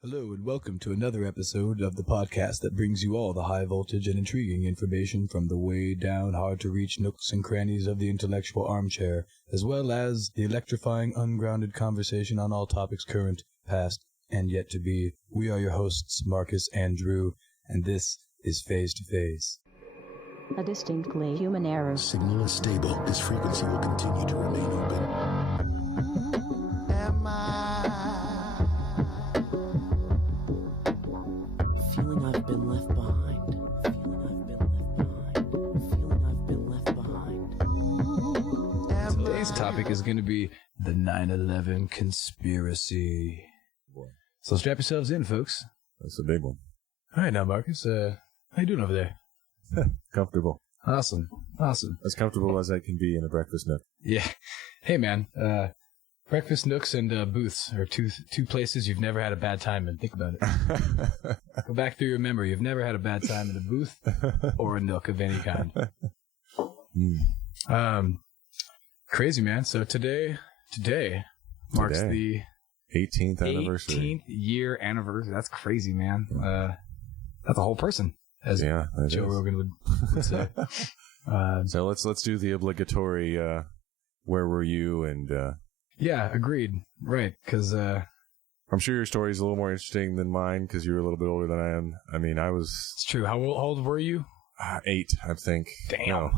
Hello and welcome to another episode of the podcast that brings you all the high voltage and intriguing information from the way down, hard to reach nooks and crannies of the intellectual armchair, as well as the electrifying, ungrounded conversation on all topics current, past, and yet to be. We are your hosts, Marcus and Drew, and this is Phase to Phase. A distinctly human error. Signal is stable. This frequency will continue to remain open. Am I feeling I've been left behind? Feeling I've been left behind. Today's topic is going to be the 9/11 conspiracy. Boy. So strap yourselves in, folks. That's a big one. All right, now, Marcus, how you doing over there? Comfortable. Awesome. As comfortable as I can be in a breakfast nook. Yeah. Hey, man. Breakfast nooks and booths are two places you've never had a bad time in. Think about it. Go back through your memory. You've never had a bad time in a booth or a nook of any kind. Crazy, man. So today marks the 18th anniversary. 18th year anniversary. That's crazy, man. That's a whole person, as Joe Rogan would say. So let's do the obligatory. Where were you? And yeah, agreed. Right, because I'm sure your story is a little more interesting than mine because you're a little bit older than I am. I mean, I was. It's true. How old were you? 8, I think. Damn. No.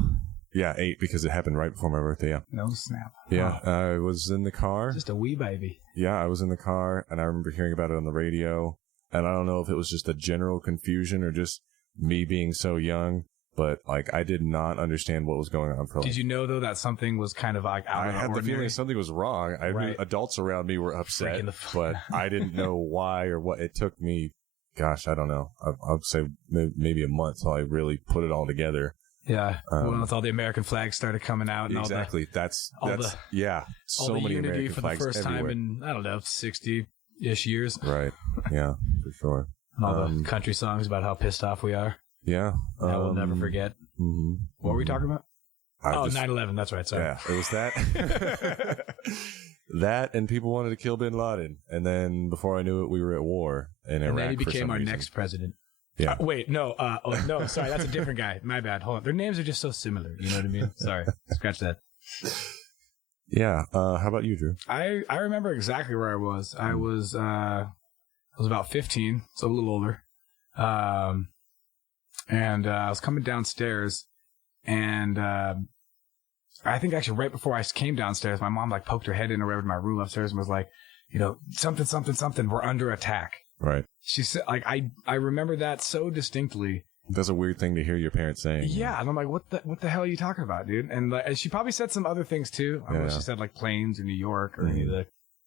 Yeah, 8 because it happened right before my birthday. Yeah. No snap. Yeah, I was in the car. Just a wee baby. Yeah, I was in the car, and I remember hearing about it on the radio. And I don't know if it was just a general confusion or just me being so young, but like I did not understand what was going on. Did you know though that something was kind of like out of the I had the ordinary? feeling something was wrong. I knew adults around me were upset, but I didn't know why or what. It took me, gosh, I don't know. I would say maybe a month till I really put it all together. Yeah, once all the American flags started coming out, and exactly. So many unity American for flags the first everywhere. time in 60-ish years. Right. Yeah, for sure. And all the country songs about how pissed off we are. Yeah. I will never forget. Mm-hmm. What were we talking about? 9/11. That's right. Sorry. Yeah, it was that. That, and people wanted to kill bin Laden. And then before I knew it, we were at war in Iraq. And then he became our next president. Yeah. No, sorry. That's a different guy. My bad. Hold on. Their names are just so similar. You know what I mean? Sorry. Scratch that. Yeah. How about you, Drew? I remember exactly where I was. I was about 15, so a little older. And I was coming downstairs, and I think actually right before I came downstairs, my mom like poked her head in or whatever in my room upstairs and was like, something, we're under attack. Right. She said, like, I remember that so distinctly. That's a weird thing to hear your parents saying. Yeah, and I'm like, what the hell are you talking about, dude? And she probably said some other things too. I don't know if she said like planes or New York or any of the.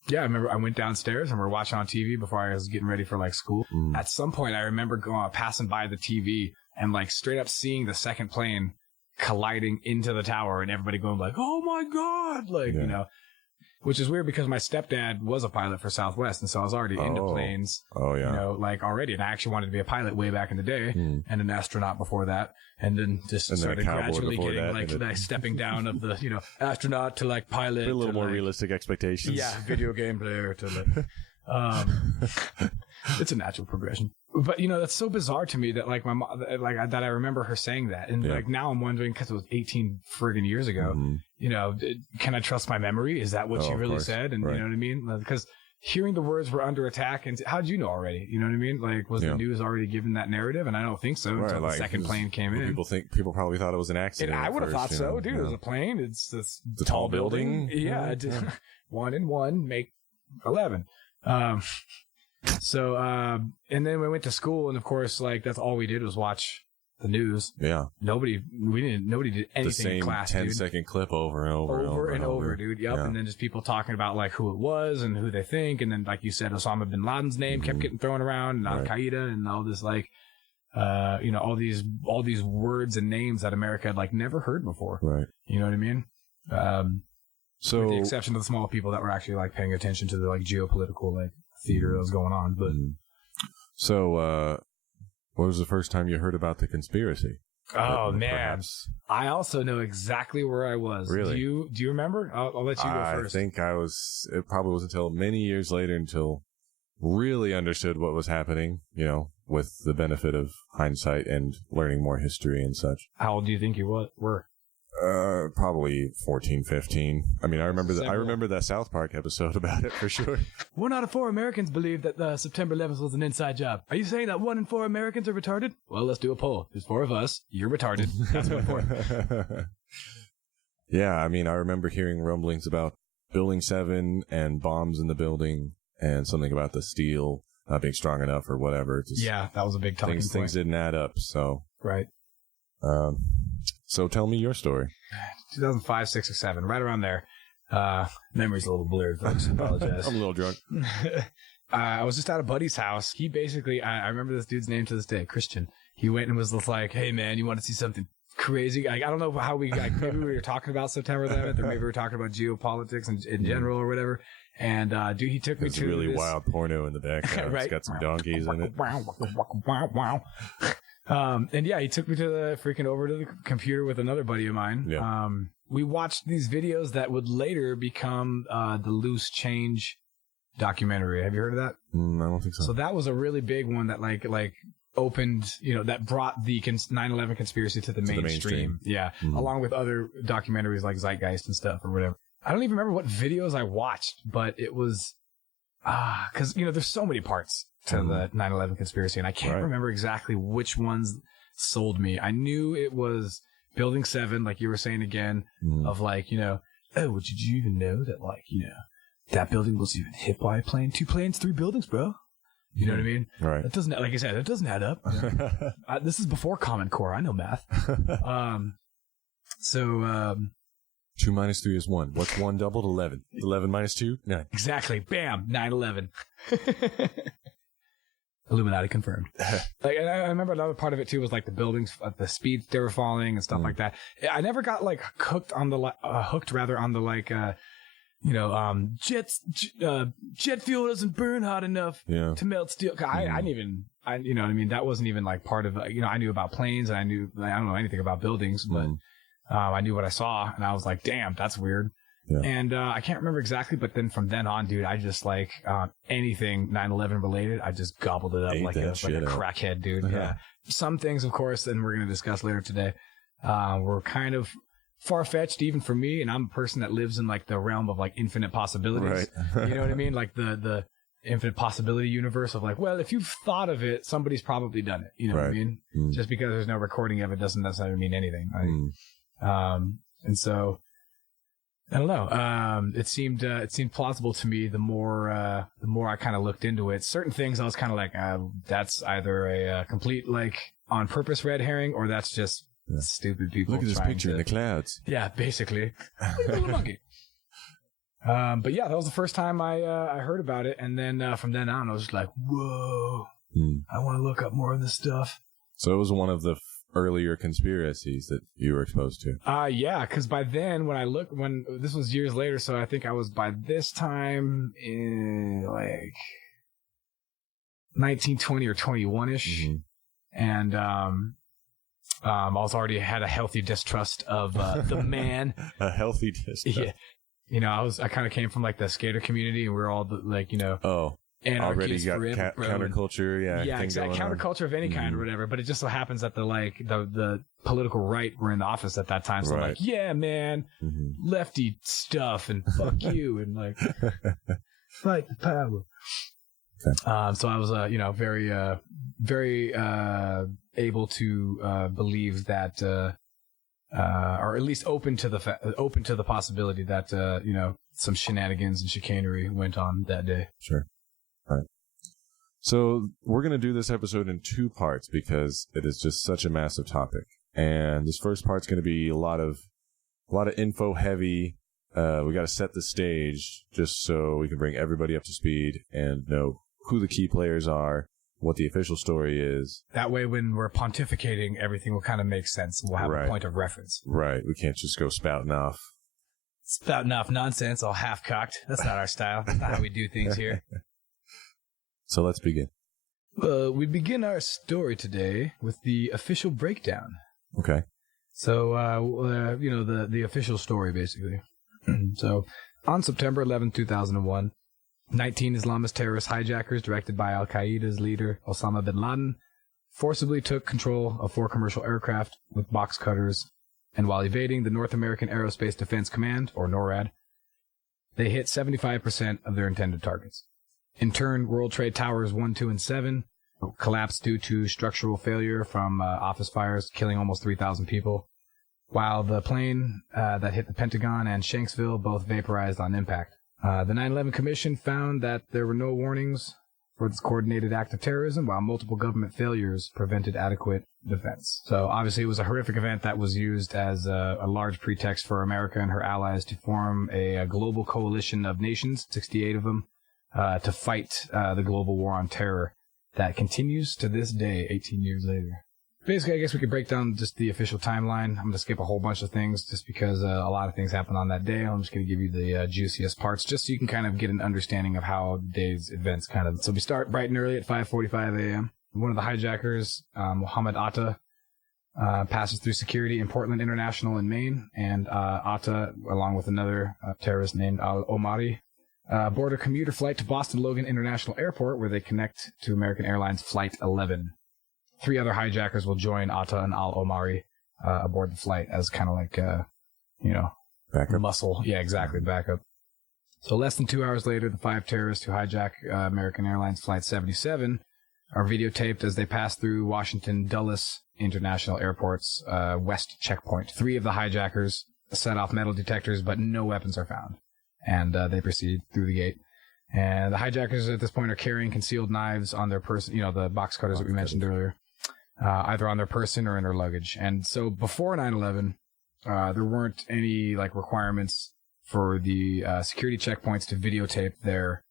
Yeah, I remember I went downstairs and we were watching on TV before I was getting ready for like school. At some point, I remember passing by the TV and like straight up seeing the second plane colliding into the tower and everybody going like, "Oh my God!" Like, you know, which is weird because my stepdad was a pilot for Southwest, and so I was already into planes. Oh yeah, you know, like already, and I actually wanted to be a pilot way back in the day, and an astronaut before that, and then started gradually getting like stepping down of the astronaut to like pilot, a little more realistic expectations. Yeah, video game player to like, it's a natural progression. But that's so bizarre to me that like my mom, that I remember her saying that, and like now I'm wondering because it was 18 friggin' years ago. Can I trust my memory? Is that what she really said? And you know what I mean? Because hearing the words "we're under attack," and how did you know already? You know what I mean? Like, was the news already given that narrative? And I don't think so until the second plane came in. People probably thought it was an accident. I would have thought so, dude. It was a plane. It's this the tall building. Yeah, 1 and 1 make 11. So, and then we went to school, and of course, like, that's all we did was watch the news. Yeah. Nobody did anything in class, dude. The same 10-second clip over and over, dude. Yep. Yeah. And then just people talking about, like, who it was and who they think. And then, like you said, Osama bin Laden's name kept getting thrown around, and Al-Qaeda and all this, like, all these words and names that America had, like, never heard before. Right. You know what I mean? So, with the exception of the small people that were actually, like, paying attention to the, like, geopolitical, like, theater that was going on. But so what was the first time you heard about the conspiracy? Oh man, I also know exactly where I was. Really? Do you remember? I'll let you go first. I think it probably wasn't until many years later until really understood what was happening, with the benefit of hindsight and learning more history and such. How old do you think you were? Probably 14, 15. I mean, I remember that South Park episode about it for sure. 1 out of 4 Americans believe that September 11th was an inside job. Are you saying that 1 in 4 Americans are retarded? Well, let's do a poll. There's 4 of us. You're retarded. That's 1 in 4. Yeah, I mean, I remember hearing rumblings about Building 7 and bombs in the building and something about the steel not being strong enough or whatever. Yeah, that was a big talking point. Things didn't add up, so. Right. So tell me your story. 2005, 6, or 7, right around there. Memory's a little blurred, folks. I apologize. I'm a little drunk. I was just at a buddy's house. He basically, I remember this dude's name to this day, Christian. He went and was like, hey, man, you want to see something crazy? Like, I don't know how maybe we were talking about September 11th, or maybe we were talking about geopolitics in general or whatever. And, dude, he took me to really wild porno in the background. Right? It's got some donkeys in it. And yeah, he took me to over to the computer with another buddy of mine. Yeah. We watched these videos that would later become the Loose Change documentary. Have you heard of that? I don't think so. So that was a really big one that like opened, that brought the 9/11 conspiracy to the mainstream. Yeah. Mm-hmm. Along with other documentaries like Zeitgeist and stuff or whatever. I don't even remember what videos I watched, but it was, cause there's so many parts to the 9/11 conspiracy, and I can't remember exactly which ones sold me. I knew it was Building 7, like you were saying again, of like, oh, did you even know that, like, that building was even hit by a plane? 2 planes, 3 buildings, bro. You know what I mean? Right. That doesn't, like I said, it doesn't add up. This is before Common Core. I know math. 2 minus 3 is 1. What's 1 doubled? 11. 11 minus 2? 9. Exactly. Bam. 9/11. Illuminati confirmed. Like, and I remember another part of it too was like the buildings, the speeds they were falling and stuff like that. I never got like hooked on the jet fuel doesn't burn hot enough to melt steel. I didn't even, you know what I mean? That wasn't even like part of, I knew about planes and I don't know anything about buildings, but I knew what I saw and I was like, damn, that's weird. Yeah. And I can't remember exactly, but then from then on, dude, I just like anything 9/11 related, I just gobbled it up like a crackhead, dude. Yeah. Some things, of course, and we're going to discuss later today, were kind of far-fetched even for me, and I'm a person that lives in like the realm of like infinite possibilities. Right. You know what I mean? Like the infinite possibility universe of like, well, if you've thought of it, somebody's probably done it. You know what I mean? Just because there's no recording of it doesn't necessarily mean anything. And so I don't know. It seemed plausible to me the more I kind of looked into it. Certain things I was kind of like, that's either a complete like on purpose red herring, or that's just stupid people. Look at this picture in the clouds. Yeah, basically. Little monkey. But yeah, that was the first time I heard about it, and then from then on, I was just like, whoa, I want to look up more of this stuff. So it was one of the earlier conspiracies that you were exposed to. Yeah, because by then, when this was years later, so I think I was by this time in like 1920 or 21-ish, and I was already had a healthy distrust of the man. A healthy distrust. Yeah, I kind of came from like the skater community, and we were all already got counterculture, yeah, exactly. Counterculture of any kind or whatever. But it just so happens that the political right were in the office at that time. So I'm like, yeah, man, lefty stuff and fuck you and like fight the power. Okay. So I was, very able to believe that, or at least open to the possibility that some shenanigans and chicanery went on that day. Sure. All right. So we're going to do this episode in 2 parts because it is just such a massive topic. And this first part's going to be a lot of info heavy. We got to set the stage just so we can bring everybody up to speed and know who the key players are, what the official story is. That way, when we're pontificating, everything will kind of make sense. We'll have a point of reference. Right. We can't just go spouting off nonsense, all half-cocked. That's not our style. That's not how we do things here. So let's begin. We begin our story today with the official breakdown. Okay. So, the official story, basically. So, on September 11, 2001, 19 Islamist terrorist hijackers directed by Al-Qaeda's leader Osama bin Laden forcibly took control of 4 commercial aircraft with box cutters, and while evading the North American Aerospace Defense Command, or NORAD, they hit 75% of their intended targets. In turn, World Trade Towers 1, 2, and 7 collapsed due to structural failure from office fires, killing almost 3,000 people, while the plane that hit the Pentagon and Shanksville both vaporized on impact. The 9/11 Commission found that there were no warnings for this coordinated act of terrorism, while multiple government failures prevented adequate defense. So obviously it was a horrific event that was used as a large pretext for America and her allies to form a global coalition of nations, 68 of them, to fight the global war on terror that continues to this day, 18 years later. Basically, I guess we could break down just the official timeline. I'm going to skip a whole bunch of things just because a lot of things happened on that day. I'm just going to give you the juiciest parts just so you can kind of get an understanding of how the day's events kind of... So we start bright and early at 5:45 a.m. One of the hijackers, Mohammed Atta, passes through security in Portland International in Maine, and Atta, along with another terrorist named Al-Omari, board a commuter flight to Boston Logan International Airport where they connect to American Airlines Flight 11. 3 other hijackers will join Atta and Al-Omari aboard the flight as kind of like, backup. Muscle. Yeah, exactly, backup. So less than 2 hours later, the 5 terrorists who hijack American Airlines Flight 77 are videotaped as they pass through Washington Dulles International Airport's West Checkpoint. 3 of the hijackers set off metal detectors, but no weapons are found. And they proceed through the gate. And the hijackers at this point are carrying concealed knives on their person, the box cutters that we mentioned earlier. Either on their person or in their luggage. And so before 9/11, there weren't any requirements for the security checkpoints to videotape their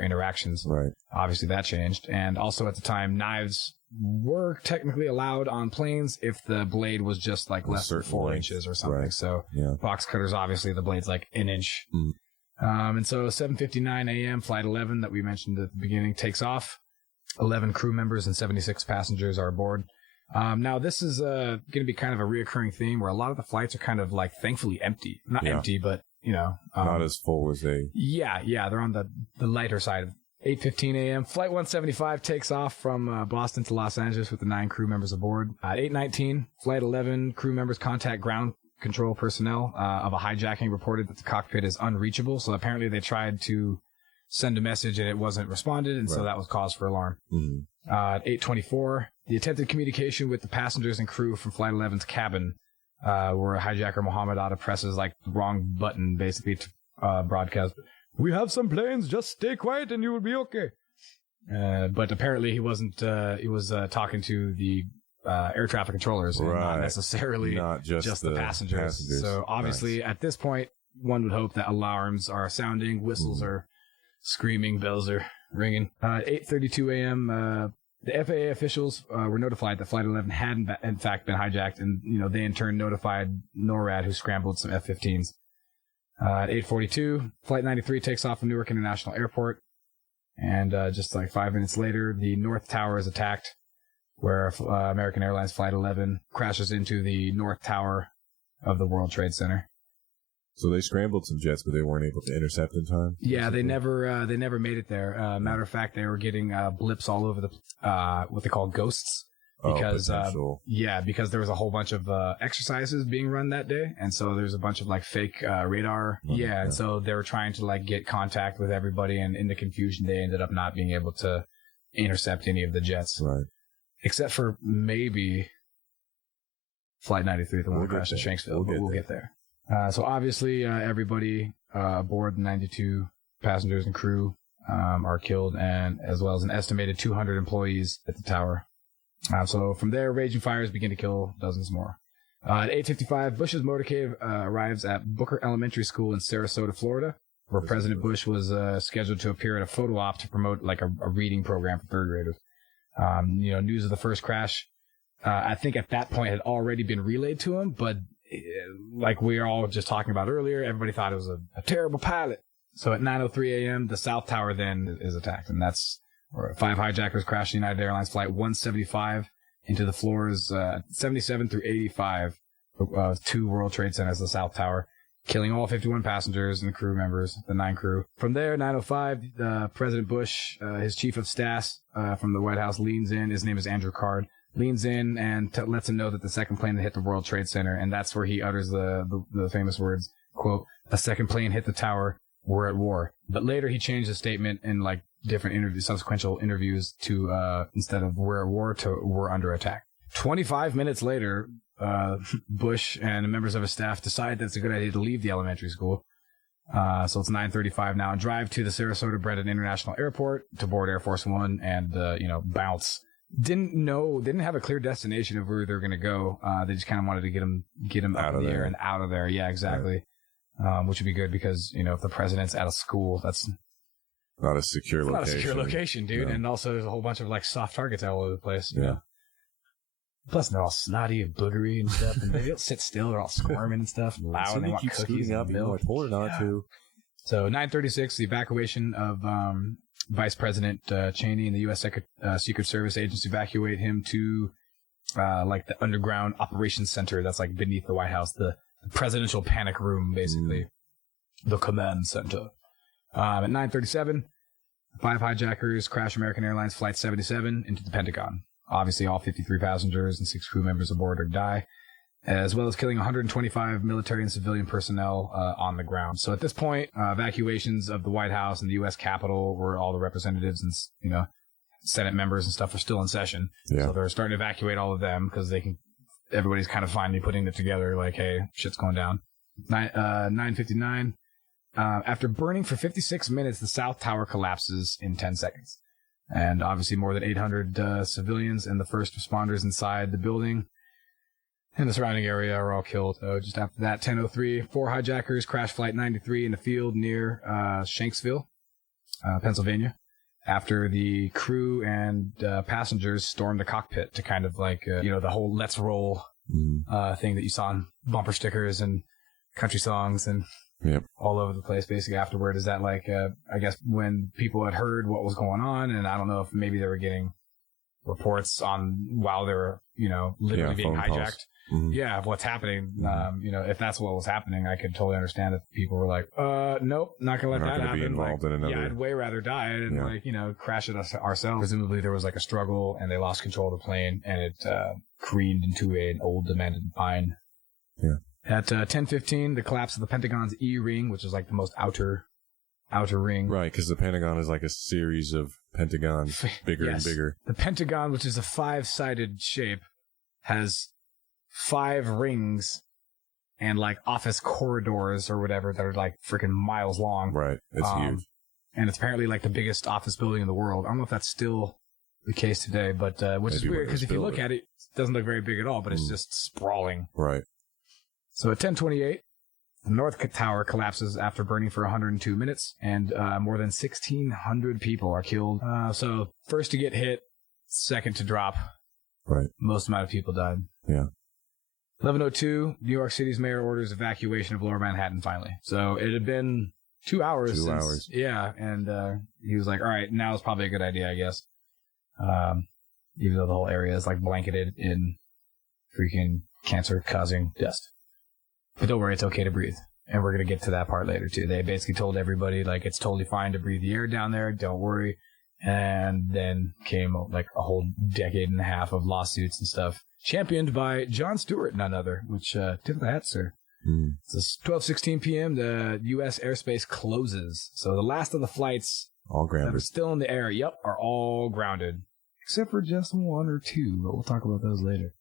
interactions. Right. Obviously that changed. And also at the time, knives were technically allowed on planes if the blade was just less than 4 inches or something. Right. So yeah. Box cutters, obviously the blade's an inch. Mm. And so 7:59 a.m. Flight 11 that we mentioned at the beginning takes off. 11 crew members and 76 passengers are aboard. Now, this is going to be kind of a reoccurring theme where a lot of the flights are kind of thankfully empty. Not empty, but, not as full as they... Yeah, they're on the lighter side. 8:15 a.m., Flight 175 takes off from Boston to Los Angeles with the 9 crew members aboard. At 8:19, Flight 11 crew members contact ground control personnel of a hijacking reported that the cockpit is unreachable. So apparently they tried to send a message and it wasn't responded, and so that was cause for alarm. Mm-hmm. At 8:24, the attempted communication with the passengers and crew from Flight 11's cabin, where hijacker Mohammed Atta presses the wrong button basically to broadcast, "We have some planes, just stay quiet and you will be okay." But apparently he wasn't, he was talking to the air traffic controllers and not necessarily just the passengers. So obviously at this point, one would hope that alarms are sounding, whistles are screaming, bells are ringing. 8:32 a.m., the FAA officials were notified that Flight 11 had in fact been hijacked, and they in turn notified NORAD, who scrambled some F-15s. At 8:42, Flight 93 takes off from Newark International Airport, and just 5 minutes later, the North Tower is attacked, where American Airlines Flight 11 crashes into the North Tower of the World Trade Center. So they scrambled some jets, but they weren't able to intercept in time? Yeah, they never made it there. Matter of fact, they were getting blips all over the what they call ghosts. Because because there was a whole bunch of exercises being run that day, and so there's a bunch of fake radar. And so they were trying to get contact with everybody, and in the confusion they ended up not being able to intercept any of the jets. Right. Except for maybe Flight 93, the one that crashed at Shanksville, but we'll get there. So obviously, everybody aboard the 92 passengers and crew are killed, and as well as an estimated 200 employees at the tower. So from there, raging fires begin to kill dozens more. At 8:55, Bush's motorcade arrives at Booker Elementary School in Sarasota, Florida, where President Bush was scheduled to appear at a photo op to promote a reading program for third graders. News of the first crash, I think at that point had already been relayed to him, but we were all just talking about earlier, everybody thought it was a terrible pilot. So at 9:03 a.m., the South Tower then is attacked, and that's where 5 hijackers crashed United Airlines Flight 175 into the floors 77 through 85 of 2 World Trade Centers, the South Tower, killing all 51 passengers and the crew members, the 9 crew. From there, 9:05, President Bush, his chief of staff from the White House, leans in. His name is Andrew Card. Leans in and lets him know that the second plane that hit the World Trade Center, and that's where he utters the famous words, quote, "A second plane hit the tower. We're at war." But later he changed the statement in like different subsequential interviews to instead of "we're at war" to "we're under attack." 25 minutes later, Bush and members of his staff decide that it's a good idea to leave the elementary school. So it's 9:35 now, and drive to the Sarasota-Brenton International Airport to board Air Force One and bounce. Didn't have a clear destination of where they're going to go. They just kind of wanted to get him up in the air and out of there. Yeah, exactly. Right. Which would be good because, if the president's at a school, that's not a secure location. Not a secure location, dude. Yeah. And also there's a whole bunch of like soft targets all over the place. Yeah. Plus they're all snotty and boogery and stuff, and they don't sit still. They're all squirming and stuff, and loud, and they want cookies and milk. So 9:36, the evacuation of Vice President Cheney and the U.S. Secret Service agents evacuate him to like the underground operations center that's like beneath the White House, the presidential panic room, basically, the command center. At 9:37, 5 hijackers crash American Airlines Flight 77 into the Pentagon. Obviously, all 53 passengers and 6 crew members aboard die, as well as killing 125 military and civilian personnel on the ground. So at this point, evacuations of the White House and the U.S. Capitol, where all the representatives and Senate members and stuff are still in session. Yeah. So they're starting to evacuate all of them because everybody's kind of finally putting it together, like, hey, shit's going down. 9:59. After burning for 56 minutes, the South Tower collapses in 10 seconds. And obviously more than 800 civilians and the first responders inside the building and the surrounding area are all killed. Just after that, 10:03, 4 hijackers crash Flight 93 in a field near Shanksville, Pennsylvania, after the crew and passengers stormed the cockpit to kind of like, the whole "let's roll" thing that you saw on bumper stickers and country songs and all over the place. Basically, afterward, is that like, I guess when people had heard what was going on, and I don't know if maybe they were getting reports on while they were, literally being hijacked. Yeah, of what's happening. If that's what was happening, I could totally understand if people were like, nope, not gonna let that happen. Be involved in another... Yeah, I'd way rather die and crash it ourselves. Presumably there was like a struggle and they lost control of the plane and it careened into an old abandoned pine. Yeah. At 10:15, the collapse of the Pentagon's E ring, which is like the most outer ring. Right, because the Pentagon is like a series of pentagons, bigger and bigger. The Pentagon, which is a 5-sided shape, has 5 rings and like office corridors or whatever that are like freaking miles long. Right, it's huge. And it's apparently like the biggest office building in the world. I don't know if that's still the case today, but which is weird because if you look at it, it doesn't look very big at all, but it's just sprawling. Right. So at 10:28, the North Tower collapses after burning for 102 minutes, and more than 1,600 people are killed. So first to get hit, second to drop. Right. Most amount of people died. Yeah. 11:02, New York City's mayor orders evacuation of Lower Manhattan finally. So it had been 2 hours. 2 hours. Yeah, and he was like, all right, now is probably a good idea, I guess. Even though the whole area is like blanketed in freaking cancer-causing dust. But don't worry, it's okay to breathe. And we're going to get to that part later, too. They basically told everybody, like, it's totally fine to breathe the air down there. Don't worry. And then came, like, a whole decade and a half of lawsuits and stuff, championed by Jon Stewart, none other, which, tip of the hat, sir. It's 12:16 p.m. The U.S. airspace closes. So the last of the flights all grounded. That are still in the air, are all grounded. Except for just 1 or 2, but we'll talk about those later.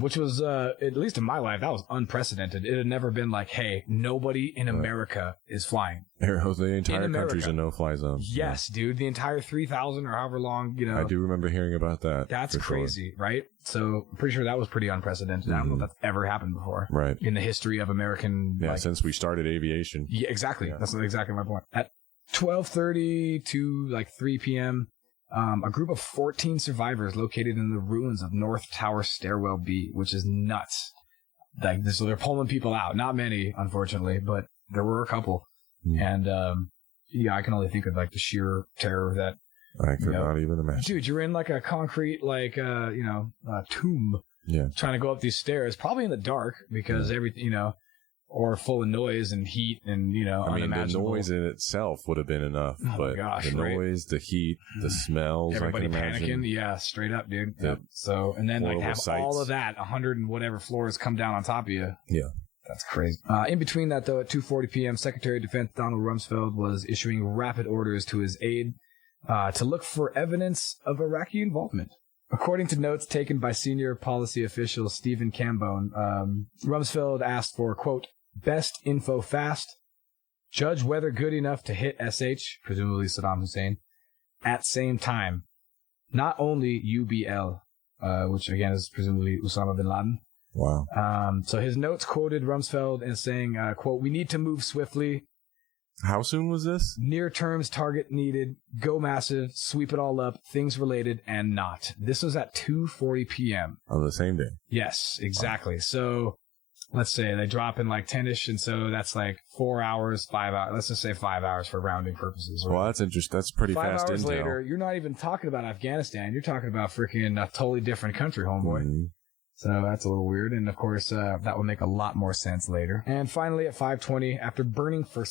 Which was, at least in my life, that was unprecedented. It had never been like, hey, nobody in America is flying. The entire country's a no-fly zone. Yes, dude. The entire 3,000 or however long, I do remember hearing about that. That's crazy, right? So I'm pretty sure that was pretty unprecedented. I don't know if that's ever happened before. Right. In the history of American... Yeah, since we started aviation. Yeah, exactly. Yeah. That's exactly my point. At 12:30 to 3 p.m., a group of 14 survivors located in the ruins of North Tower Stairwell B, which is nuts. So they're pulling people out. Not many, unfortunately, but there were a couple. And, I can only think of the sheer terror that... I could not even imagine. Dude, you're in a concrete, tomb. Yeah. Trying to go up these stairs, probably in the dark because everything, or full of noise and heat and, you know, I mean, the unimaginable. noise in itself would have been enough, but the noise, the heat, the smells, everybody I can imagine. panicking. Yeah, straight up, dude. Yep. So, and then like have all of that, 100 and whatever floors come down on top of you. Yeah. That's crazy. In between that, though, at 2:40 p.m., Secretary of Defense Donald Rumsfeld was issuing rapid orders to his aide to look for evidence of Iraqi involvement. According to notes taken by senior policy official Stephen Cambone, Rumsfeld asked for, quote, best info fast, judge whether good enough to hit SH, presumably Saddam Hussein, at same time. Not only UBL, which again is presumably Osama bin Laden. Wow. So his notes quoted Rumsfeld as saying, quote, we need to move swiftly. How soon was this? Near terms target needed, go massive, sweep it all up, things related and not. This was at 2:40 p.m. On the same day. Yes, exactly. Wow. So let's say they drop in like 10ish, and so that's like 4 hours, 5 hours. Let's just say 5 hours for rounding purposes. Right? Well, that's interesting. That's pretty fast 5 hours intel. later, you're not even talking about Afghanistan. You're talking about freaking a totally different country, homeboy. Mm-hmm. So that's a little weird, and of course, that will make a lot more sense later. And finally, at 5:20, after burning for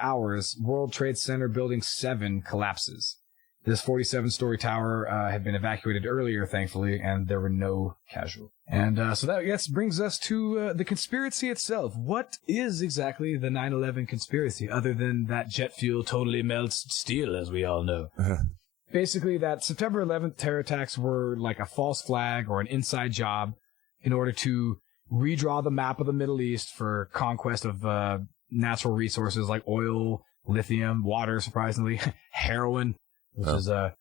hours, World Trade Center Building 7 collapses. This 47-story tower had been evacuated earlier, thankfully, and there were no casualties. And so that, I guess, brings us to the conspiracy itself. What is exactly the 9/11 conspiracy, other than that jet fuel totally melts steel, as we all know? Basically, that September 11th terror attacks were like a false flag or an inside job in order to redraw the map of the Middle East for conquest of natural resources like oil, lithium, water, surprisingly, heroin, which is a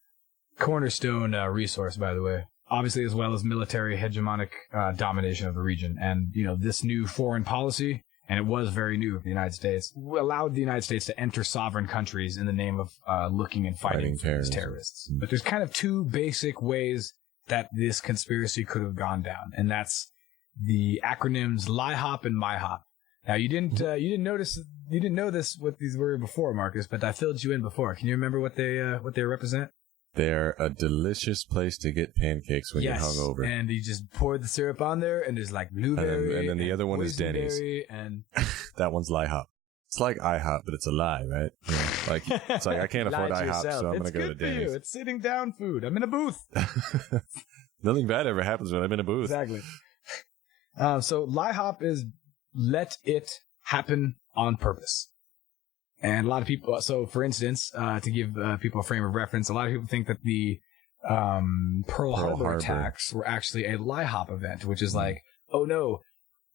cornerstone resource, by the way. Obviously, as well as military hegemonic domination of the region. And, you know, this new foreign policy, and it was very new for the United States, allowed the United States to enter sovereign countries in the name of looking and fighting terrorists. But there's kind of two basic ways that this conspiracy could have gone down, and that's the acronyms LIHOP and MIHOP. Now, you didn't know this what these were before, Marcus, but I filled you in before. Can you remember what they represent? They're a delicious place to get pancakes when you're hungover. And you just pour the syrup on there, and there's like blueberry, and then the other one is Denny's. And that one's LIHOP. It's like IHOP, but it's a lie, right? Yeah. Like it's like I can't afford IHOP, so I'm going to go to Denny's. You. It's sitting down food. I'm in a booth. Nothing bad ever happens when I'm in a booth. Exactly. So LIHOP is let it happen on purpose. And a lot of people, so for instance, to give people a frame of reference, a lot of people think that the Pearl Harbor attacks were actually a LIHOP event, which is like, oh no,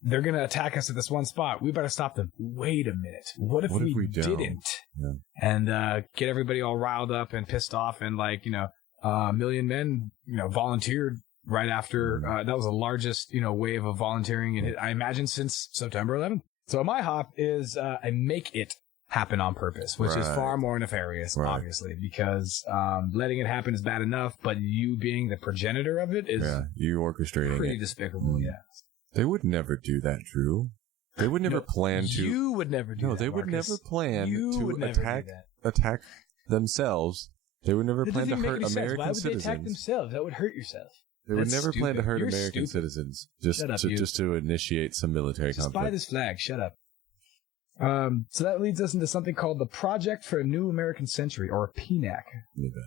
they're going to attack us at this one spot. We better stop them. Wait a minute. What if we didn't? Yeah. And get everybody all riled up and pissed off, and like, you know, a million men, you know, volunteered right after. That was the largest, you know, wave of volunteering, I imagine, since September 11th. So a MIHOP is a make it happen on purpose, which is far more nefarious, obviously, because letting it happen is bad enough, but you being the progenitor of it is you orchestrating pretty despicable. Yeah. They would never do that, Drew. They would never plan to. You would never do that. No, they would Marcus. never plan to attack themselves. They would never plan to hurt American citizens. Why would they attack themselves? That would hurt yourself. They would never plan to hurt American citizens just to initiate some military conflict. Just buy this flag. Shut up. So that leads us into something called the Project for a New American Century, or PNAC.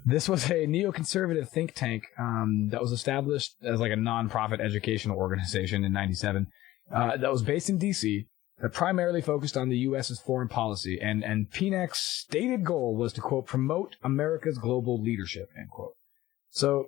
This was a neoconservative think tank that was established as like a non-profit educational organization in 1997 that was based in D.C., that primarily focused on the U.S.'s foreign policy. And PNAC's stated goal was to, quote, promote America's global leadership, end quote. So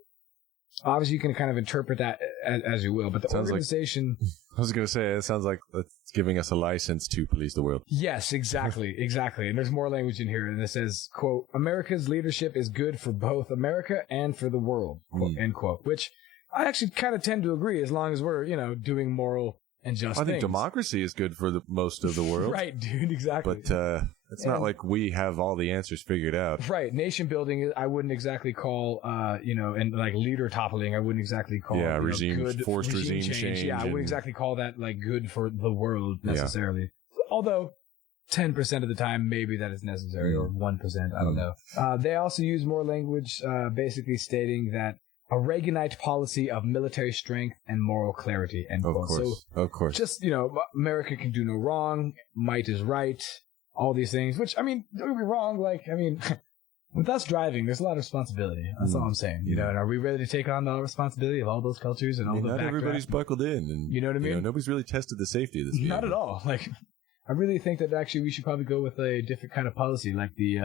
obviously you can kind of interpret that as you will, but the organization... I was going to say, it sounds like it's giving us a license to police the world. Yes, exactly. And there's more language in here, and it says, quote, America's leadership is good for both America and for the world, quote, end quote, which I actually kind of tend to agree, as long as we're, you know, doing moral and just things. I think democracy is good for most of the world. Right, dude, exactly. But it's not like we have all the answers figured out. Right. Nation building, I wouldn't exactly call, you know, and like leader toppling, I wouldn't exactly call forced regime change. Yeah, I wouldn't exactly call that like good for the world necessarily. Yeah. Although 10% of the time, maybe that is necessary, or 1%, I don't know. They also use more language, basically stating that a Reaganite policy of military strength and moral clarity, end quote. Of course. Just, America can do no wrong, might is right, all these things, which, don't get me wrong, with us driving, there's a lot of responsibility. That's all I'm saying. And are we ready to take on the responsibility of all those cultures and all the not backdraft? Everybody's buckled in. And, you know what I mean? Nobody's really tested the safety of this vehicle. Not at all. I really think that actually we should probably go with a different kind of policy, like the,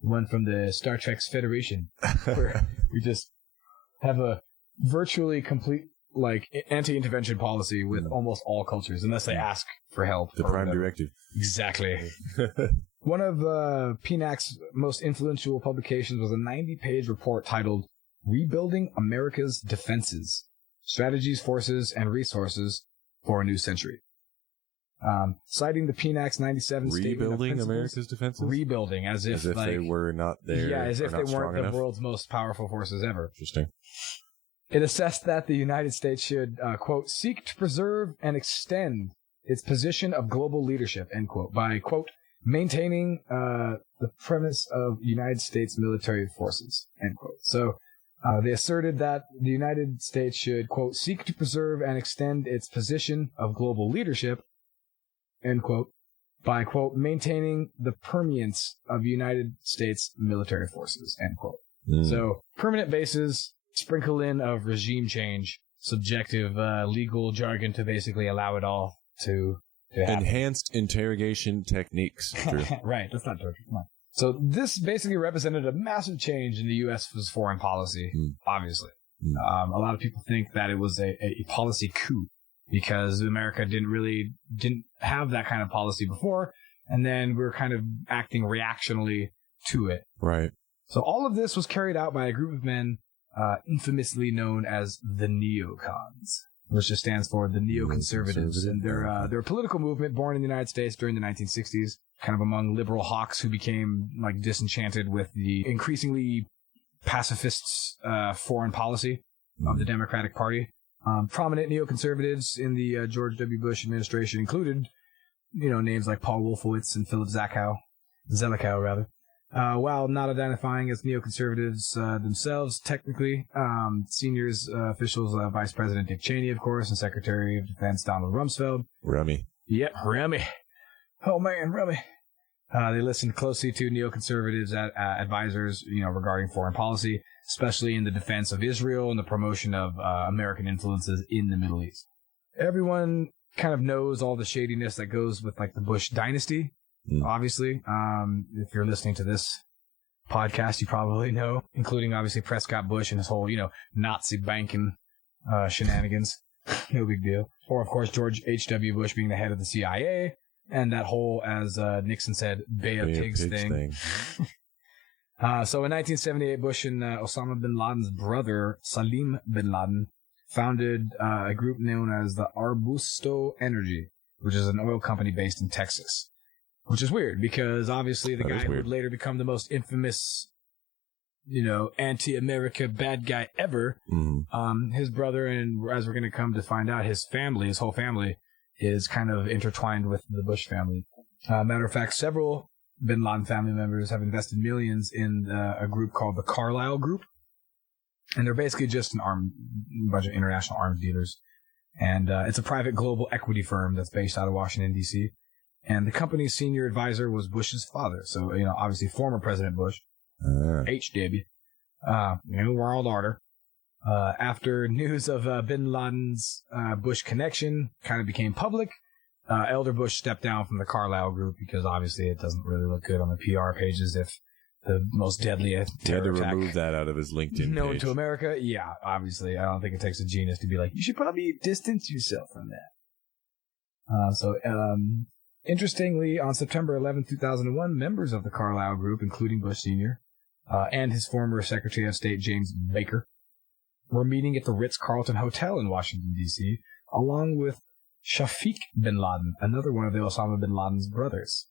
one from the Star Trek's Federation, where we just have a virtually complete, anti-intervention policy with almost all cultures, unless they ask for help. The Prime Directive. Exactly. One of PNAC's most influential publications was a 90-page report titled Rebuilding America's Defenses, Strategies, Forces, and Resources for a New Century. Citing the PNAC's 97 statement of Rebuilding America's defenses? Rebuilding, as if they were not there. Yeah, as if they weren't the enough. world's most powerful forces ever. Interesting. It assessed that the United States should, quote, seek to preserve and extend its position of global leadership, end quote, by, quote, maintaining the premise of United States military forces, end quote. So they asserted that the United States should, quote, seek to preserve and extend its position of global leadership, end quote, by, quote, maintaining the permanence of United States military forces, end quote. So permanent bases, sprinkle in of regime change, subjective legal jargon to basically allow it all to happen. Enhanced interrogation techniques. Drew. Right, that's not torture. Come on. So this basically represented a massive change in the U.S.'s foreign policy, obviously. A lot of people think that it was a policy coup because America didn't have that kind of policy before, and then we were kind of acting reactionally to it. Right. So all of this was carried out by a group of men infamously known as the neocons, which just stands for the neoconservatives. And they're a political movement born in the United States during the 1960s, kind of among liberal hawks who became disenchanted with the increasingly pacifist foreign policy of the Democratic Party. Prominent neoconservatives in the George W. Bush administration included, names like Paul Wolfowitz and Philip Zelikow. While not identifying as neoconservatives themselves, technically, seniors, officials, Vice President Dick Cheney, of course, and Secretary of Defense Donald Rumsfeld. Rummy. Yep, Rummy. Oh, man, Rummy. They listened closely to neoconservatives advisors, regarding foreign policy, especially in the defense of Israel and the promotion of American influences in the Middle East. Everyone kind of knows all the shadiness that goes with the Bush dynasty. Obviously, if you're listening to this podcast, you probably know, including obviously Prescott Bush and his whole, Nazi banking shenanigans. No big deal. Or, of course, George H.W. Bush being the head of the CIA and that whole, as Nixon said, Bay of Pigs thing. So in 1978, Bush and Osama bin Laden's brother, Salim bin Laden, founded a group known as the Arbusto Energy, which is an oil company based in Texas. Which is weird because obviously the guy who would later become the most infamous, anti-America bad guy ever, his brother, and as we're going to come to find out, his whole family, is kind of intertwined with the Bush family. Matter of fact, several bin Laden family members have invested millions in a group called the Carlyle Group. And they're basically just bunch of international arms dealers. And it's a private global equity firm that's based out of Washington, D.C., and the company's senior advisor was Bush's father. So, obviously former President Bush, H.W., New World Order. After news of bin Laden's Bush connection kind of became public, Elder Bush stepped down from the Carlyle Group because obviously it doesn't really look good on the PR pages if the most deadly terror attack. He had to remove that out of his LinkedIn known page. to America. Yeah, obviously. I don't think it takes a genius to be like, you should probably distance yourself from that. Interestingly, on September 11, 2001, members of the Carlyle Group, including Bush Sr. And his former Secretary of State, James Baker, were meeting at the Ritz-Carlton Hotel in Washington, D.C., along with Shafiq bin Laden, another one of the Osama bin Laden's brothers.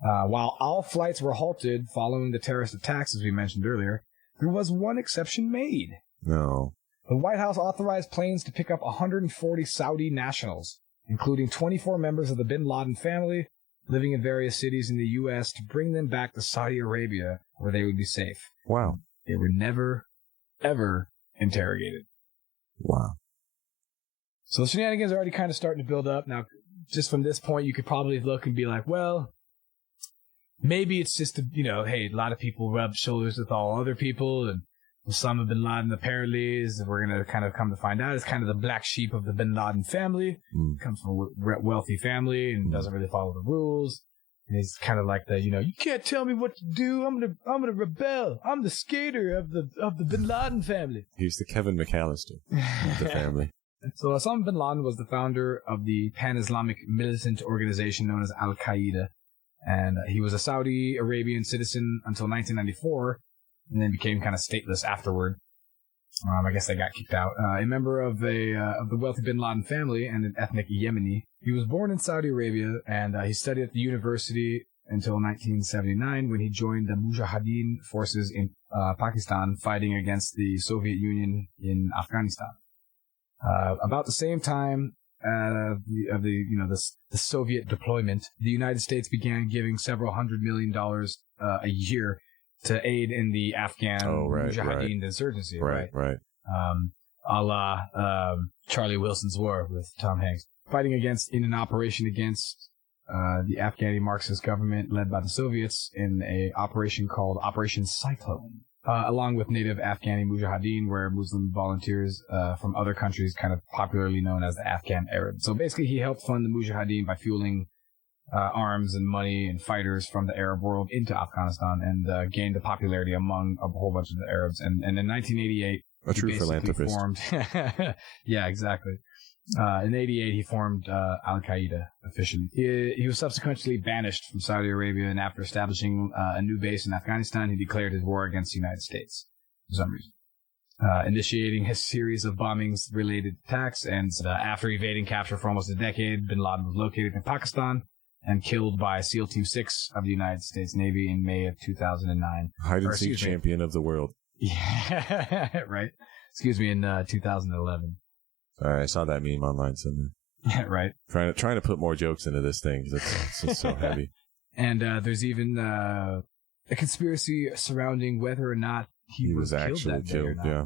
While all flights were halted following the terrorist attacks, as we mentioned earlier, there was one exception made. No. The White House authorized planes to pick up 140 Saudi nationals, including 24 members of the bin Laden family living in various cities in the U.S., to bring them back to Saudi Arabia, where they would be safe. Wow. They were never ever interrogated. Wow. So the shenanigans are already kind of starting to build up. Now, just from this point, you could probably look and be like, well, maybe it's just, hey, a lot of people rub shoulders with all other people, and Osama bin Laden apparently is, we're going to kind of come to find out, is kind of the black sheep of the bin Laden family. Comes from a wealthy family and doesn't really follow the rules. And he's kind of like you can't tell me what to do. I'm gonna rebel. I'm the skater of the bin Laden family. He's the Kevin McAllister of the family. So Osama bin Laden was the founder of the pan-Islamic militant organization known as Al-Qaeda. And he was a Saudi Arabian citizen until 1994, and then became kind of stateless afterward. I guess they got kicked out. A member of the wealthy bin Laden family and an ethnic Yemeni. He was born in Saudi Arabia, and he studied at the university until 1979 when he joined the Mujahideen forces in Pakistan, fighting against the Soviet Union in Afghanistan. About the same time the Soviet deployment, the United States began giving several $100 million a year to aid in the Afghan Mujahideen insurgency. Right. A la Charlie Wilson's War with Tom Hanks. Fighting in an operation against the Afghani Marxist government led by the Soviets in an operation called Operation Cyclone. Along with native Afghani Mujahideen, where Muslim volunteers from other countries, kind of popularly known as the Afghan Arabs. So basically, he helped fund the Mujahideen by fueling arms and money and fighters from the Arab world into Afghanistan, and gained a popularity among a whole bunch of the Arabs. And in 1988, a true philanthropist. Formed, yeah, exactly. In 88, he formed Al-Qaeda officially. He was subsequently banished from Saudi Arabia, and after establishing a new base in Afghanistan, he declared his war against the United States for some reason, initiating his series of bombings-related attacks. And after evading capture for almost a decade, bin Laden was located in Pakistan and killed by SEAL Team 6 of the United States Navy in May of 2009. Hide-and-seek champion of the world. Yeah, right. Excuse me, in 2011. All right, I saw that meme online somewhere. Yeah, right. Trying to put more jokes into this thing because it's just so heavy. And there's even a conspiracy surrounding whether or not he was actually killed. Yeah,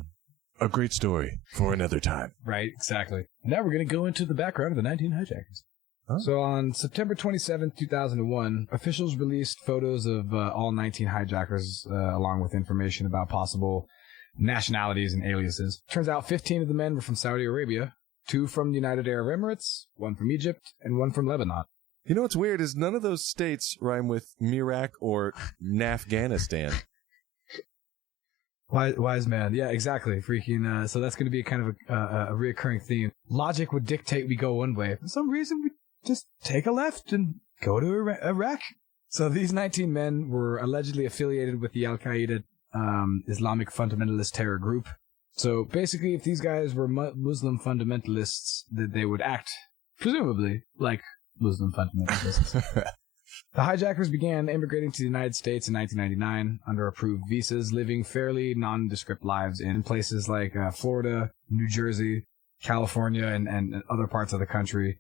a great story for another time. Right, exactly. Now we're going to go into the background of the 19 hijackers. Huh? So on September 27, 2001, officials released photos of all 19 hijackers, along with information about possible nationalities and aliases. Turns out 15 of the men were from Saudi Arabia, 2 from the United Arab Emirates, 1 from Egypt, and 1 from Lebanon. You know what's weird is none of those states rhyme with Mirak or Afghanistan. Wise man. Yeah, exactly. Freaking. So that's going to be kind of a reoccurring theme. Logic would dictate we go one way. For some reason, we just take a left and go to Iraq. So these 19 men were allegedly affiliated with the Al-Qaeda Islamic fundamentalist terror group. So basically, if these guys were Muslim fundamentalists, that they would act, presumably, like Muslim fundamentalists. The hijackers began immigrating to the United States in 1999 under approved visas, living fairly nondescript lives in places like Florida, New Jersey, California, and other parts of the country,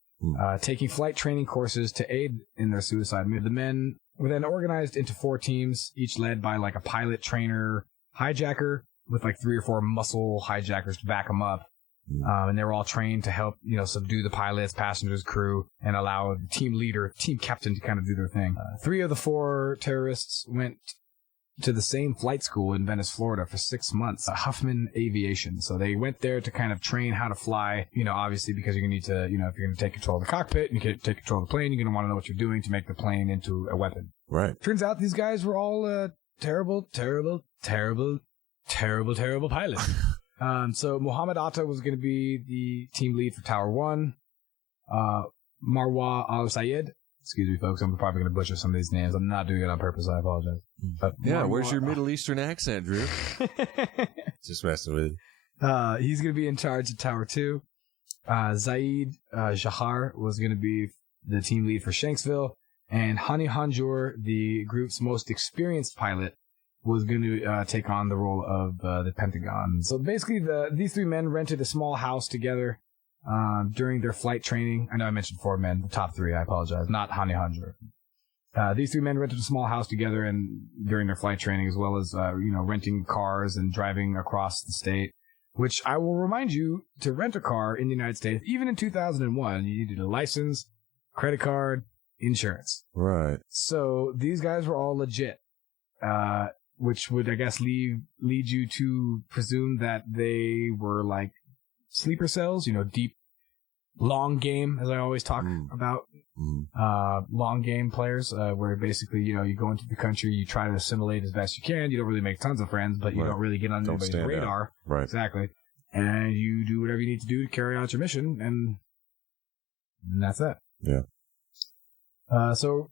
taking flight training courses to aid in their suicide. The men were then organized into 4 teams, each led by like a pilot, trainer, hijacker, with like 3 or 4 muscle hijackers to back them up. And they were all trained to help, subdue the pilots, passengers, crew, and allow the team leader, team captain to kind of do their thing. 3 of the 4 terrorists went to the same flight school in Venice, Florida for 6 months, Huffman Aviation. So they went there to kind of train how to fly, obviously because you're going to need to, if you're going to take control of the cockpit, you can take control of the plane, you're going to want to know what you're doing to make the plane into a weapon. Right. Turns out these guys were all terrible pilots. So Muhammad Atta was going to be the team lead for Tower 1. Marwa Al-Sayed. Excuse me, folks. I'm probably going to butcher some of these names. I'm not doing it on purpose. I apologize. But yeah, where's your Middle Eastern accent, Drew? Just messing with you. He's going to be in charge of Tower 2. Zaid Jahar was going to be the team lead for Shanksville. And Hani Hanjour, the group's most experienced pilot, was going to take on the role of the Pentagon. So basically, these 3 men rented a small house together during their flight training. I know I mentioned 4 men, the top 3, I apologize, not Hani Hanjour. These three men rented a small house together and during their flight training, as well as, renting cars and driving across the state, which I will remind you, to rent a car in the United States, even in 2001, you needed a license, credit card, insurance. Right. So these guys were all legit, which would, I guess, lead you to presume that they were like sleeper cells, deep, long game, as I always talk about. Long game players, where basically, you go into the country, you try to assimilate as best you can. You don't really make tons of friends, but you don't really get on anybody's radar. Out. Right. Exactly. And you do whatever you need to do to carry out your mission, and that's that. Yeah. So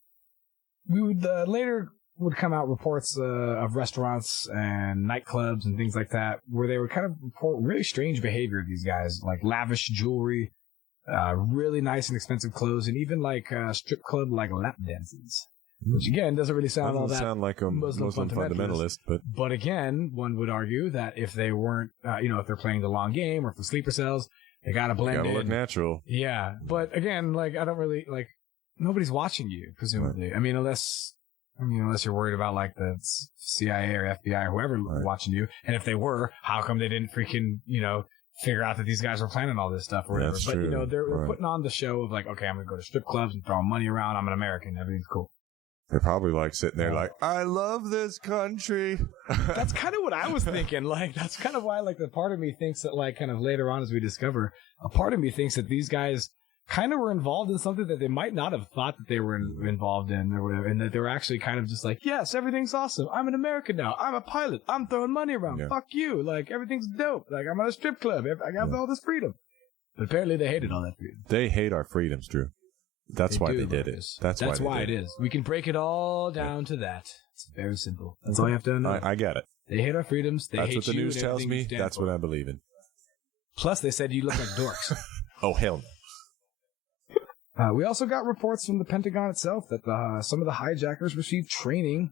we would later would come out reports of restaurants and nightclubs and things like that, where they would kind of report really strange behavior of these guys, like lavish jewelry, really nice and expensive clothes, and even like strip club like lap dances, which again doesn't really sound all that sound like a Muslim fundamentalist, but again, one would argue that if they weren't, if they're playing the long game or if the sleeper cells, they gotta blend in. Gotta look natural. Yeah, but again, like I don't really like nobody's watching you, presumably. Right. I mean, unless you're worried about like the CIA or FBI or whoever watching you, and if they were, how come they didn't freaking figure out that these guys were planning all this stuff or whatever. That's but, true. They're putting on the show of like, okay, I'm going to go to strip clubs and throwing money around. I'm an American. Everything's cool. They're probably like sitting there like, I love this country. That's kind of what I was thinking. Like, that's kind of why, like, the part of me thinks that, like, kind of later on as we discover, a part of me thinks that these guys kind of were involved in something that they might not have thought that they were involved in or whatever, and that they were actually kind of just like, yes, everything's awesome. I'm an American now. I'm a pilot. I'm throwing money around. Fuck you. Like, everything's dope. Like, I'm at a strip club. I got all this freedom. But apparently they hated all that freedom. They hate our freedoms, Drew. That's why they did it. That's why it is. We can break it all down to that. It's very simple. That's all you have to know. I get it. They hate our freedoms. They hate you. That's what the news tells me. That's what I believe in. Plus, they said you look like dorks. Oh, hell no. We also got reports from the Pentagon itself that some of the hijackers received training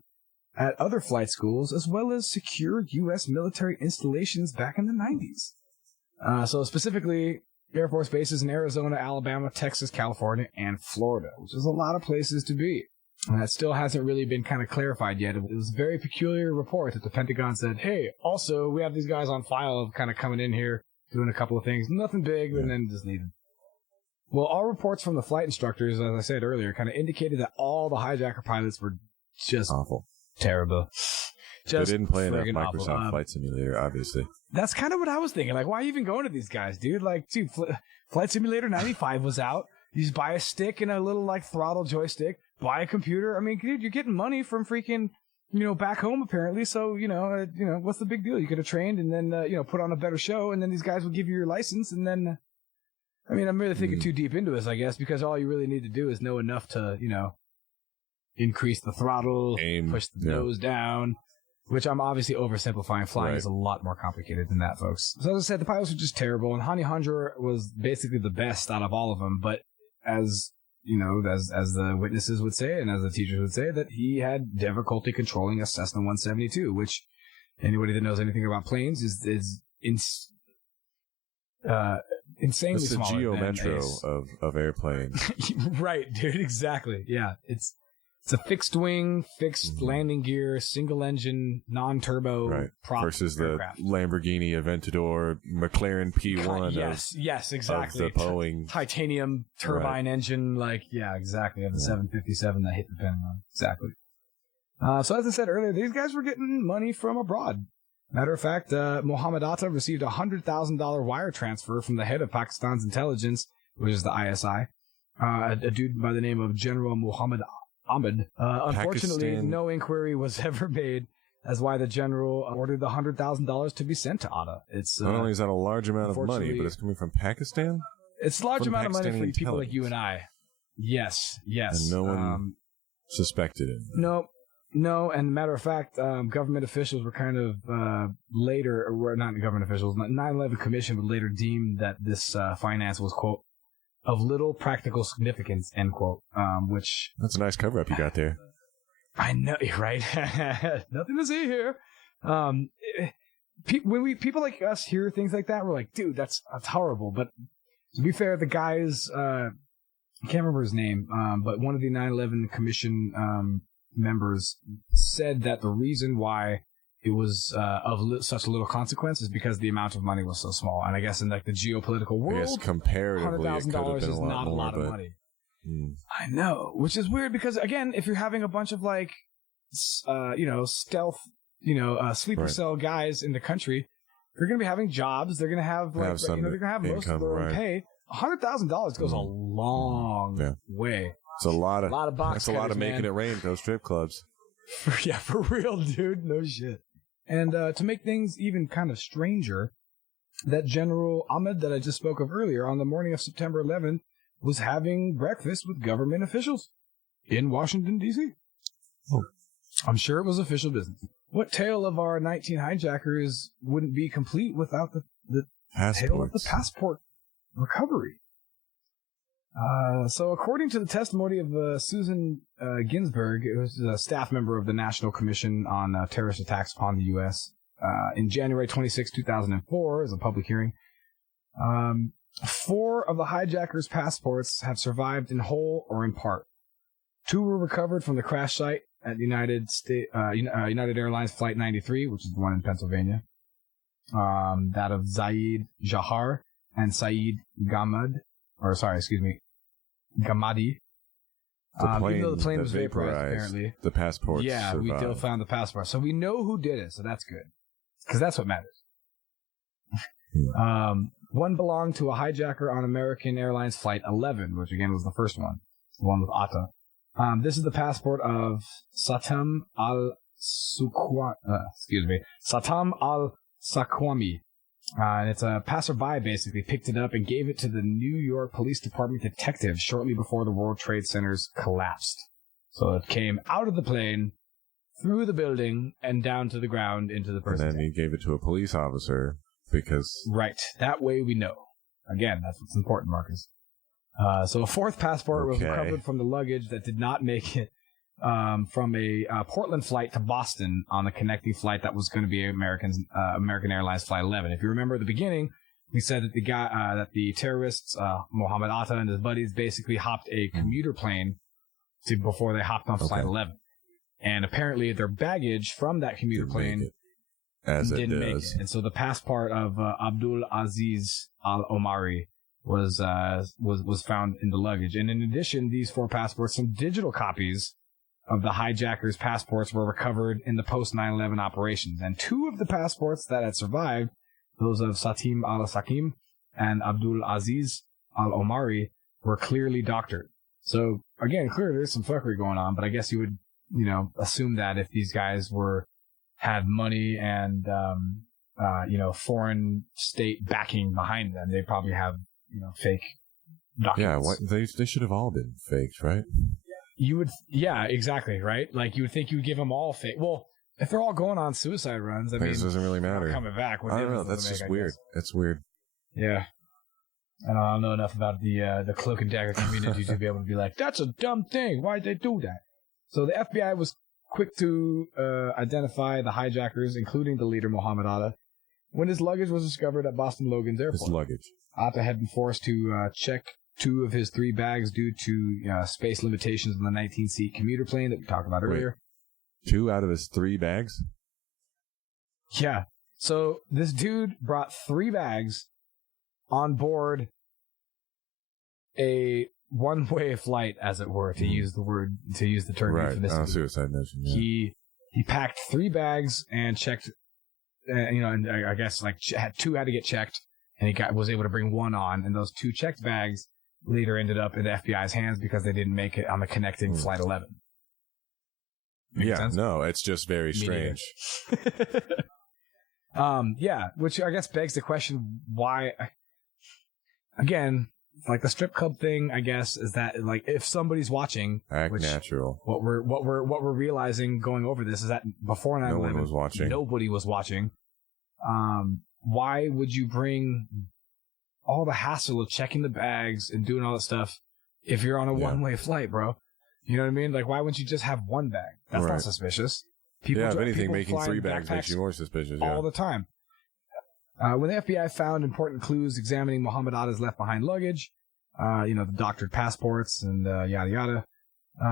at other flight schools, as well as secure U.S. military installations back in the 90s. So specifically, Air Force bases in Arizona, Alabama, Texas, California, and Florida, which is a lot of places to be. And that still hasn't really been kind of clarified yet. It was a very peculiar report that the Pentagon said, hey, also, we have these guys on file of kind of coming in here, doing a couple of things, nothing big, and then just leaving. Well, all reports from the flight instructors, as I said earlier, kind of indicated that all the hijacker pilots were just awful. Terrible. Just they didn't play enough Microsoft awful. Flight Simulator, obviously. That's kind of what I was thinking. Like, why even going to these guys, dude? Like, dude, Flight Simulator 95 was out. You just buy a stick and a little, like, throttle joystick. Buy a computer. I mean, dude, you're getting money from freaking, back home, apparently. So, what's the big deal? You could have trained and then, put on a better show, and then these guys would give you your license, and then... I mean, I'm really thinking too deep into this, I guess, because all you really need to do is know enough to, increase the throttle, push the nose down, which I'm obviously oversimplifying. Flying is a lot more complicated than that, folks. So as I said, the pilots were just terrible, and Hani Hanjour was basically the best out of all of them, but as the witnesses would say, and as the teachers would say, that he had difficulty controlling a Cessna 172, which anybody that knows anything about planes is insanely it's the smaller. Geo Metro of airplanes. Right, dude, exactly. Yeah, it's a fixed wing, fixed landing gear, single engine, non-turbo prop versus aircraft. The Lamborghini Aventador McLaren P1 yes, exactly. Of the Boeing titanium turbine engine, exactly, of the 757 that hit the Pentagon. Exactly. So as I said earlier, these guys were getting money from abroad. Matter of fact, Mohammed Atta received a $100,000 wire transfer from the head of Pakistan's intelligence, which is the ISI, a dude by the name of General Muhammad Ahmed. Unfortunately, no inquiry was ever made as why the general ordered the $100,000 to be sent to Atta. It's not only is that a large amount of money, but it's coming from Pakistan? It's a large amount of money for people like you and I. Yes. And no one suspected it. No, and matter of fact, government officials were kind of not government officials, 9/11 Commission would later deem that this finance was, quote, of little practical significance, end quote, which... That's a nice cover-up you got there. I know, right? Nothing to see here. When people like us hear things like that, we're like, dude, that's horrible. But to be fair, the guys I can't remember his name, but one of the 9/11 Commission members said that the reason why it was such little consequence is because the amount of money was so small. And I guess in like the geopolitical world, I guess comparatively, $100,000 is not a lot of money. I know, which is weird because again, if you're having a bunch of like, stealth, sleeper cell guys in the country, they're going to be having jobs. They're going to have like, they're going to have most of their own pay. $100,000 goes a long way. It's a lot of box that's a lot of making it rain at those strip clubs. For real, dude. No shit. And to make things even kind of stranger, that General Ahmed that I just spoke of earlier on the morning of September 11th was having breakfast with government officials in Washington, D.C. Oh. I'm sure it was official business. What tale of our 19 hijackers wouldn't be complete without the tale of the passport recovery? So according to the testimony of Susan Ginsburg, it was a staff member of the National Commission on Terrorist Attacks upon the U.S. In January 26, 2004, as a public hearing, 4 of the hijackers' passports have survived in whole or in part. 2 were recovered from the crash site at United Airlines Flight 93, which is the one in Pennsylvania. That of Zaid Jahar and Saeed Gamadi. Even though the plane was vaporized, apparently. The passports survived. We still found the passport. So we know who did it, so that's good. Because that's what matters. One belonged to a hijacker on American Airlines Flight 11, which again was the first one. The one with Atta. This is the passport of Satam al-Sakwami. And it's a passerby basically picked it up and gave it to the New York Police Department detective shortly before the World Trade Centers collapsed. So it came out of the plane, through the building, and down to the ground into the person. And then he gave it to a police officer because... Right. That way we know. Again, that's what's important, Marcus. So a 4th passport was recovered from the luggage that did not make it from a Portland flight to Boston on a connecting flight that was going to be American Airlines Flight 11. If you remember at the beginning, we said that that the terrorists, Mohammed Atta and his buddies, basically hopped a commuter plane before they hopped on Flight 11. And apparently their baggage from that commuter plane didn't make it. And so the passport of Abdul Aziz Al-Omari was found in the luggage. And in addition, these 4 passports, some digital copies of the hijackers' passports were recovered in the post-9/11 operations. And 2 of the passports that had survived, those of Satim al-Sakim and Abdul Aziz al-Omari, were clearly doctored. So, again, clearly there's some fuckery going on, but I guess you would, assume that if these guys had money and, foreign state backing behind them, they probably have, fake documents. Yeah, they should have all been faked, right? Exactly, right? Like, you would think you would give them all fake. Well, if they're all going on suicide runs, I mean, it doesn't really matter. Coming back. I don't know. That's just weird. It's weird. Yeah. I don't know enough about the cloak and dagger community to be able to be like, that's a dumb thing. Why'd they do that? So the FBI was quick to identify the hijackers, including the leader, Mohammed Atta, when his luggage was discovered at Boston Logan's airport. His luggage. Atta had been forced to check 2 of his 3 bags due to space limitations on the 19-seat commuter plane that we talked about earlier. 2 out of his 3 bags? Yeah. So this dude brought 3 bags on board a one-way flight, as it were, to use the term for this. Right, suicide mission. Yeah. He packed 3 bags and checked, and I guess like 2 had to get checked, and he was able to bring 1 on, and those 2 checked bags later ended up in the FBI's hands because they didn't make it on the connecting Flight 11. Make sense? No, it's just very strange. Which I guess begs the question why. Again, like the strip club thing, I guess, is that like if somebody's watching, act natural. What we're realizing going over this is that before 9/11, no one was watching. Nobody was watching. Why would you bring all the hassle of checking the bags and doing all that stuff if you're on a one-way flight, bro? You know what I mean? Like, why wouldn't you just have 1 bag? That's not suspicious. If anything, making 3 bags makes you more suspicious. All the time. When the FBI found important clues examining Mohammed Atta's left-behind luggage, the doctored passports and yada yada.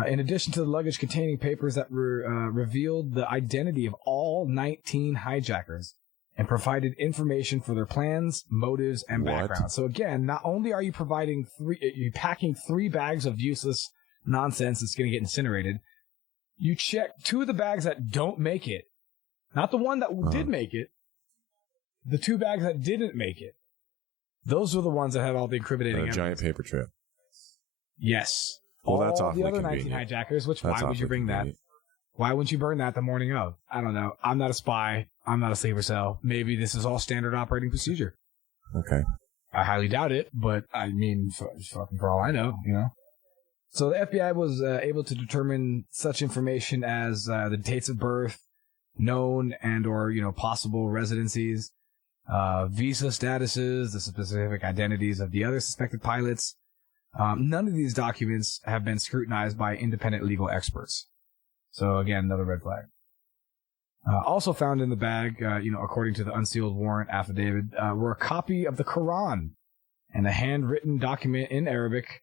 In addition to the luggage containing papers that revealed the identity of all 19 hijackers and provided information for their plans, motives, and background. So again, not only are you packing 3 bags of useless nonsense that's going to get incinerated, you check 2 of the bags that don't make it. Not the one that did make it. The 2 bags that didn't make it. Those were the ones that had all the incriminating evidence. Giant paper trail. Yes. Well, that's awfully the other convenient. 19 hijackers, why would you bring that? Why wouldn't you burn that the morning of? I don't know. I'm not a spy. I'm not a sleeper cell. Maybe this is all standard operating procedure. Okay. I highly doubt it, but I mean, for all I know, So the FBI was able to determine such information as the dates of birth, known and or possible residencies, visa statuses, the specific identities of the other suspected pilots. None of these documents have been scrutinized by independent legal experts. So again, another red flag. Also found in the bag, according to the unsealed warrant affidavit, were a copy of the Quran and a handwritten document in Arabic.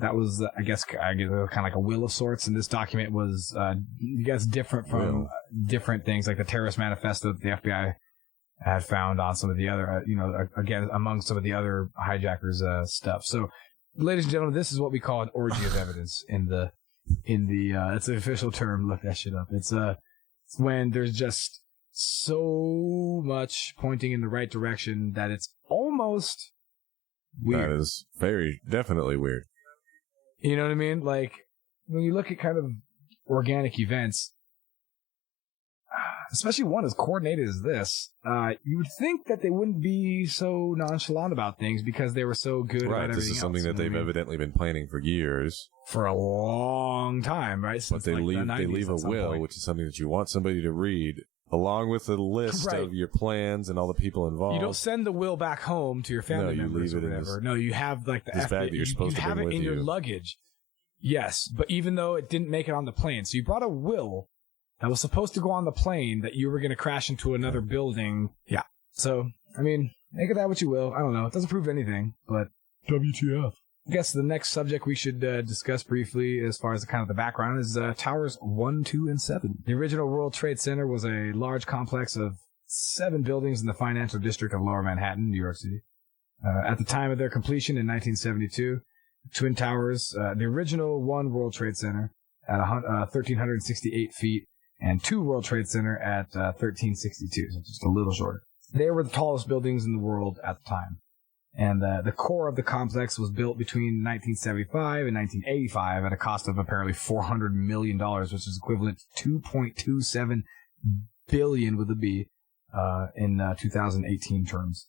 That was, I guess, kind of like a will of sorts. And this document was, different from different things, like the terrorist manifesto that the FBI had found on some of the other, again, among some of the other hijackers' stuff. So, ladies and gentlemen, this is what we call an orgy of evidence it's an official term. Look that shit up. It's when there's just so much pointing in the right direction that it's almost weird. That is definitely weird. You know what I mean? Like, when you look at kind of organic events, especially one as coordinated as this, you would think that they wouldn't be so nonchalant about things because they were so good about everything else. This is something that they've evidently been planning for years. For a long time, right? But they leave a will, which is something that you want somebody to read, along with a list of your plans and all the people involved. You don't send the will back home to your family members or whatever. No, you have like the bag that you're supposed to bring with you. You have it in your luggage. Yes, but even though it didn't make it on the plane. So you brought a will that was supposed to go on the plane that you were going to crash into another building. Yeah. So, I mean, make of that what you will. I don't know. It doesn't prove anything, but WTF. I guess the next subject we should discuss briefly as far as the background is Towers 1, 2, and 7. The original World Trade Center was a large complex of 7 buildings in the financial district of Lower Manhattan, New York City. At the time of their completion in 1972, Twin Towers, the original 1 World Trade Center at 1,368 feet, and 2 World Trade Center at 1,362, so just a little shorter. They were the tallest buildings in the world at the time. And the core of the complex was built between 1975 and 1985 at a cost of apparently $400 million, which is equivalent to $2.27 billion with a B in 2018 terms.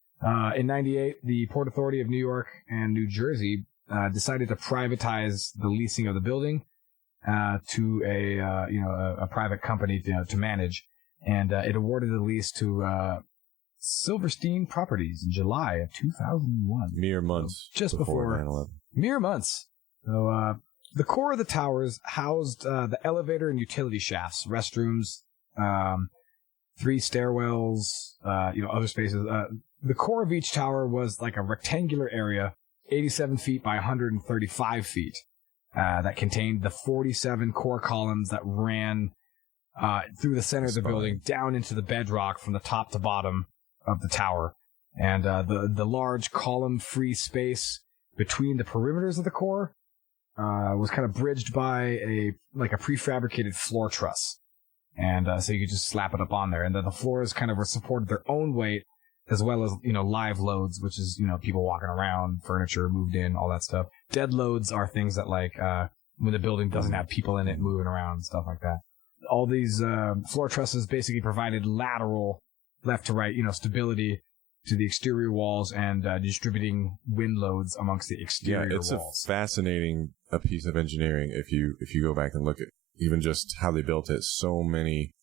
In 98, the Port Authority of New York and New Jersey decided to privatize the leasing of the building to a private company to manage, and it awarded the lease to Silverstein Properties in July of 2001. Mere months. So just before 9/11. Mere months. So the core of the towers housed the elevator and utility shafts, restrooms, 3 stairwells, other spaces. The core of each tower was like a rectangular area, 87 feet by 135 feet, that contained the 47 core columns that ran through the center of the building down into the bedrock from the top to bottom of the tower. And the large column-free space between the perimeters of the core was kind of bridged by a prefabricated floor truss. And so you could just slap it up on there. And then the floors kind of were supported their own weight, as well as, live loads, which is, people walking around, furniture moved in, all that stuff. Dead loads are things that when the building doesn't have people in it moving around, stuff like that. All these floor trusses basically provided lateral, left to right, stability to the exterior walls and distributing wind loads amongst the exterior walls. Yeah, it's a fascinating piece of engineering if you go back and look at even just how they built it. So many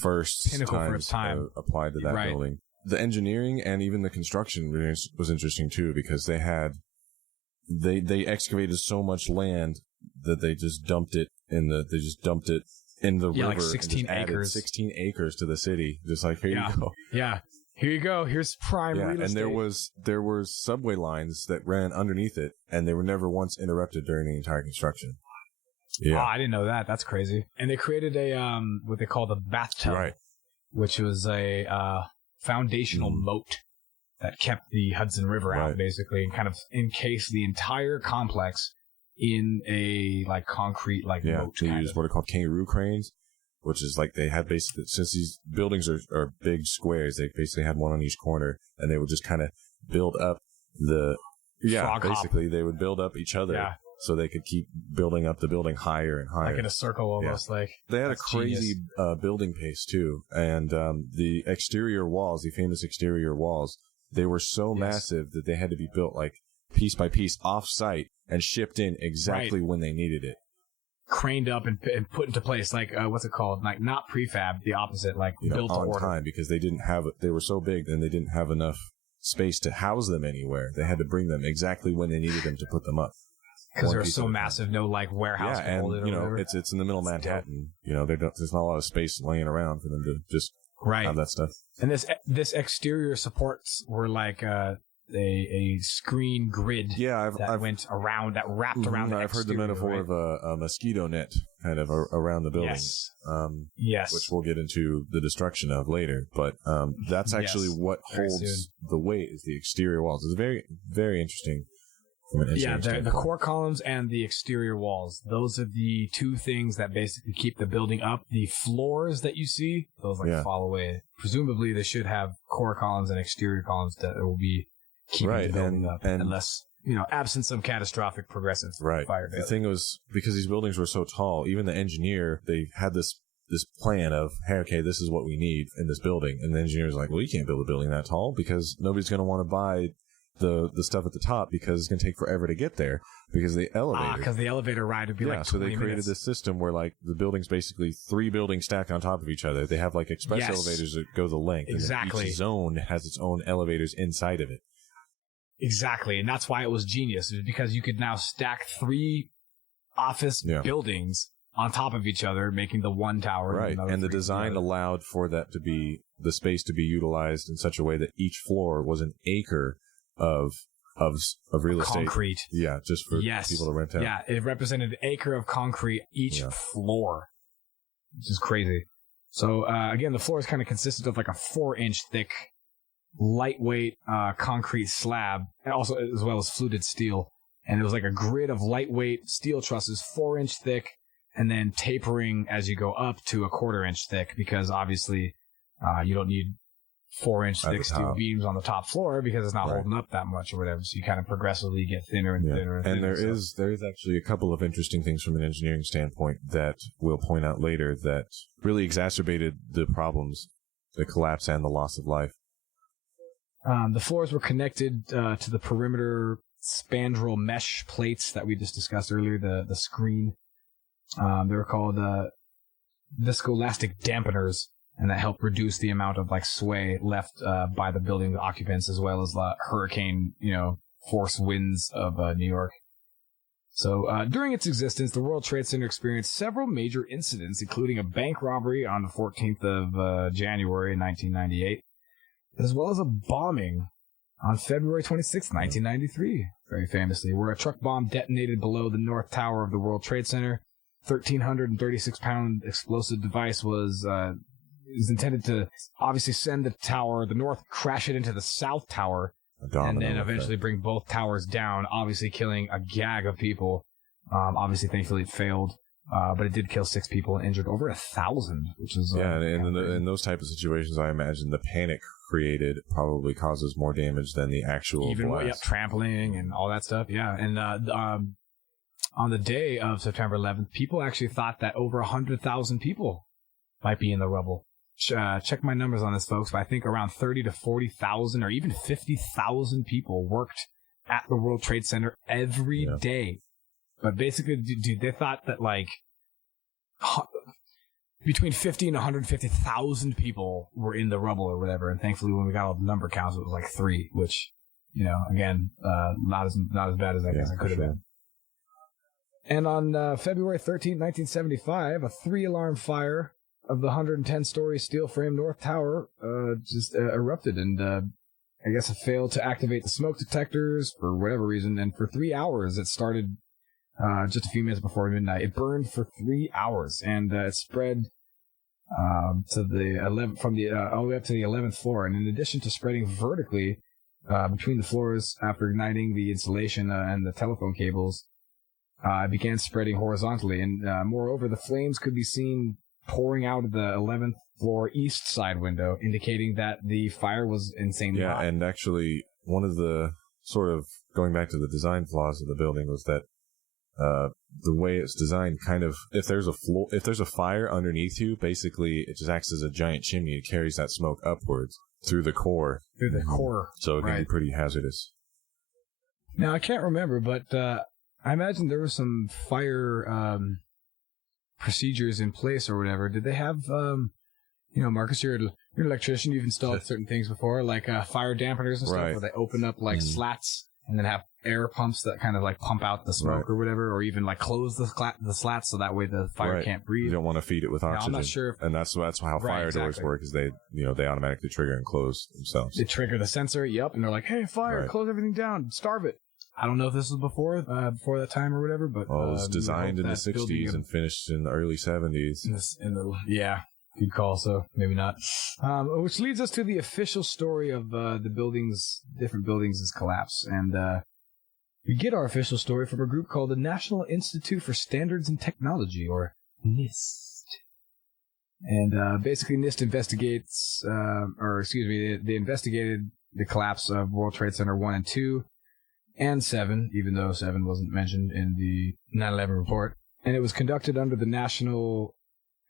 first times applied to that building. The engineering and even the construction was interesting too, because they excavated so much land that they just dumped it in the river. Like 16 acres. 16 acres to the city. Just like, here you go. Yeah. Here you go. Here's prime real estate. And there were subway lines that ran underneath it, and they were never once interrupted during the entire construction. Yeah, oh, I didn't know that. That's crazy. And they created a what they call the bathtub, right, which was a foundational moat that kept the Hudson River out, basically, and kind of encased the entire complex in a like concrete moat. They used what are called kangaroo cranes, which is like they had basically, since these buildings are big squares, they basically had one on each corner, and they would just kind of build up the they would build up each other so they could keep building up the building higher and higher, like in a circle almost. Like they had a crazy building pace too, and the exterior walls, the famous exterior walls, they were so massive that they had to be built like piece by piece off site and shipped in exactly when they needed it. Craned up and put into place, like what's it called? Like not prefab, the opposite, like built to order. Time, because they didn't have. They were so big, and they didn't have enough space to house them anywhere. They had to bring them exactly when they needed them to put them up. Because they're so massive, no like warehouse. Yeah, and it's in the middle of Manhattan. There's not a lot of space laying around for them to just have that stuff. And this exterior supports were like a screen grid that went around, that wrapped around the exterior. I've heard the metaphor of a mosquito net kind of around the building. Yes. Which we'll get into the destruction of later. But that's actually what holds the weight is the exterior walls. It's very, very interesting from an engineering standpoint. The core columns and the exterior walls. Those are the two things that basically keep the building up. The floors that you see, those fall away. Presumably they should have core columns and exterior columns that will be keeping the building up, unless, absent some catastrophic progressive fire failure. The thing was, because these buildings were so tall, even the engineer, they had this plan of, hey, okay, this is what we need in this building. And the engineer's like, well, you can't build a building that tall because nobody's going to want to buy the stuff at the top because it's going to take forever to get there because the elevator. Because the elevator ride would be like 20 so they created this system where like the building's basically 3 buildings stacked on top of each other. They have like express elevators that go the length. Exactly. And each zone has its own elevators inside of it. Exactly, and that's why it was genius. It was because you could now stack 3 office buildings on top of each other, making the one tower. Right, and the design allowed for that to be the space to be utilized in such a way that each floor was an acre of real estate. Concrete. Yeah, just for people to rent out. Yeah, it represented an acre of concrete each floor, which is crazy. So again, the floors kind of consisted of like a 4-inch thick, lightweight concrete slab, and also as well as fluted steel. And it was like a grid of lightweight steel trusses, 4-inch thick, and then tapering as you go up to a 1/4-inch thick, because obviously you don't need 4-inch thick steel beams on the top floor because it's not holding up that much or whatever. So you kind of progressively get thinner and thinner and thinner. And there is actually a couple of interesting things from an engineering standpoint that we'll point out later that really exacerbated the problems, the collapse and the loss of life. The floors were connected to the perimeter spandrel mesh plates that we just discussed earlier, the screen. They were called viscoelastic dampeners, and that helped reduce the amount of like sway left by the building occupants, as well as hurricane, force winds of New York. So during its existence, the World Trade Center experienced several major incidents, including a bank robbery on the 14th of January 1998. As well as a bombing on February 26, 1993, very famously, where a truck bomb detonated below the North Tower of the World Trade Center. 1,336-pound explosive device was intended to obviously send the North, crash it into the South Tower, and then eventually bring both towers down, obviously killing a gag of people. Obviously, thankfully, it failed. But it did kill 6 people and injured over 1,000, which is... in those type of situations, I imagine the panic created probably causes more damage than the actual blast. Trampling and all that stuff, And on the day of September 11th, people actually thought that over 100,000 people might be in the rubble. Check my numbers on this, folks, but I think around 30 to 40,000 or even 50,000 people worked at the World Trade Center every day. But basically, dude, they thought that like between 50 and 150,000 people were in the rubble or whatever. And thankfully, when we got all the number counts, it was like 3, which, again, not as bad as I guess it could have been. And on February 13, 1975, a 3-alarm fire of the 110-story steel-frame North Tower just erupted, and I guess it failed to activate the smoke detectors for whatever reason. And for 3 hours, it started just a few minutes before midnight. It burned for 3 hours, and it spread to the 11th all the way up to the 11th floor. And in addition to spreading vertically between the floors after igniting the insulation and the telephone cables, it began spreading horizontally. And moreover, the flames could be seen pouring out of the 11th floor east side window, indicating that the fire was insanely hot. Yeah, and actually, one of the sort of going back to the design flaws of the building was that the way it's designed, kind of, if there's a fire underneath you, basically it just acts as a giant chimney. It carries that smoke upwards through the core. Through the core. So it can be pretty hazardous. Now, I can't remember, but I imagine there was some fire procedures in place or whatever. Did they have, Marcus, you're an electrician, you've installed certain things before, like fire dampeners and stuff, where they open up like slats and then have air pumps that kind of like pump out the smoke or whatever, or even like close the slats so that way the fire can't breathe. You don't want to feed it with oxygen. Now, I'm not sure and that's how fire doors work, is they automatically trigger and close themselves. They trigger the sensor, and they're like, hey, fire, close everything down, starve it. I don't know if this was before that time or whatever, but... Well, it was designed in the 60s and finished in the early 70s. Good call, so maybe not. Which leads us to the official story of the different buildings' collapse. And we get our official story from a group called the National Institute for Standards and Technology, or NIST. And basically NIST investigates, they investigated the collapse of World Trade Center 1 and 2, and 7, even though 7 wasn't mentioned in the 9/11 report. And it was conducted under the National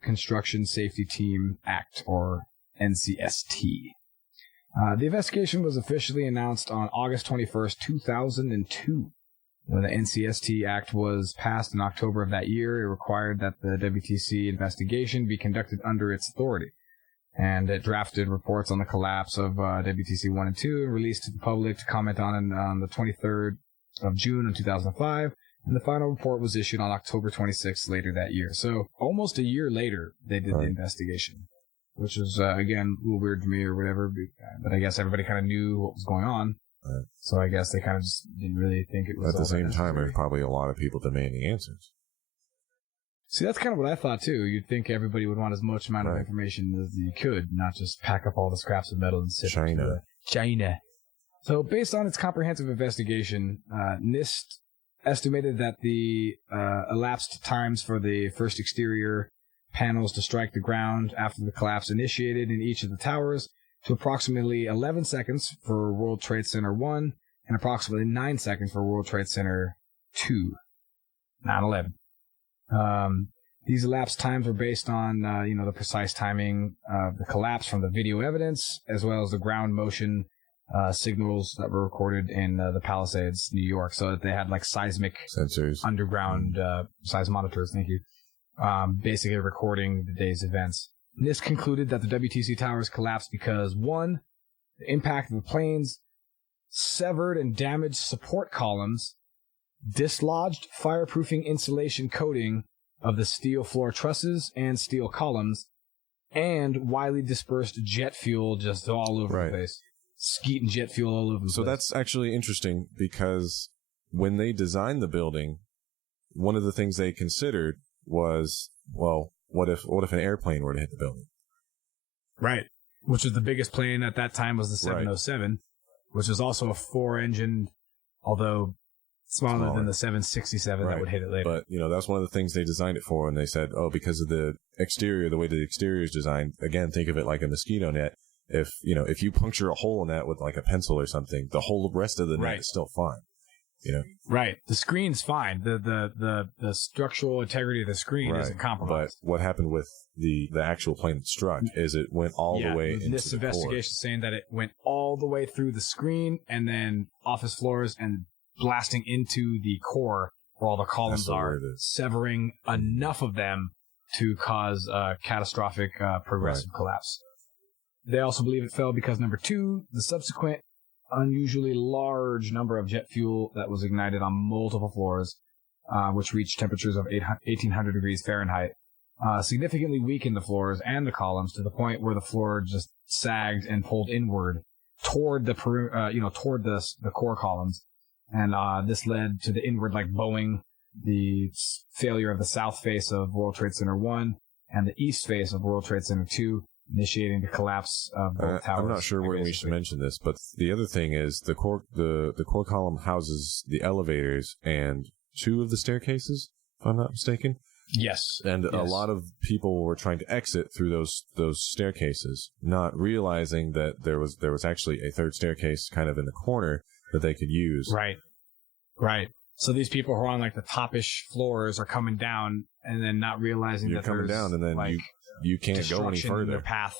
Construction Safety Team Act, or NCST. The investigation was officially announced on August 21st, 2002. When the NCST Act was passed in October of that year, it required that the WTC investigation be conducted under its authority. And it drafted reports on the collapse of WTC 1 and 2 and released to the public to comment on the 23rd of June of 2005. And the final report was issued on October 26th later that year. So almost a year later, they did the investigation, which was, again, a little weird to me or whatever. But I guess everybody kind of knew what was going on. Right. So I guess they kind of just didn't really think it was at the same time, there's probably a lot of people demanding answers. See, that's kind of what I thought, too. You'd think everybody would want as much amount of information as you could, not just pack up all the scraps of metal and sip to China. So based on its comprehensive investigation, NIST estimated that the elapsed times for the first exterior panels to strike the ground after the collapse initiated in each of the towers to approximately 11 seconds for World Trade Center 1 and approximately 9 seconds for World Trade Center 2, not 11. These elapsed times were based on, the precise timing of the collapse from the video evidence, as well as the ground motion signals that were recorded in the Palisades, New York, so that they had like seismic sensors, underground seismometers. Thank you. Basically recording the day's events. And this concluded that the WTC towers collapsed because 1, the impact of the planes severed and damaged support columns, dislodged fireproofing insulation coating of the steel floor trusses and steel columns, and widely dispersed jet fuel just all over the place. Skeet and jet fuel all over the place. So that's actually interesting, because when they designed the building, one of the things they considered was, well, what if an airplane were to hit the building? Right. Which was the biggest plane at that time, was the 707, which is also a 4-engine, although smaller than the 767 that would hit it later. But, that's one of the things they designed it for, and they said, because of the exterior, the way the exterior is designed, again, think of it like a mosquito net. If you puncture a hole in that with like a pencil or something, the whole rest of the net is still fine. Right. The screen's fine. The structural integrity of the screen isn't compromised. But what happened with the actual plane that struck is it went all the way into this the investigation saying that it went all the way through the screen and then office floors and blasting into the core where all the columns are, severing enough of them to cause a catastrophic progressive collapse. They also believe it fell because, number 2, the subsequent unusually large number of jet fuel that was ignited on multiple floors, which reached temperatures of 1,800 degrees Fahrenheit, significantly weakened the floors and the columns to the point where the floor just sagged and pulled inward toward the toward the core columns, and this led to the inward bowing, the failure of the south face of World Trade Center 1 and the east face of World Trade Center 2, initiating the collapse of both towers. I'm not sure when we should mention this, but the other thing is the core column houses the elevators and 2 of the staircases, if I'm not mistaken. Yes. And a lot of people were trying to exit through those staircases, not realizing that there was actually a third staircase kind of in the corner that they could use. Right. So these people who are on the top-ish floors are coming down and then not realizing you're that coming down, and then you can't go any further. In their path.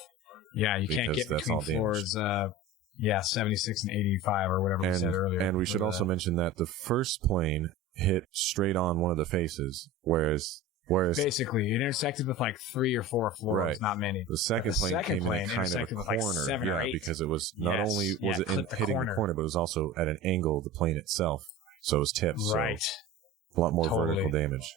Yeah, you can't get between floors. 76 and 85 or whatever we said earlier. And we should also mention that the first plane hit straight on one of the faces, whereas basically it intersected with 3 or 4 floors, not many. The second plane came in kind of a corner, 7 or 8. because it was not only was it hitting the corner, but it was also at an angle of the plane itself, so it was tipped. Right, so a lot more vertical damage.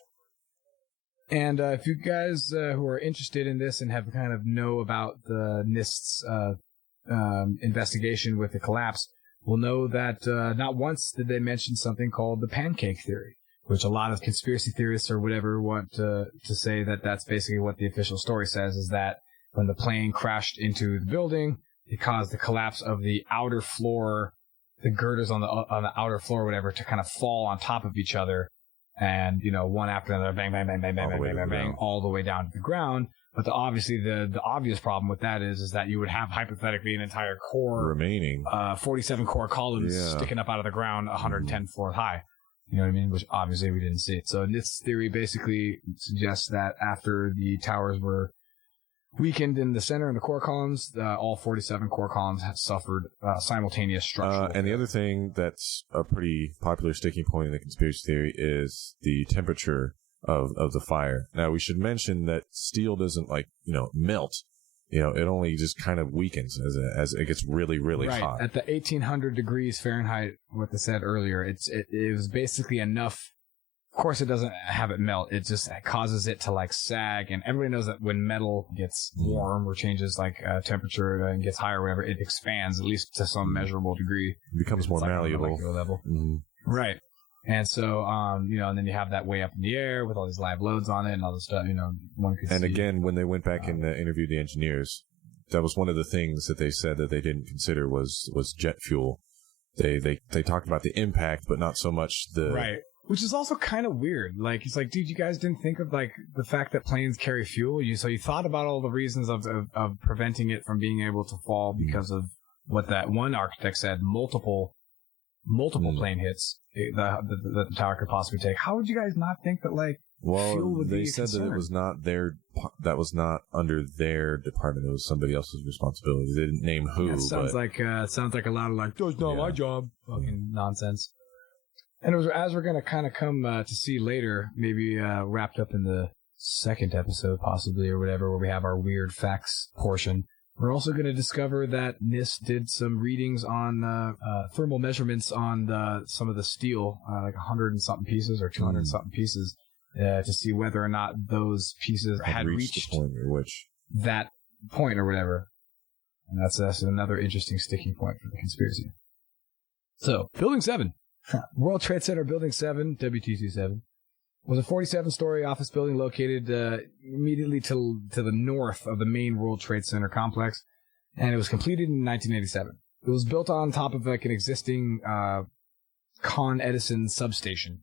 And if you guys who are interested in this and have kind of know about the NIST's investigation with the collapse, will know that not once did they mention something called the pancake theory, which a lot of conspiracy theorists or whatever want to say that that's basically what the official story says, is that when the plane crashed into the building, it caused the collapse of the outer floor, the girders on the outer floor, whatever, to kind of fall on top of each other, and one after another, bang, bang, bang, bang, bang, bang, bang, bang, bang, all the way down to the ground. But the obvious problem with that is that you would have hypothetically an entire core remaining, 47 core columns sticking up out of the ground, 110 floors high. You know what I mean? Which obviously we didn't see. So this theory basically suggests that after the towers were weakened in the center and the core columns, all 47 core columns have suffered simultaneous structural. And the other thing that's a pretty popular sticking point in the conspiracy theory is the temperature of the fire. Now, we should mention that steel doesn't melt. It only just kind of weakens as it gets really, really hot. At the 1800 degrees Fahrenheit, what they said earlier, it was basically enough. Of course, it doesn't have it melt. It just causes it to sag. And everybody knows that when metal gets warm or changes temperature and gets higher or whatever, it expands, at least to some measurable degree. It becomes more malleable. On a molecular level. Right. And so, and then you have that way up in the air with all these live loads on it and all this stuff, one could see. And again, when they went back and interviewed the engineers, that was one of the things that they said that they didn't consider was jet fuel. They talked about the impact, but not so much the... Right. Which is also kind of weird. It's dude, you guys didn't think of the fact that planes carry fuel. So you thought about all the reasons of preventing it from being able to fall because of what that one architect said, multiple plane hits that the tower could possibly take. How would you guys not think that fuel would be a concern? They said that it was not that was not under their department. It was somebody else's responsibility. They didn't name who. It sounds like a lot of that's not my job. Fucking nonsense. And as we're going to kind of come to see later, maybe wrapped up in the second episode possibly or whatever, where we have our weird facts portion, we're also going to discover that NIST did some readings on thermal measurements on some of the steel, 100 and something pieces or 200 and something pieces, to see whether or not those pieces had reached that point or whatever. And that's another interesting sticking point for the conspiracy. So, Building 7. World Trade Center Building 7, WTC-7, was a 47-story office building located immediately to the north of the main World Trade Center complex, and it was completed in 1987. It was built on top of an existing Con Edison substation,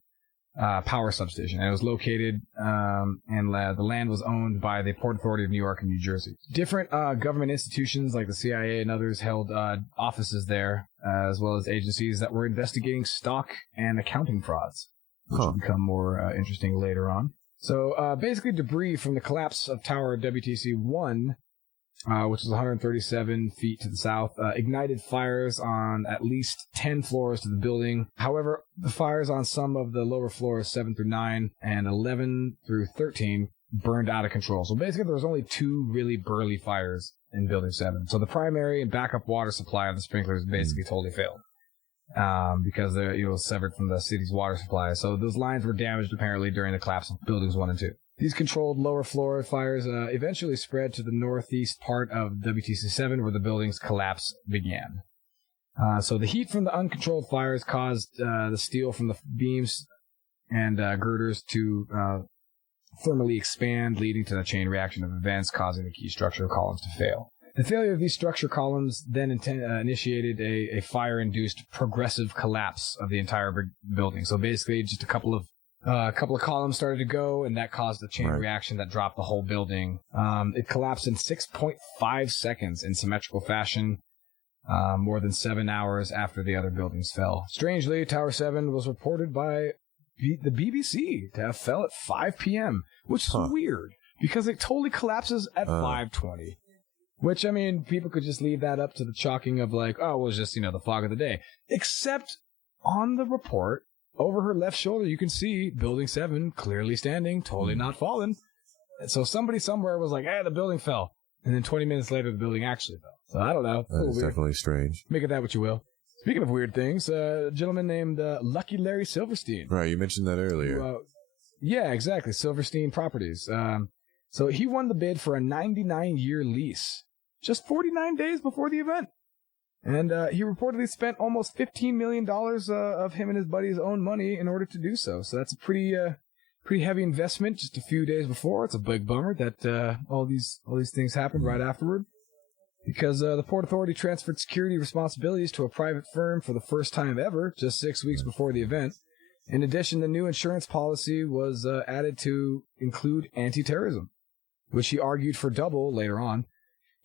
power substation, and it was located, and the land was owned by the Port Authority of New York and New Jersey. Different government institutions like the CIA and others held offices there, as well as agencies that were investigating stock and accounting frauds, which will become more interesting later on. So basically debris from the collapse of Tower WTC-1, which is 137 feet to the south, ignited fires on at least 10 floors to the building. However, the fires on some of the lower floors, 7 through 9 and 11 through 13, burned out of control. So basically there was only 2 really burly fires in Building 7. So the primary and backup water supply of the sprinklers basically totally failed. because they're severed from the city's water supply. So those lines were damaged apparently during the collapse of buildings 1 and 2. These controlled lower floor fires eventually spread to the northeast part of WTC-7 where the building's collapse began. So the heat from the uncontrolled fires caused the steel from the beams and girders to thermally expand, leading to the chain reaction of events, causing the key structure columns to fail. The failure of these structure columns then initiated a fire-induced progressive collapse of the entire building. So basically, just a couple of columns started to go, and that caused a chain reaction that dropped the whole building. It collapsed in 6.5 seconds in symmetrical fashion, more than 7 hours after the other buildings fell. Strangely, Tower 7 was reported by the BBC to have fell at 5 p.m., which is weird, because it totally collapses at 5:20. Which, I mean, people could just leave that up to the chalking of like, oh, it was just, the fog of the day. Except on the report, over her left shoulder, you can see Building 7 clearly standing, totally not fallen. And so somebody somewhere was like, the building fell. And then 20 minutes later, the building actually fell. So I don't know. That's definitely strange. Make of that what you will. Speaking of weird things, a gentleman named Lucky Larry Silverstein. Right, you mentioned that earlier. Yeah, exactly. Silverstein Properties. So he won the bid for a 99-year lease just 49 days before the event. And he reportedly spent almost $15 million of him and his buddy's own money in order to do so. So that's a pretty heavy investment just a few days before. It's a big bummer that all these things happened right afterward. Because the Port Authority transferred security responsibilities to a private firm for the first time ever, just 6 weeks before the event. In addition, the new insurance policy was added to include anti-terrorism, which he argued for double later on.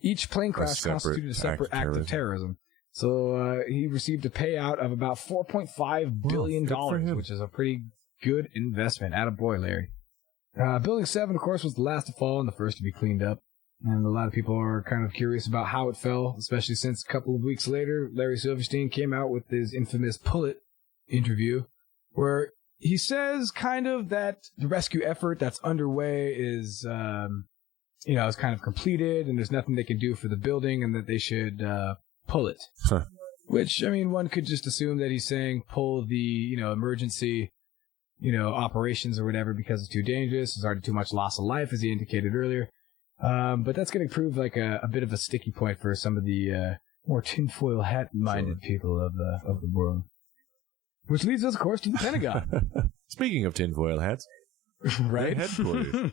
Each plane crash constituted a separate act of terrorism. So he received a payout of about $4.5 billion, which is a pretty good investment. Attaboy, Larry. Building 7, of course, was the last to fall and the first to be cleaned up. And a lot of people are kind of curious about how it fell, especially since a couple of weeks later, Larry Silverstein came out with his infamous Pull It interview, where he says kind of that the rescue effort that's underway is, is kind of completed and there's nothing they can do for the building and that they should pull it. Huh. Which, I mean, one could just assume that he's saying pull the, emergency, operations or whatever because it's too dangerous. There's already too much loss of life, as he indicated earlier. But that's going to prove like a bit of a sticky point for some of the more tinfoil hat-minded people of the world. Which leads us, of course, to the Pentagon. Speaking of tinfoil hats, right? Headquarters.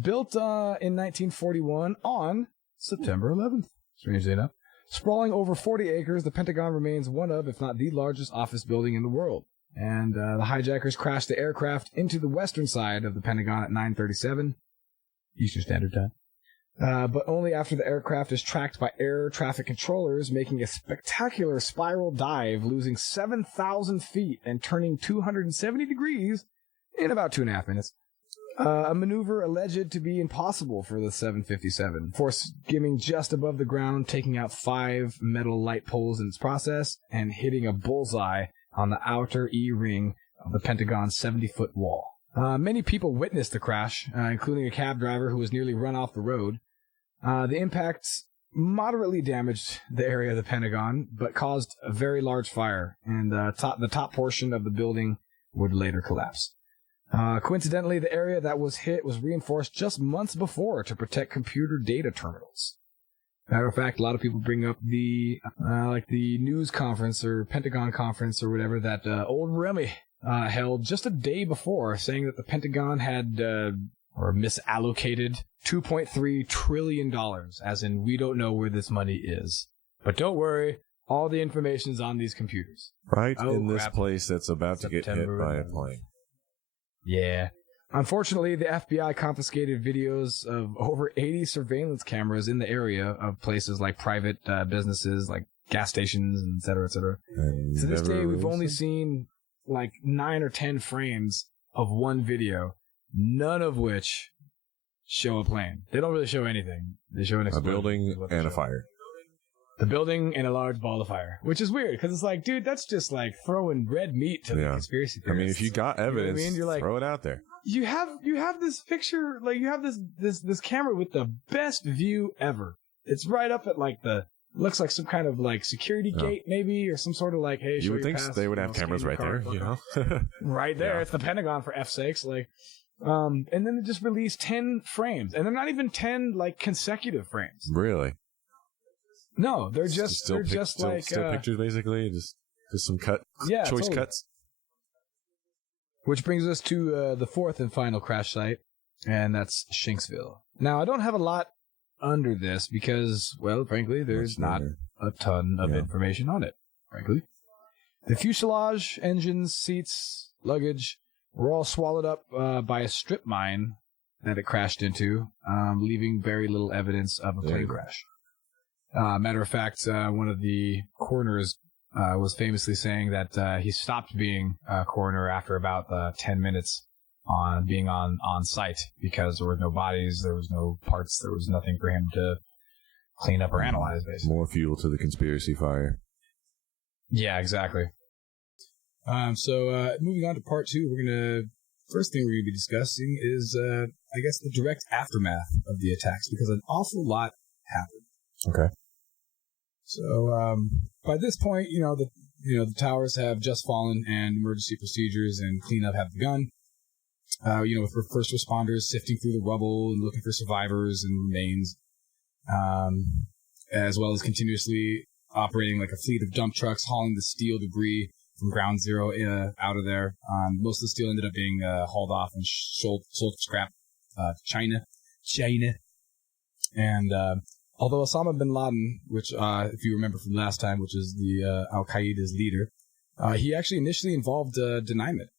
Built in 1941 on September 11th, strangely enough. Sprawling over 40 acres, the Pentagon remains one of, if not the largest office building in the world. And the hijackers crashed the aircraft into the western side of the Pentagon at 9:37 Eastern Standard Time. But only after the aircraft is tracked by air traffic controllers, making a spectacular spiral dive, losing 7,000 feet and turning 270 degrees in about 2.5 minutes. A maneuver alleged to be impossible for the 757, skimming just above the ground, taking out 5 metal light poles in its process, and hitting a bullseye on the outer E-ring of the Pentagon's 70-foot wall. Many people witnessed the crash, including a cab driver who was nearly run off the road. The impact moderately damaged the area of the Pentagon, but caused a very large fire, and the top portion of the building would later collapse. Coincidentally, the area that was hit was reinforced just months before to protect computer data terminals. Matter of fact, a lot of people bring up the news conference or Pentagon conference or whatever that old Remy held just a day before, saying that the Pentagon had or misallocated $2.3 trillion, as in we don't know where this money is. But don't worry, all the information's on these computers. Right in this place that's about to get hit by a plane. Yeah. Unfortunately, the FBI confiscated videos of over 80 surveillance cameras in the area of places like private businesses, like gas stations, and et cetera, et cetera. To this day, we've only seen like 9 or 10 frames of one video, none of which show a plane. They don't really show anything. They show an explosion. A building and a fire. The building and a large ball of fire, which is weird because it's like, dude, that's just like throwing red meat to the conspiracy theorists. I mean, if you got evidence, You're like, throw it out there. You have this picture, like you have this camera with the best view ever. It's right up at like the looks like some kind of like security gate, maybe, or some sort of like, hey, you would think they would have cameras right there, you know? Right there. It's the Pentagon, for F's sakes. Like, and then they just released 10 frames, and they're not even 10 like consecutive frames. Really? No, they're just still pictures, basically, just some choice cuts. Which brings us to the fourth and final crash site, and that's Shanksville. Now, I don't have a lot under this because, well, frankly, there's not a ton of information on it, frankly. The fuselage, engines, seats, luggage were all swallowed up by a strip mine that it crashed into, leaving very little evidence of a plane crash. Matter of fact, one of the coroners was famously saying that he stopped being a coroner after about 10 minutes on being on site because there were no bodies, there was no parts, there was nothing for him to clean up or analyze, basically. More fuel to the conspiracy fire. Yeah, exactly. So moving on to part two, first thing we're going to be discussing is, I guess, the direct aftermath of the attacks, because an awful lot happened. Okay. So by this point, the towers have just fallen, and emergency procedures and cleanup have begun. With first responders sifting through the rubble and looking for survivors and remains, as well as continuously operating like a fleet of dump trucks hauling the steel debris from ground zero out of there. Most of the steel ended up being hauled off and sold for scrap to China. And although Osama bin Laden, which if you remember from last time, which is the Al-Qaeda's leader, he actually initially involved deniement.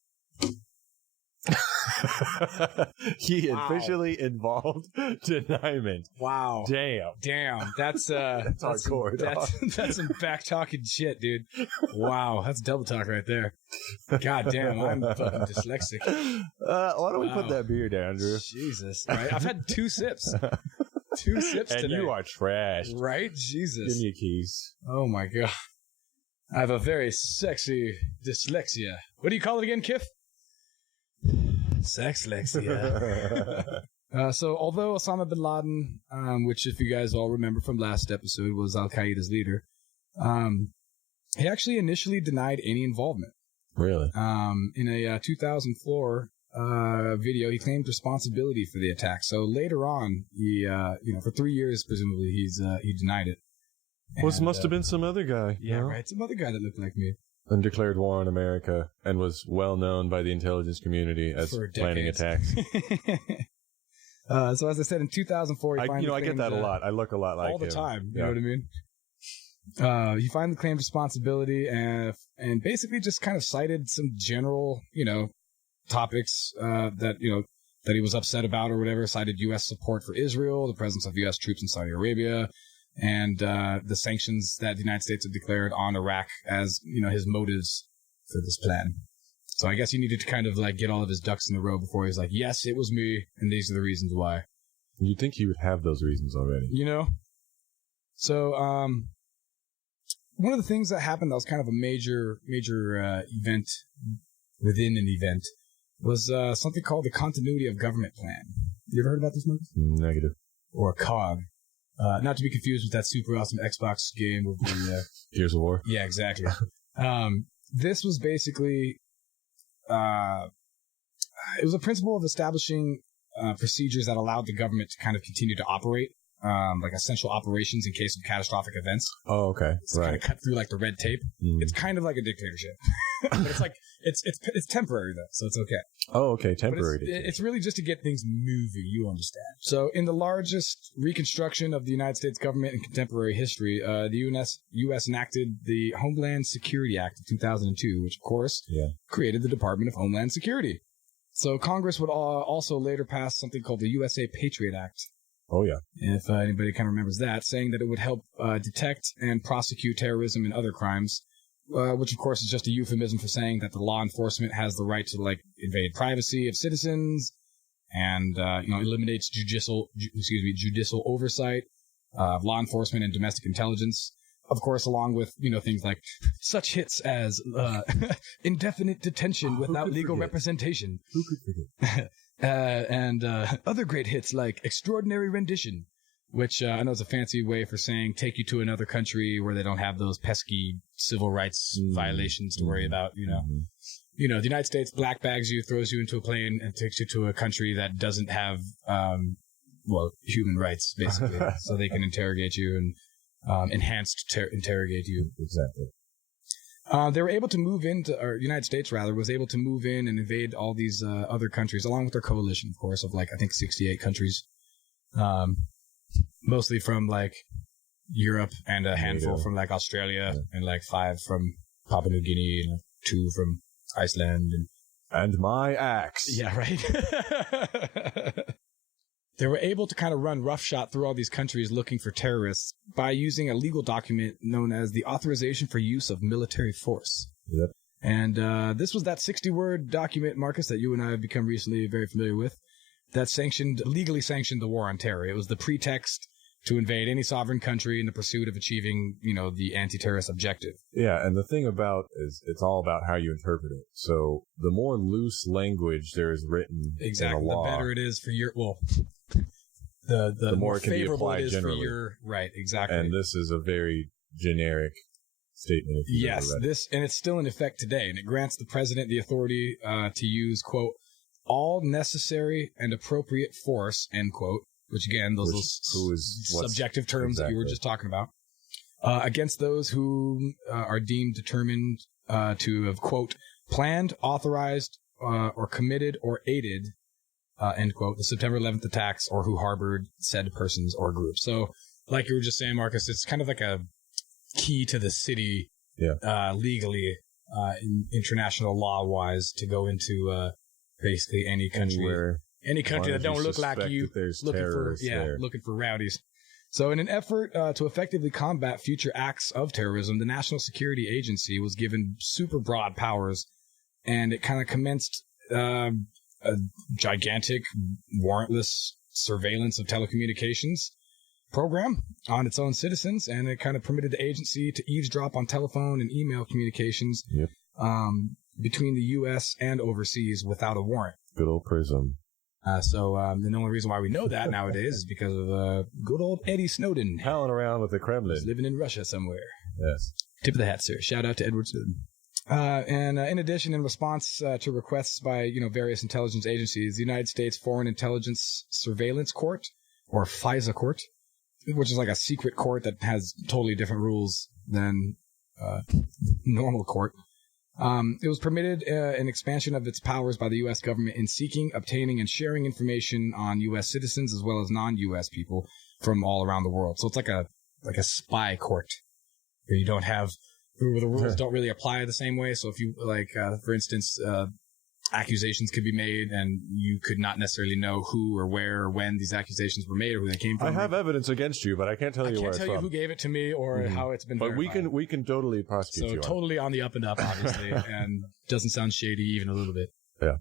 He officially involved deniement. Wow. Damn. That's hardcore. That's some back talking shit, dude. Wow, that's double talk right there. God damn, I'm fucking dyslexic. Why don't we put that beer down, Drew? Jesus, right? I've had 2 sips. 2 sips and today. You are trash. Right? Jesus. Give me your keys. Oh my god. I have a very sexy dyslexia. What do you call it again, Kif? Sexlexia. So although Osama bin Laden, which if you guys all remember from last episode was Al-Qaeda's leader, he actually initially denied any involvement. Really? In a 2004 video, he claimed responsibility for the attack. So later on, he, for 3 years, presumably, he denied it. Well, it must have been some other guy. Yeah, right. Some other guy that looked like me. And declared war on America and was well known by the intelligence community as planning attacks. So as I said, in 2004, he finally I get that a lot. I look a lot like him. all the time. You know what I mean? He finally claimed responsibility and basically just kind of cited some general, topics that he was upset about or whatever. Cited U.S. support for Israel, the presence of U.S. troops in Saudi Arabia, and the sanctions that the United States had declared on Iraq as, his motives for this plan. So I guess he needed to kind of like get all of his ducks in a row before he's like, yes, it was me, and these are the reasons why. You'd think he would have those reasons already. So, one of the things that happened that was kind of a major event within an event was something called the Continuity of Government Plan. You ever heard about this movie? Negative. Or COG. Not to be confused with that super awesome Xbox game with the Gears of War. Yeah, exactly. This was basically it was a principle of establishing procedures that allowed the government to kind of continue to operate, like essential operations in case of catastrophic events. Oh, okay. So kind of cut through like the red tape. It's kind of like a dictatorship, but it's like it's temporary though, so it's okay. Oh, okay, temporary. It's really just to get things moving. You understand? So, in the largest reconstruction of the United States government in contemporary history, the U.S. enacted the Homeland Security Act of 2002, which of course created the Department of Homeland Security. So, Congress would also later pass something called the USA Patriot Act. Oh, yeah. If anybody kind of remembers that, saying that it would help detect and prosecute terrorism and other crimes, which of course is just a euphemism for saying that the law enforcement has the right to invade privacy of citizens and eliminates judicial oversight of law enforcement and domestic intelligence. Of course, along with things like such hits as indefinite detention without legal representation. Who could forget? And other great hits like Extraordinary Rendition, which I know is a fancy way for saying take you to another country where they don't have those pesky civil rights violations to worry about, you know. You know, the United States black bags you, throws you into a plane, and takes you to a country that doesn't have, human rights, basically, so they can interrogate you and interrogate you. Exactly. They were able to move into, or United States rather, was able to move in and invade all these other countries, along with their coalition, of course, of like, I think 68 countries, mostly from like Europe and a handful from like Australia and like 5 from Papua New Guinea and 2 from Iceland. And my axe. Yeah, right. They were able to kind of run roughshod through all these countries looking for terrorists by using a legal document known as the Authorization for Use of Military Force. Yep. And this was that 60-word document, Marcus, that you and I have become recently very familiar with, that legally sanctioned the war on terror. It was the pretext to invade any sovereign country in the pursuit of achieving, you know, the anti-terrorist objective. Yeah, and the thing about is it's all about how you interpret it. So the more loose language there is written in a law, the better it is for your the more it can favorable be applied it is generally. For your right, exactly. And this is a very generic statement. If you yes, and it's still in effect today, and it grants the president the authority to use, quote, all necessary and appropriate force, end quote. Which again, those subjective terms that you were just talking about, against those who are deemed determined to have, quote, planned, authorized, or committed or aided, end quote, the September 11th attacks, or who harbored said persons or groups. So, like you were just saying, Marcus, it's kind of like a key to the city, legally, international law-wise, to go into basically any country. Any country that don't look like you, looking for rowdies. So in an effort to effectively combat future acts of terrorism, the National Security Agency was given super broad powers, and it kind of commenced a gigantic warrantless surveillance of telecommunications program on its own citizens, and it kind of permitted the agency to eavesdrop on telephone and email communications between the U.S. and overseas without a warrant. Good old PRISM. So the only reason why we know that nowadays is because of good old Eddie Snowden. Howling around with the Kremlin. He's living in Russia somewhere. Yes. Tip of the hat, sir. Shout out to Edward Snowden. And in addition, in response to requests by various intelligence agencies, the United States Foreign Intelligence Surveillance Court, or FISA Court, which is like a secret court that has totally different rules than normal court. It was permitted an expansion of its powers by the U.S. government in seeking, obtaining, and sharing information on U.S. citizens as well as non-U.S. people from all around the world. So it's like a spy court where you don't have where the rules don't really apply the same way. So if you for instance, accusations could be made, and you could not necessarily know who or where or when these accusations were made or who they came from. I have evidence against you, but I can't tell you where it's from. I can't tell you who gave it to me or how it's been verified. But we can totally prosecute you. So totally on the up and up, obviously, and doesn't sound shady even a little bit. Yeah.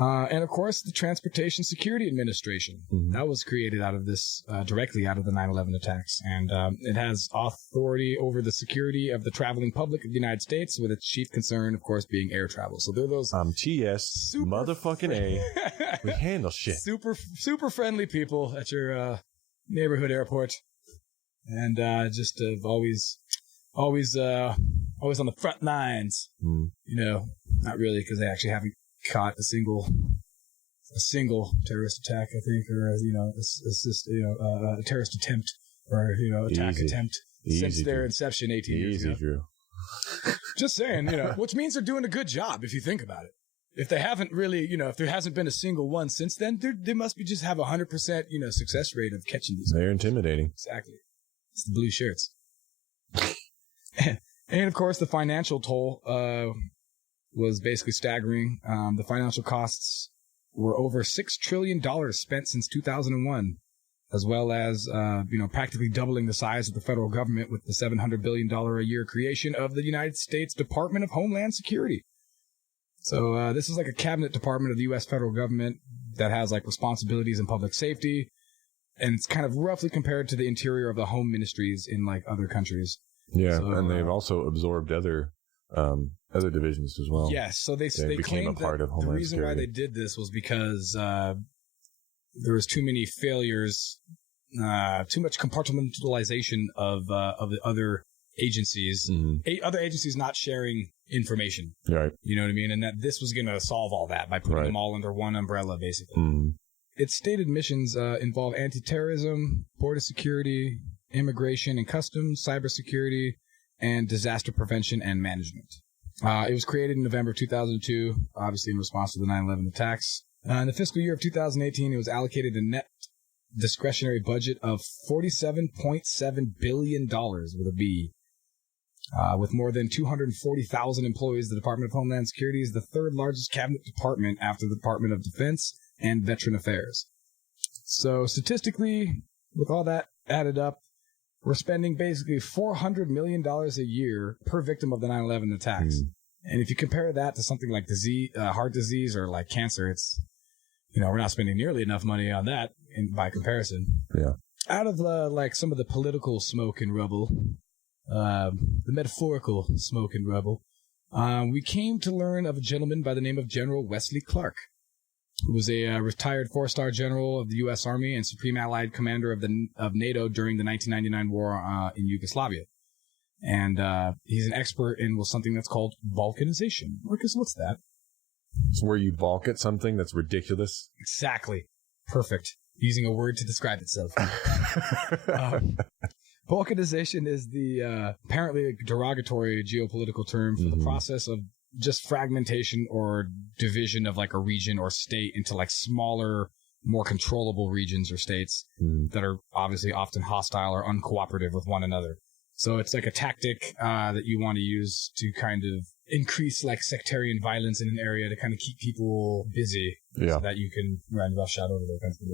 And of course, the Transportation Security Administration. That was created out of this, directly out of the 9/11 attacks. And it has authority over the security of the traveling public of the United States, with its chief concern, of course, being air travel. So they're those TS motherfucking A. We handle shit. Super friendly people at your neighborhood airport. And just always on the front lines. Not really, because they actually haven't caught a single terrorist attack, I think, or a terrorist attempt or attack attempt since their inception 18 years ago. Drew. Just saying, which means they're doing a good job if you think about it. If they haven't really, if there hasn't been a single one since then, they must be just have 100% success rate of catching these. They're intimidating. Exactly. It's the blue shirts. And of course, the financial toll was basically staggering. The financial costs were over $6 trillion spent since 2001, as well as, practically doubling the size of the federal government with the $700 billion a year creation of the United States Department of Homeland Security. So this is like a cabinet department of the U.S. federal government that has like responsibilities in public safety, and it's kind of roughly compared to the interior of the home ministries in like other countries. Yeah, so, and they've also absorbed other divisions as well. Yes, so they became a part of Homeland Security. The reason why they did this was because there was too many failures compartmentalization of the other agencies, other agencies not sharing information. Right. You know what I mean? And that this was going to solve all that by putting them all under one umbrella, basically. Its stated missions involve anti-terrorism, border security, immigration and customs, cybersecurity, and disaster prevention and management. It was created in November of 2002, obviously in response to the 9/11 attacks. In the fiscal year of 2018, it was allocated a net discretionary budget of $47.7 billion with a B. With more than 240,000 employees, the Department of Homeland Security is the third largest cabinet department after the Department of Defense and Veteran Affairs. So statistically, with all that added up, we're spending basically $400 million a year per victim of the 9/11 attacks. And if you compare that to something like heart disease or like cancer, it's, we're not spending nearly enough money on that by comparison. Yeah. Out of like some of the political smoke and rubble, the metaphorical smoke and rubble, we came to learn of a gentleman by the name of General Wesley Clark, who was a retired 4-star general of the U.S. Army and Supreme Allied Commander of NATO during the 1999 war in Yugoslavia. And he's an expert in something that's called balkanization. Marcus, what's that? It's where you balk at something that's ridiculous. Exactly. Perfect. Using a word to describe itself. Balkanization is the apparently derogatory geopolitical term for the process of just fragmentation or division of like a region or state into like smaller, more controllable regions or states that are obviously often hostile or uncooperative with one another. So it's like a tactic that you want to use to kind of increase like sectarian violence in an area to kind of keep people busy so that you can run roughshod over their country.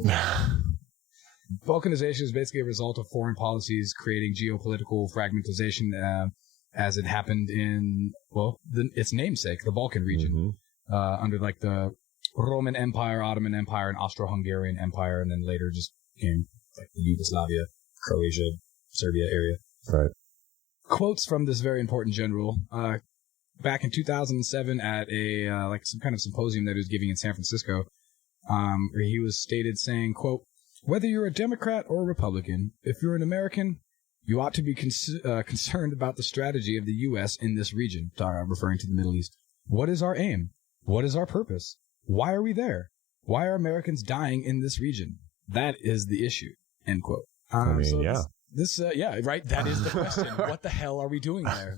Balkanization is basically a result of foreign policies creating geopolitical fragmentization as it happened in, its namesake, the Balkan region, under like the Roman Empire, Ottoman Empire, and Austro-Hungarian Empire, and then later just became like the Yugoslavia, Croatia, Serbia area. Right. Quotes from this very important general. Back in 2007 at a some kind of symposium that he was giving in San Francisco, where he was stated saying, quote, "Whether you're a Democrat or a Republican, if you're an American, you ought to be concerned about the strategy of the U.S. in this region," referring to the Middle East. "What is our aim? What is our purpose? Why are we there? Why are Americans dying in this region? That is the issue," end quote. Right. That is the question. What the hell are we doing there?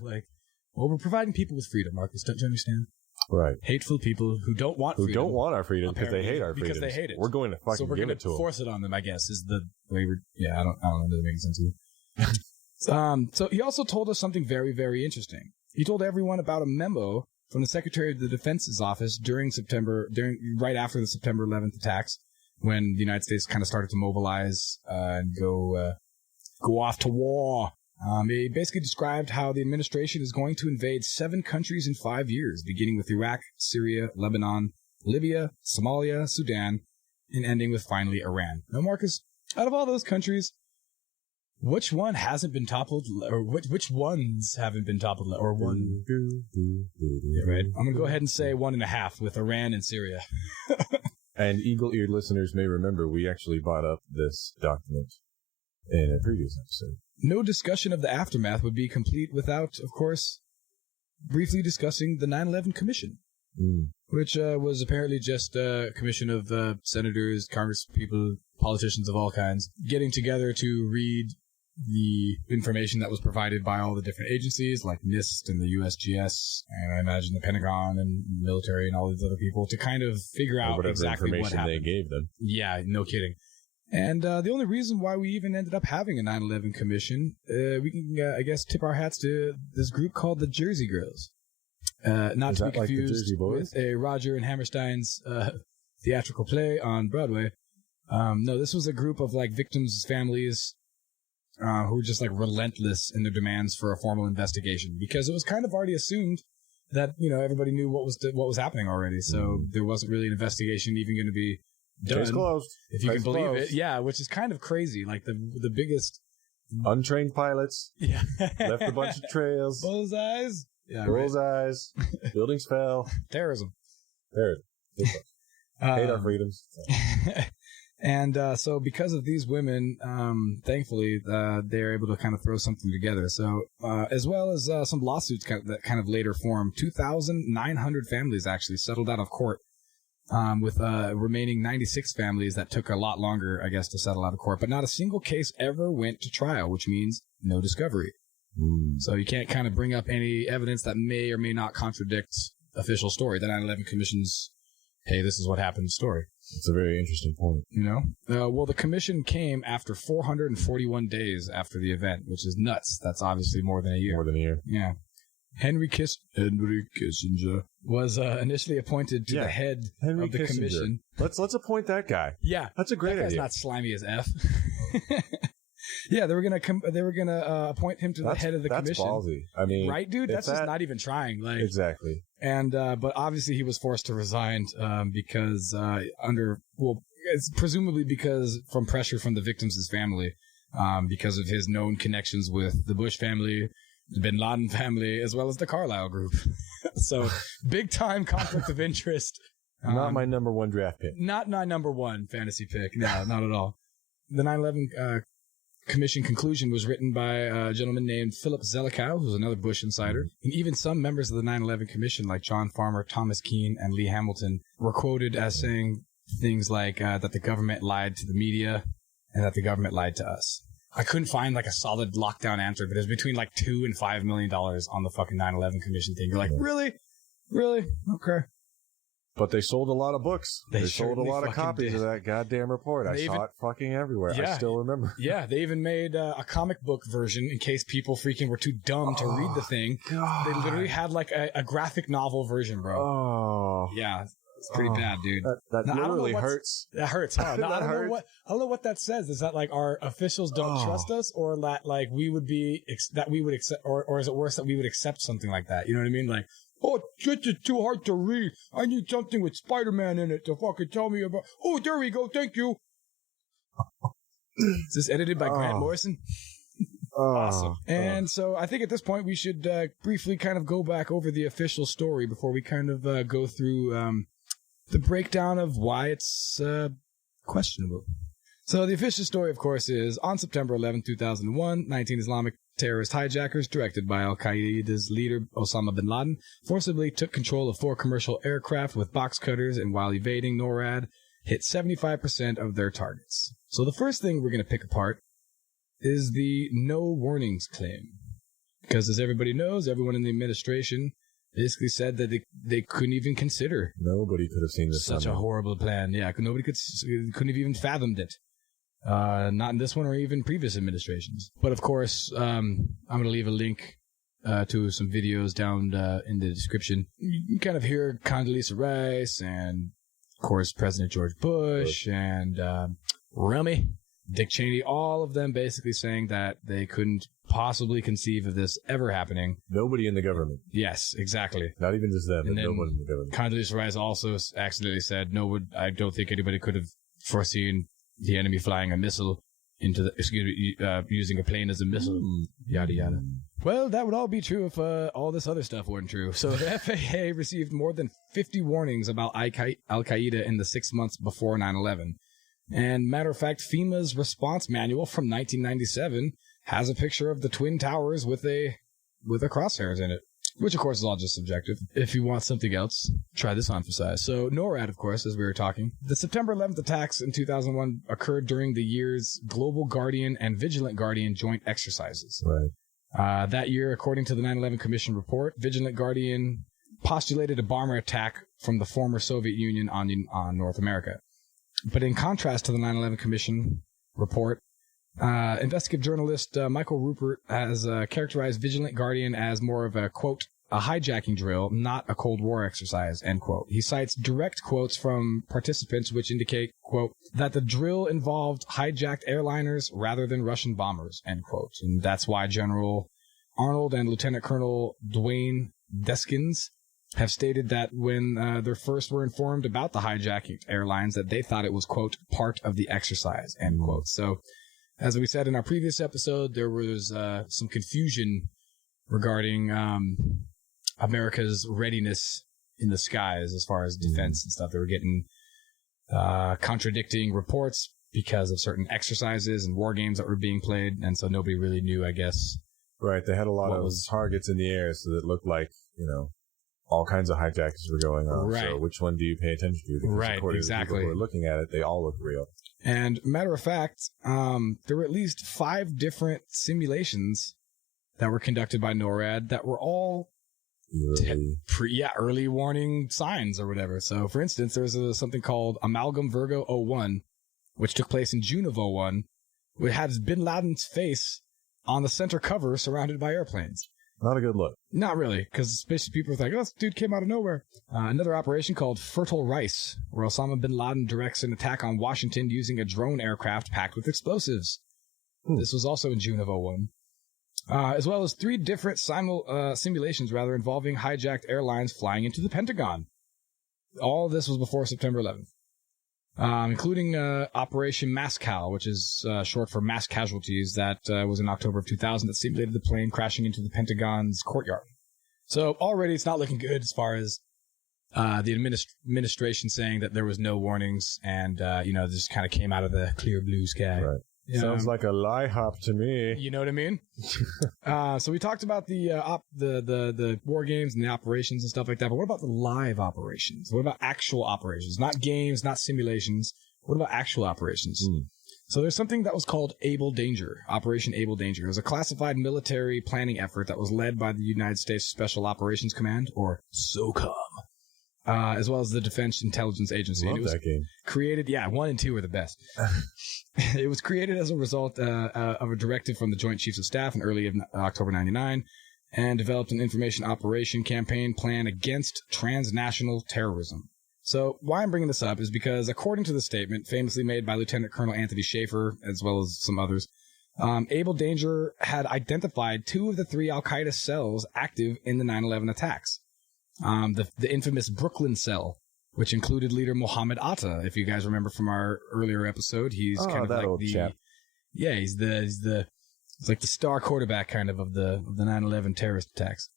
We're providing people with freedom, Marcus. Don't you understand? Right. Hateful people who don't want freedom. Who don't want our freedom because they hate our freedom. Because they hate it. We're going to fucking give it to them. So we're going to force it on them, I guess, is the way I don't know if that makes sense to you. So he also told us something very, very interesting. He told everyone about a memo from the Secretary of the Defense's office right after the September 11th attacks, when the United States kind of started to mobilize and go off to war. He basically described how the administration is going to invade 7 countries in 5 years, beginning with Iraq, Syria, Lebanon, Libya, Somalia, Sudan, and ending with, finally, Iran. Now, Marcus, out of all those countries, which one hasn't been toppled, or which ones haven't been toppled, or one? Yeah, right. I'm going to go ahead and say 1.5 with Iran and Syria. And eagle-eared listeners may remember we actually brought up this document in a previous episode. No discussion of the aftermath would be complete without, of course, briefly discussing the 9/11 Commission, which was apparently just a commission of senators, congresspeople, politicians of all kinds, getting together to read the information that was provided by all the different agencies, like NIST and the USGS, and I imagine the Pentagon and military and all these other people, to kind of figure out exactly what happened. They gave them. Yeah, no kidding. And the only reason why we even ended up having a 9/11 commission, we can, I guess, tip our hats to this group called the Jersey Girls. Not to be confused with a Roger and Hammerstein's theatrical play on Broadway. No, this was a group of victims' families who were just relentless in their demands for a formal investigation, because it was kind of already assumed that everybody knew what was happening already, so there wasn't really an investigation even going to be done. Case closed. If you can believe it. Yeah, which is kind of crazy. The biggest untrained pilots left a bunch of trails. Bullseyes. Yeah, bullseyes. Right. Buildings fell. Terrorism. Hate our freedoms. And so because of these women, thankfully, they're able to kind of throw something together. So as well as some lawsuits that kind of later formed, 2,900 families actually settled out of court, with remaining 96 families that took a lot longer, I guess, to settle out of court. But not a single case ever went to trial, which means no discovery. So you can't kind of bring up any evidence that may or may not contradict official story. The 9/11 Commission's, hey, this is what happened story. It's a very interesting point. You know? Well, the commission came after 441 days after the event, which is nuts. That's obviously more than a year. More than a year. Yeah. Henry Kissinger was initially appointed to the head of the commission. Let's appoint that guy. Yeah. That's a great that guy's idea. Not slimy as F. Yeah, they were gonna appoint him to the head of the commission. That's ballsy. I mean, right, dude? That's just not even trying. Like, exactly. And but obviously he was forced to resign because it's presumably because from pressure from the victims' family, because of his known connections with the Bush family, the Bin Laden family, as well as the Carlyle Group. So big time conflict of interest. Not my number one draft pick. Not my number one fantasy pick. No, not at all. The 9/11 Commission conclusion was written by a gentleman named Philip Zelikow, who's another Bush insider. And even some members of the 9/11 Commission, like John Farmer, Thomas Keane, and Lee Hamilton, were quoted as saying things like that the government lied to the media and that the government lied to us. I couldn't find like a solid lockdown answer, but it was between like $2 and $5 million on the fucking 9/11 Commission thing. You're like, really? Okay. But they sold a lot of books. They sold a lot of copies did. of that goddamn report. I saw it fucking everywhere. Yeah. I still remember. Yeah, they even made a comic book version in case people freaking were too dumb to read the thing. God. They literally had like a graphic novel version, bro. Oh. Yeah, it's pretty bad, dude. That literally hurts. That hurts, huh? Now, That I hurts. don't know what that says. Is that like our officials don't trust us, or that like we would be that we would accept, or is it worse that we would accept something like that? You know what I mean? Like, oh, shit is too hard to read. I need something with Spider-Man in it to fucking tell me about. Oh, there we go. Thank you. Is this edited by Grant Morrison? Awesome. And so I think at this point we should briefly kind of go back over the official story before we kind of go through the breakdown of why it's questionable. So the official story, of course, is on September 11, 2001, 19 Islamic terrorist hijackers directed by Al-Qaeda's leader Osama bin Laden forcibly took control of 4 commercial aircraft with box cutters and while evading NORAD, hit 75% of their targets. So the first thing we're going to pick apart is the no warnings claim. Because as everybody knows, everyone in the administration basically said that they couldn't even consider. Nobody could have seen this such a horrible plan. Yeah, couldn't have even fathomed it. Not in this one or even previous administrations. But of course, I'm going to leave a link to some videos down in the description. You can kind of hear Condoleezza Rice and, of course, President George Bush and Rummy, Dick Cheney, all of them basically saying that they couldn't possibly conceive of this ever happening. Nobody in the government. Yes, exactly. Not even just them, but no one in the government. Condoleezza Rice also accidentally said, I don't think anybody could have foreseen the enemy flying a missile into the, using a plane as a missile, yada, yada. Well, that would all be true if all this other stuff weren't true. So the FAA received more than 50 warnings about Al-Qaeda in the 6 months before 9/11. And matter of fact, FEMA's response manual from 1997 has a picture of the Twin Towers with a crosshairs in it. Which, of course, is all just subjective. If you want something else, try this on for size. So, NORAD, of course, as we were talking. The September 11th attacks in 2001 occurred during the year's Global Guardian and Vigilant Guardian joint exercises. Right. That year, according to the 9/11 Commission report, Vigilant Guardian postulated a bomber attack from the former Soviet Union on North America. But in contrast to the 9/11 Commission report, investigative journalist Michael Rupert has characterized Vigilant Guardian as more of a, quote, a hijacking drill, not a Cold War exercise, end quote. He cites direct quotes from participants which indicate, quote, that the drill involved hijacked airliners rather than Russian bombers, end quote. And that's why General Arnold and Lieutenant Colonel Dwayne Deskins have stated that when they first were informed about the hijacking airlines, that they thought it was, quote, part of the exercise, end quote. So, as we said in our previous episode, there was some confusion regarding America's readiness in the skies as far as defense and stuff. They were getting contradicting reports because of certain exercises and war games that were being played, and so nobody really knew, I guess. Right, they had a lot of targets in the air, so it looked like, all kinds of hijackers were going on. Right. So which one do you pay attention to? Because right, according exactly. to the people who are looking at it, they all look real. And matter of fact, there were at least 5 different simulations that were conducted by NORAD that were all early warning signs or whatever. So, for instance, there's something called Amalgam Virgo 01, which took place in June of 01, which had Bin Laden's face on the center cover surrounded by airplanes. Not a good look. Not really, because suspicious people were like, oh, this dude came out of nowhere. Another operation called Fertile Rice, where Osama bin Laden directs an attack on Washington using a drone aircraft packed with explosives. This was also in June of 01. As well as 3 different simulations involving hijacked airlines flying into the Pentagon. All of this was before September 11th. Including Operation Mass Cal, which is short for mass casualties, that was in October of 2000 that simulated the plane crashing into the Pentagon's courtyard. So already it's not looking good as far as the administration saying that there was no warnings and, this just kind of came out of the clear blue sky. Right. Sounds like a lie hop to me. You know what I mean? So we talked about the war games and the operations and stuff like that, but what about the live operations? What about actual operations? Not games, not simulations. What about actual operations? So there's something that was called Able Danger, Operation Able Danger. It was a classified military planning effort that was led by the United States Special Operations Command, or SOCOM. As well as the Defense Intelligence Agency. Love that game. Created, 1 and 2 are the best. It was created as a result of a directive from the Joint Chiefs of Staff in early October 99 and developed an information operation campaign plan against transnational terrorism. So why I'm bringing this up is because according to the statement famously made by Lieutenant Colonel Anthony Schaefer, as well as some others, Able Danger had identified 2 of the 3 al-Qaeda cells active in the 9/11 attacks. The infamous Brooklyn cell, which included leader Mohammed Atta. If you guys remember from our earlier episode, he's kind of that like old chap. Yeah, he's like the star quarterback kind of the 9/11 terrorist attacks.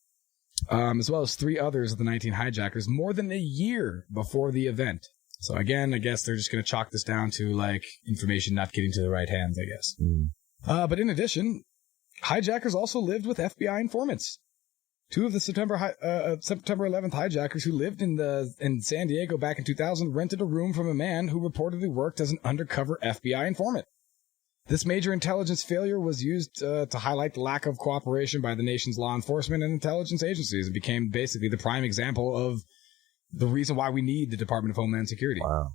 As well as 3 others of the 19 hijackers more than a year before the event. So again, I guess they're just going to chalk this down to like information not getting to the right hands, I guess. But in addition, hijackers also lived with FBI informants. 2 of the September 11th hijackers who lived in San Diego back in 2000 rented a room from a man who reportedly worked as an undercover FBI informant. This major intelligence failure was used to highlight the lack of cooperation by the nation's law enforcement and intelligence agencies and became basically the prime example of the reason why we need the Department of Homeland Security. Wow.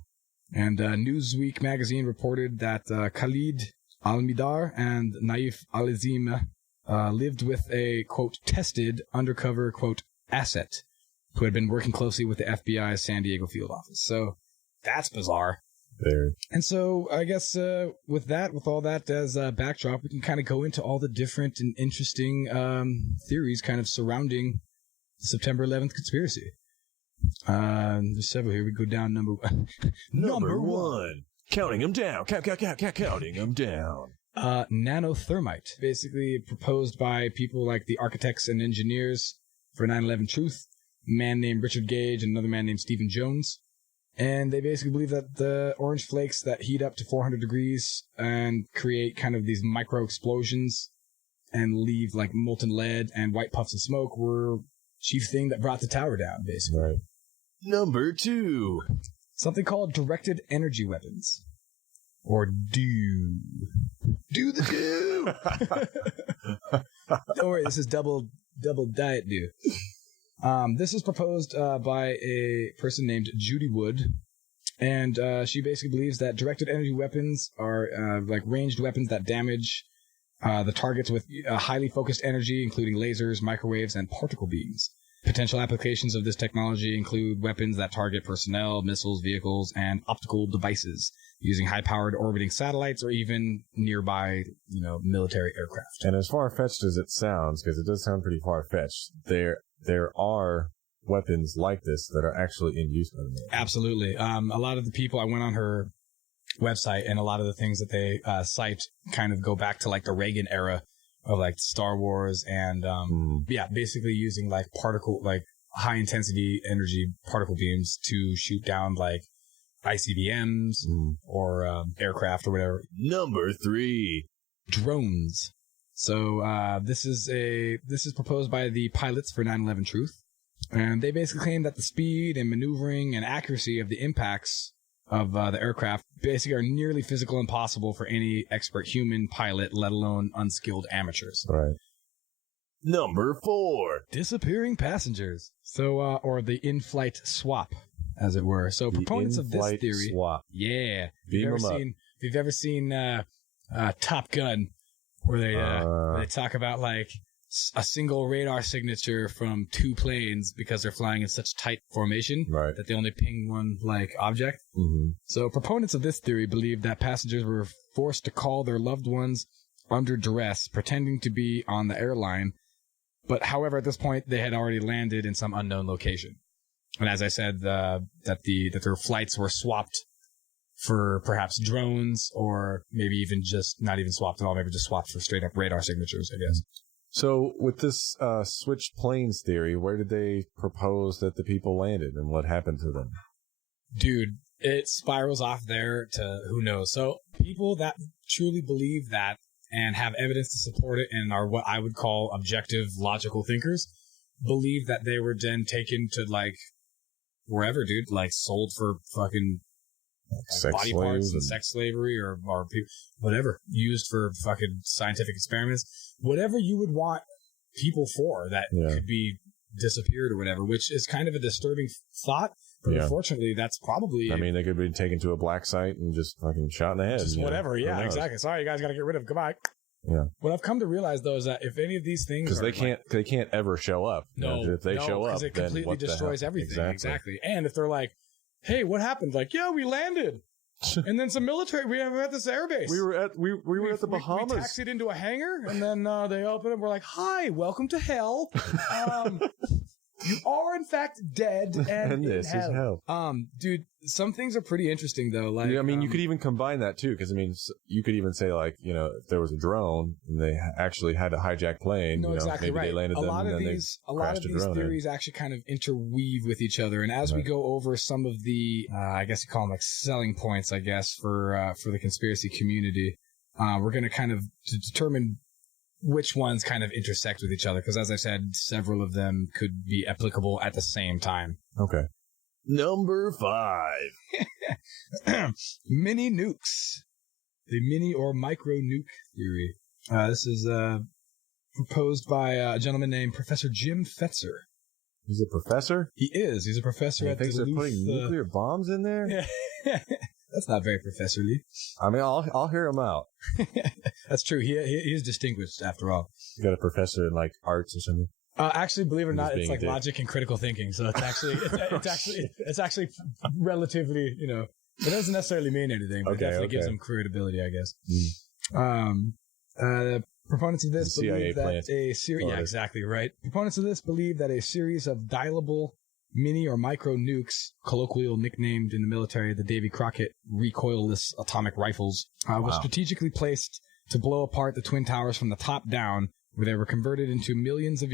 And Newsweek magazine reported that Khalid Al-Midar and Naif Al-Azim lived with a, quote, tested undercover, quote, asset who had been working closely with the FBI's San Diego field office. So that's bizarre. There. And so I guess with all that as a backdrop, we can kind of go into all the different and interesting theories kind of surrounding the September 11th conspiracy. There's several here. We go down number one. Number 1. Counting them down. Counting them down. Nanothermite, basically proposed by people like the architects and engineers for 9/11 Truth, a man named Richard Gage and another man named Stephen Jones. And they basically believe that the orange flakes that heat up to 400 degrees and create kind of these micro explosions and leave like molten lead and white puffs of smoke were chief thing that brought the tower down, basically. Right. Number 2. Something called directed energy weapons. Or do the do. Don't worry, this is double diet do. This is proposed by a person named Judy Wood, and she basically believes that directed energy weapons are like ranged weapons that damage the targets with highly focused energy, including lasers, microwaves, and particle beams. Potential applications of this technology include weapons that target personnel, missiles, vehicles, and optical devices using high-powered orbiting satellites or even nearby, military aircraft. And as far-fetched as it sounds, because it does sound pretty far-fetched, there are weapons like this that are actually in use by the military. Absolutely. A lot of the people, I went on her website, and a lot of the things that they cite kind of go back to like the Reagan era of like Star Wars and basically using like high intensity energy particle beams to shoot down like ICBMs or aircraft or whatever. Number 3. Drones. So this is proposed by the pilots for 9/11 Truth. And they basically claim that the speed and maneuvering and accuracy of the impacts of the aircraft basically are nearly physical impossible for any expert human pilot, let alone unskilled amateurs. Right. Number 4. Disappearing passengers. So, or the in-flight swap, as it were. So, proponents of this theory. Swap. Yeah. Beam If you've ever seen Top Gun, where they talk about like a single radar signature from 2 planes because they're flying in such tight formation that they only ping one like object. Mm-hmm. So proponents of this theory believe that passengers were forced to call their loved ones under duress, pretending to be on the airline. But however, at this point, they had already landed in some unknown location. And as I said, that their flights were swapped for perhaps drones, or maybe even just not even swapped at all, maybe just swapped for straight up radar signatures, I guess. So with this switched planes theory, where did they propose that the people landed and what happened to them? Dude, it spirals off there to who knows. So people that truly believe that and have evidence to support it and are what I would call objective, logical thinkers, believe that they were then taken to like wherever, dude, like sold for fucking body parts and sex slavery or whatever, used for fucking scientific experiments, whatever you would want people for that could be disappeared or whatever, which is kind of a disturbing thought. But unfortunately, that's probably... I mean, they could be taken to a black site and just fucking shot in the head. Just whatever, exactly. Sorry, you guys got to get rid of them. Goodbye. Yeah. What I've come to realize, though, is that if any of these things... Because they can't ever show up. No. If they show up, because it completely destroys everything. Exactly. And if they're like, hey, what happened? Like, yeah, we landed. And then some military, we were at this airbase. We were at the Bahamas. We taxied into a hangar, and then they opened it. We're like, hi, welcome to hell. You are, in fact, dead, and this is hell. Dude, some things are pretty interesting, though. Like, I mean, you could even combine that, too, because, I mean, you could even say, like, you know, if there was a drone, and they actually had a hijacked plane, exactly maybe right. they landed them, and then they a lot of these theories actually kind of interweave with each other, and as we go over some of the, I guess you call them, like, selling points, I guess, for the conspiracy community, we're going to kind of determine which ones kind of intersect with each other, because as I said, several of them could be applicable at the same time. Okay. Number 5. Mini nukes. The mini or micro nuke theory. This is proposed by a gentleman named Professor Jim Fetzer. He's a professor? He is. He's a professor at Duluth. They're putting nuclear bombs in there? Yeah. That's not very professorly. I mean, I'll hear him out. That's true. He is distinguished, after all. You got a professor in, like, arts or something? Actually, believe it or not, it's like logic and critical thinking. So it's actually, it's actually relatively, you know, it doesn't necessarily mean anything, but it definitely gives him credibility, I guess. Proponents of this believe that a series, exactly right. Proponents of this believe that a series of dialable mini or micro nukes, colloquial nicknamed in the military the Davy Crockett recoilless atomic rifles, was strategically placed to blow apart the Twin Towers from the top down, where they were converted into millions of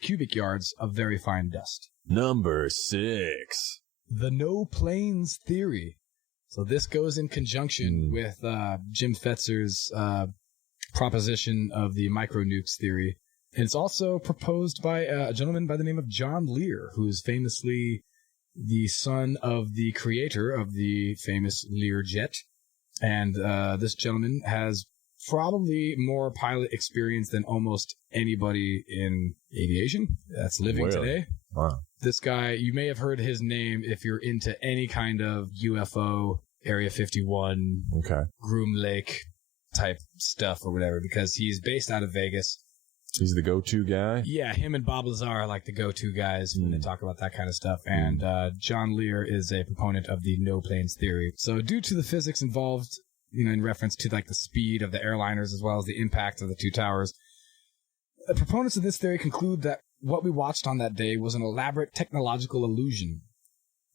cubic yards of very fine dust. Number 6. The no planes theory. So this goes in conjunction with Jim Fetzer's proposition of the micro nukes theory. And it's also proposed by a gentleman by the name of John Lear, who is famously the son of the creator of the famous Lear jet. And this gentleman has probably more pilot experience than almost anybody in aviation that's living today. Wow. This guy, you may have heard his name if you're into any kind of UFO, Area 51, Groom Lake type stuff or whatever, because he's based out of Vegas. He's the go-to guy? Yeah, him and Bob Lazar are like the go-to guys when they talk about that kind of stuff. And John Lear is a proponent of the no planes theory. So due to the physics involved, you know, in reference to like the speed of the airliners as well as the impact of the two towers, the proponents of this theory conclude that what we watched on that day was an elaborate technological illusion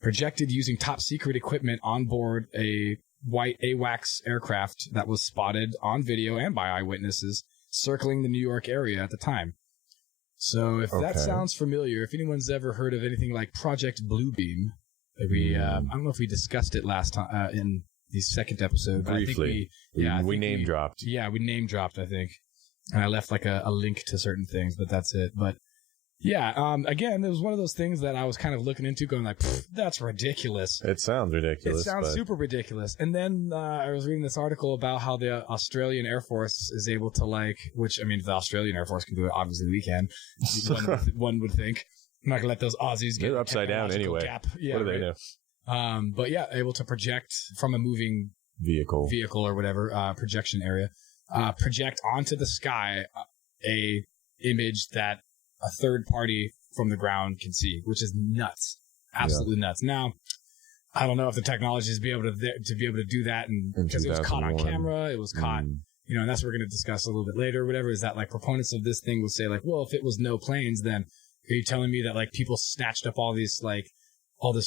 projected using top-secret equipment on board a white AWACS aircraft that was spotted on video and by eyewitnesses circling the New York area at the time. So if that sounds familiar, if anyone's ever heard of anything like Project Bluebeam, Like I don't know if we discussed it last time in the second episode. But Briefly. I think we name dropped. Yeah, we name dropped, I think. And I left like a link to certain things, but that's it. But yeah, again, it was one of those things that I was kind of looking into going like, that's ridiculous. It sounds ridiculous. It sounds super ridiculous. And then I was reading this article about how the Australian Air Force is able to which, I mean, if the Australian Air Force can do it, obviously we can. one would think. I'm not going to let those Aussies get They're upside down anyway. Gap. Yeah, what do they know? But yeah, able to project from a moving vehicle or whatever, projection area, project onto the sky a image that a third party from the ground can see, which is nuts. Absolutely nuts. Now, I don't know if the technology is be able to do that, and because it was caught on camera, it was caught, and that's what we're going to discuss a little bit later, whatever, is that like proponents of this thing would say like, well, if it was no planes, then are you telling me that like people snatched up all this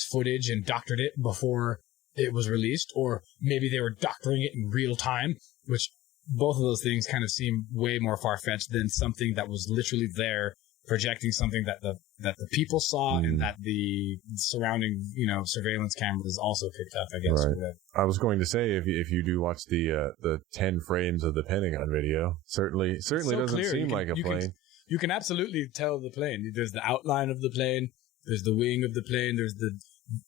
footage and doctored it before it was released, or maybe they were doctoring it in real time, which both of those things kind of seem way more far-fetched than something that was literally there projecting something that the people saw and that the surrounding surveillance cameras also picked up, I guess. Right. I was going to say if you do watch the 10 frames of the Pentagon video, certainly so doesn't clear. Seem like a plane. You can absolutely tell the plane. There's the outline of the plane. There's the wing of the plane. There's the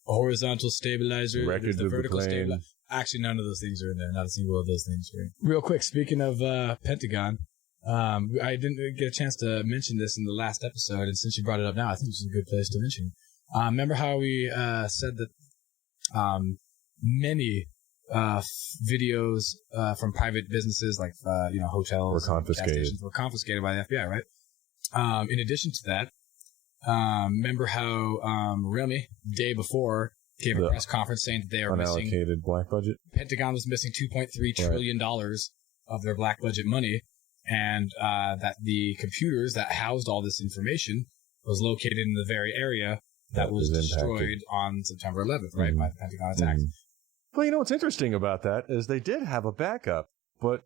horizontal stabilizer. There's the vertical stabilizer. Actually, none of those things are in there. Not a single of those things are in. Real quick, speaking of Pentagon, I didn't get a chance to mention this in the last episode, and since you brought it up now, I think this is a good place to mention. Remember how we said that many videos from private businesses, like hotels, were confiscated by the FBI, right? In addition to that, remember how Remy, day before, gave a press conference saying that they are missing unallocated black budget. Pentagon was missing $2.3 trillion of their black budget money, and that the computers that housed all this information was located in the very area that was destroyed on September 11th, right, by the Pentagon attacks. Well, what's interesting about that is they did have a backup, but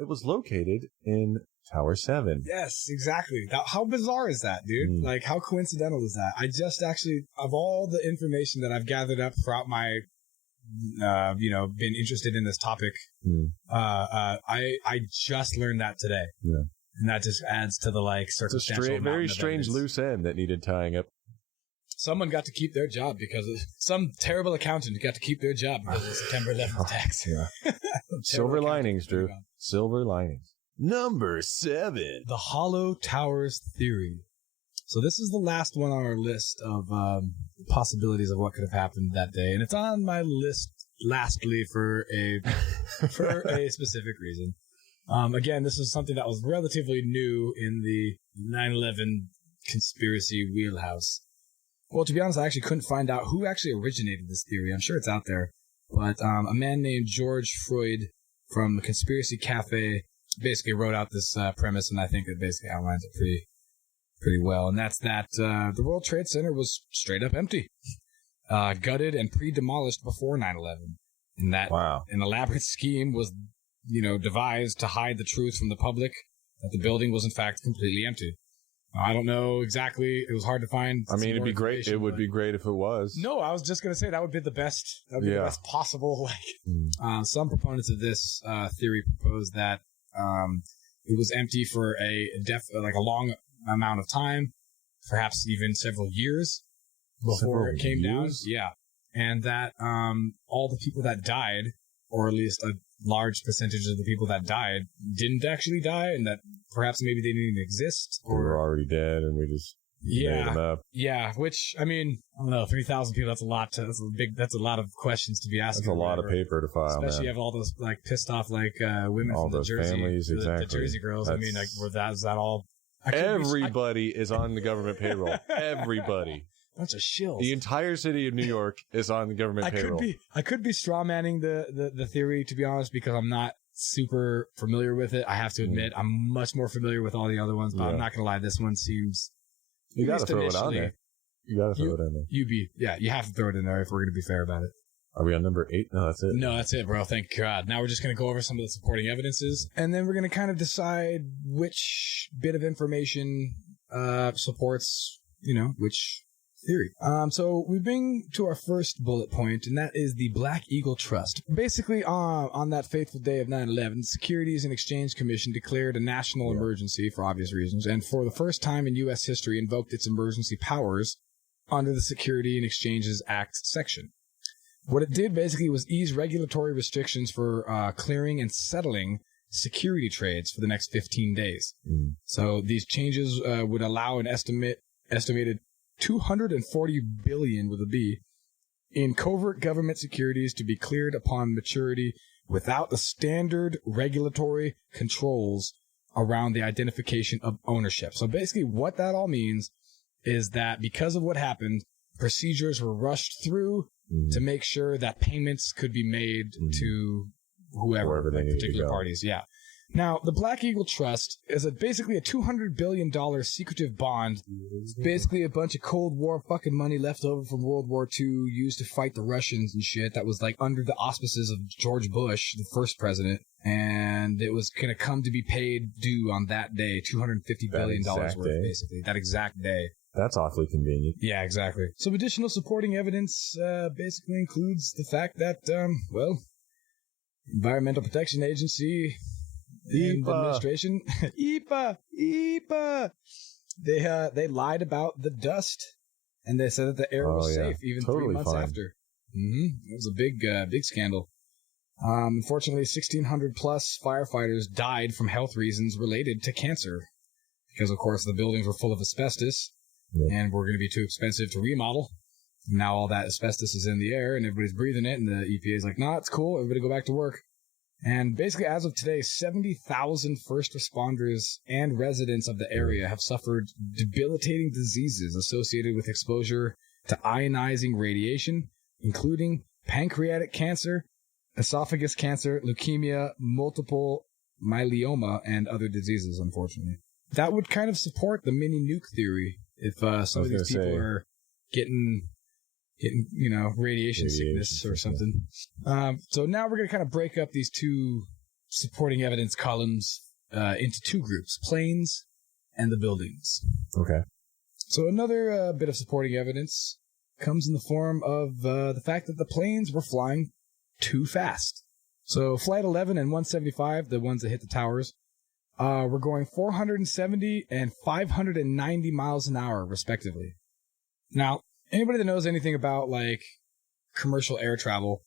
it was located in Tower 7. Yes, exactly. How bizarre is that, dude? Like, how coincidental is that? I just actually, of all the information that I've gathered up throughout my, been interested in this topic, I just learned that today. Yeah. And that just adds to the, circumstantial It's a very strange loose end that needed tying up. Someone got to keep their job because some terrible accountant got to keep their job because of the September 11th attacks. Yeah. Silver linings, Drew. Silver linings. Number 7. The Hollow Towers Theory. So this is the last one on our list of possibilities of what could have happened that day. And it's on my list, lastly, for a specific reason. Again, this is something that was relatively new in the 9/11 conspiracy wheelhouse. Well, to be honest, I actually couldn't find out who actually originated this theory. I'm sure it's out there. But a man named George Freud from the Conspiracy Cafe basically wrote out this premise, and I think it basically outlines it pretty well. And that's that the World Trade Center was straight up empty, gutted and pre-demolished before 9/11. And that an elaborate scheme was, devised to hide the truth from the public that the building was in fact completely empty. I don't know exactly. It was hard to find. I mean, it'd be great. It would be great if it was. No, I was just going to say that would be the best. That would be the best possible. Some proponents of this theory propose that it was empty for a long amount of time, perhaps even several years before it came down. Yeah, and that all the people that died, or at least a large percentage of the people that died, didn't actually die, and that perhaps maybe they didn't even exist. Or were already dead, and we just made them up. Yeah, which, I mean, I don't know, 3,000 people, that's a lot. That's a lot of questions to be asking. That's a lot of paper to file, especially you have all those, pissed off, women all from the Jersey. Families, exactly. The Jersey girls. That's, I mean, is that all? Everybody is on the government payroll. Everybody. Bunch of shills. The entire city of New York is on the government payroll. I could be straw manning the theory, to be honest, because I'm not super familiar with it. I have to admit, I'm much more familiar with all the other ones, but I'm not gonna lie, this one seems. You got to throw it on there. You got to throw it in there. You have to throw it in there if we're gonna be fair about it. Are we on number 8? No, that's it. No, that's it, bro. Thank God. Now we're just gonna go over some of the supporting evidences, and then we're gonna kind of decide which bit of information supports, which theory. So we bring to our first bullet point, and that is the Black Eagle Trust. Basically, on that fateful day of 9/11, Securities and Exchange Commission declared a national emergency for obvious reasons, and for the first time in U.S. history invoked its emergency powers under the Security and Exchanges Act section. What it did basically was ease regulatory restrictions for clearing and settling security trades for the next 15 days. So these changes would allow an estimated $240 billion with a B in covert government securities to be cleared upon maturity without the standard regulatory controls around the identification of ownership. So basically what that all means is that because of what happened, procedures were rushed through to make sure that payments could be made to whoever particular parties. Yeah. Now, the Black Eagle Trust is basically a $200 billion secretive bond. It's basically a bunch of Cold War fucking money left over from World War II used to fight the Russians and shit that was like under the auspices of George Bush, the first president. And it was going to come to be paid due on that day, $250 billion worth, basically, that exact day. That's awfully convenient. Yeah, exactly. Some additional supporting evidence basically includes the fact that, Environmental Protection Agency and the administration, EPA, they lied about the dust, and they said that the air was safe even totally 3 months after. It was a big scandal. Unfortunately, 1,600 plus firefighters died from health reasons related to cancer, because of course the buildings were full of asbestos, and were going to be too expensive to remodel. Now all that asbestos is in the air, and everybody's breathing it, and the EPA is like, nah, it's cool, everybody go back to work. And basically, as of today, 70,000 first responders and residents of the area have suffered debilitating diseases associated with exposure to ionizing radiation, including pancreatic cancer, esophagus cancer, leukemia, multiple myeloma, and other diseases, unfortunately. That would kind of support the mini nuke theory if some of these people are getting radiation sickness or something. So now we're going to kind of break up these two supporting evidence columns into two groups, planes and the buildings. Okay. So another bit of supporting evidence comes in the form of the fact that the planes were flying too fast. So Flight 11 and 175, the ones that hit the towers, were going 470 and 590 miles an hour, respectively. Now, anybody that knows anything about, like, commercial air travel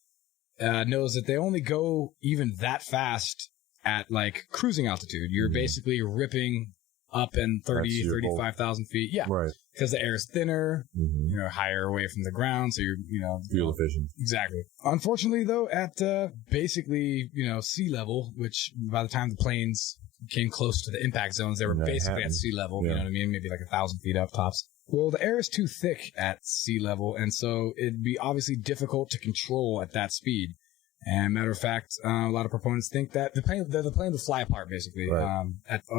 knows that they only go even that fast at, like, cruising altitude. You're basically ripping up in 35,000 feet. Yeah. Right. Because the air is thinner, higher away from the ground, so you're, fuel efficient. Exactly. Unfortunately, though, at basically, sea level, which by the time the planes came close to the impact zones, they were basically at sea level, you know what I mean? Maybe like 1,000 feet up tops. Well, the air is too thick at sea level, and so it'd be obviously difficult to control at that speed. And matter of fact, a lot of proponents think that the plane would fly apart, basically,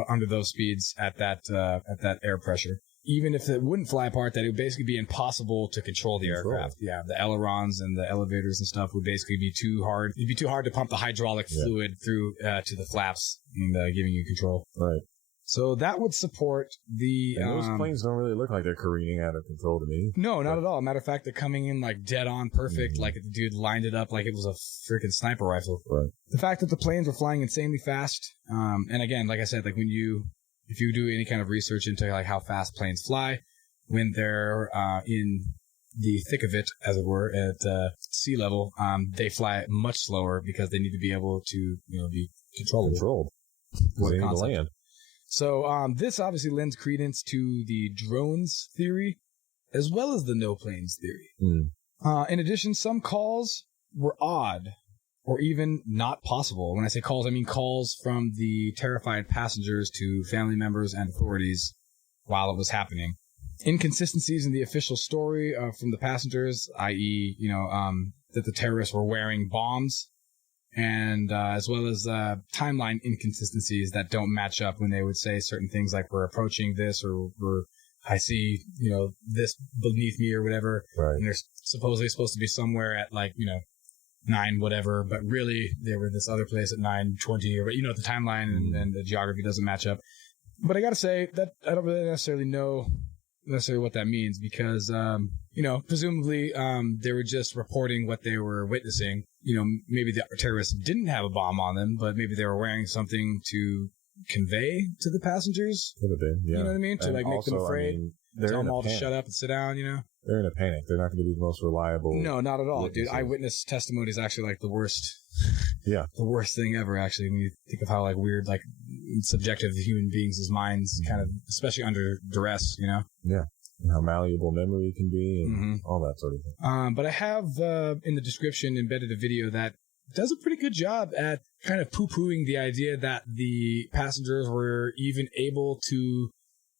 under those speeds at that air pressure. Even if it wouldn't fly apart, that it would basically be impossible to control the aircraft. Yeah, the ailerons and the elevators and stuff would basically be too hard. It'd be too hard to pump the hydraulic fluid through to the flaps and giving you control. Right. So that would support the... And those planes don't really look like they're careening out of control to me. No, not at all. Matter of fact, they're coming in like dead on perfect, like the dude lined it up like it was a freaking sniper rifle. Right. The fact that the planes were flying insanely fast, and again, like I said, like if you do any kind of research into like how fast planes fly, when they're in the thick of it, as it were, at sea level, they fly much slower because they need to be able to, be controlled. They need to land. So this obviously lends credence to the drones theory as well as the no planes theory. In addition, some calls were odd or even not possible. When I say calls, I mean calls from the terrified passengers to family members and authorities while it was happening. Inconsistencies in the official story from the passengers, i.e., that the terrorists were wearing bombs, and as well as timeline inconsistencies that don't match up when they would say certain things like we're approaching this or I see, this beneath me or whatever. Right. And they're supposedly supposed to be somewhere at 9 whatever, but really they were this other place at 9:20 or, the timeline and the geography doesn't match up. But I got to say that I don't really necessarily know necessarily what that means because, presumably they were just reporting what they were witnessing. Maybe the terrorists didn't have a bomb on them, but maybe they were wearing something to convey to the passengers. Could have been, yeah. You know what I mean? To and make also, them afraid. They're Tell in them a all to panic. shut up and sit down, They're in a panic. They're not going to be the most reliable. No, not at all, witnesses. dude. Eyewitness testimony is actually like the worst. Yeah. The worst thing ever, actually, when you think of how like weird, like subjective human beings' minds kind of, especially under duress, Yeah. And how malleable memory can be and all that sort of thing. But I have in the description embedded a video that does a pretty good job at kind of poo-pooing the idea that the passengers were even able to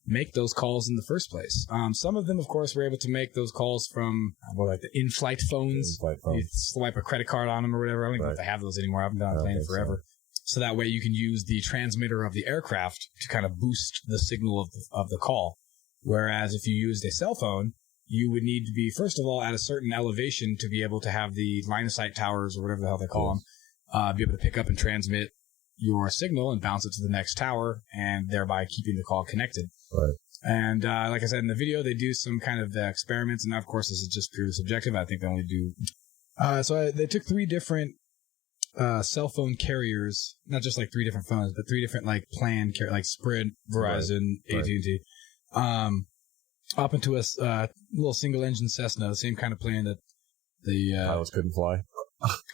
make those calls in the first place. Some of them, of course, were able to make those calls from like the in-flight phones. You swipe a credit card on them or whatever. I don't even know if they have those anymore. I haven't been on a plane forever. So that way you can use the transmitter of the aircraft to kind of boost the signal of the call. Whereas if you used a cell phone, you would need to be, first of all, at a certain elevation to be able to have the line of sight towers or whatever the hell they call them, be able to pick up and transmit your signal and bounce it to the next tower and thereby keeping the call connected. Right. And like I said in the video, they do some kind of experiments. And of course, this is just purely subjective. I think they only do. They took 3 different cell phone carriers, not just like 3 different phones, but 3 different like planned like Sprint, Verizon, AT&T, up into a little single engine Cessna, the same kind of plane that the pilots couldn't fly.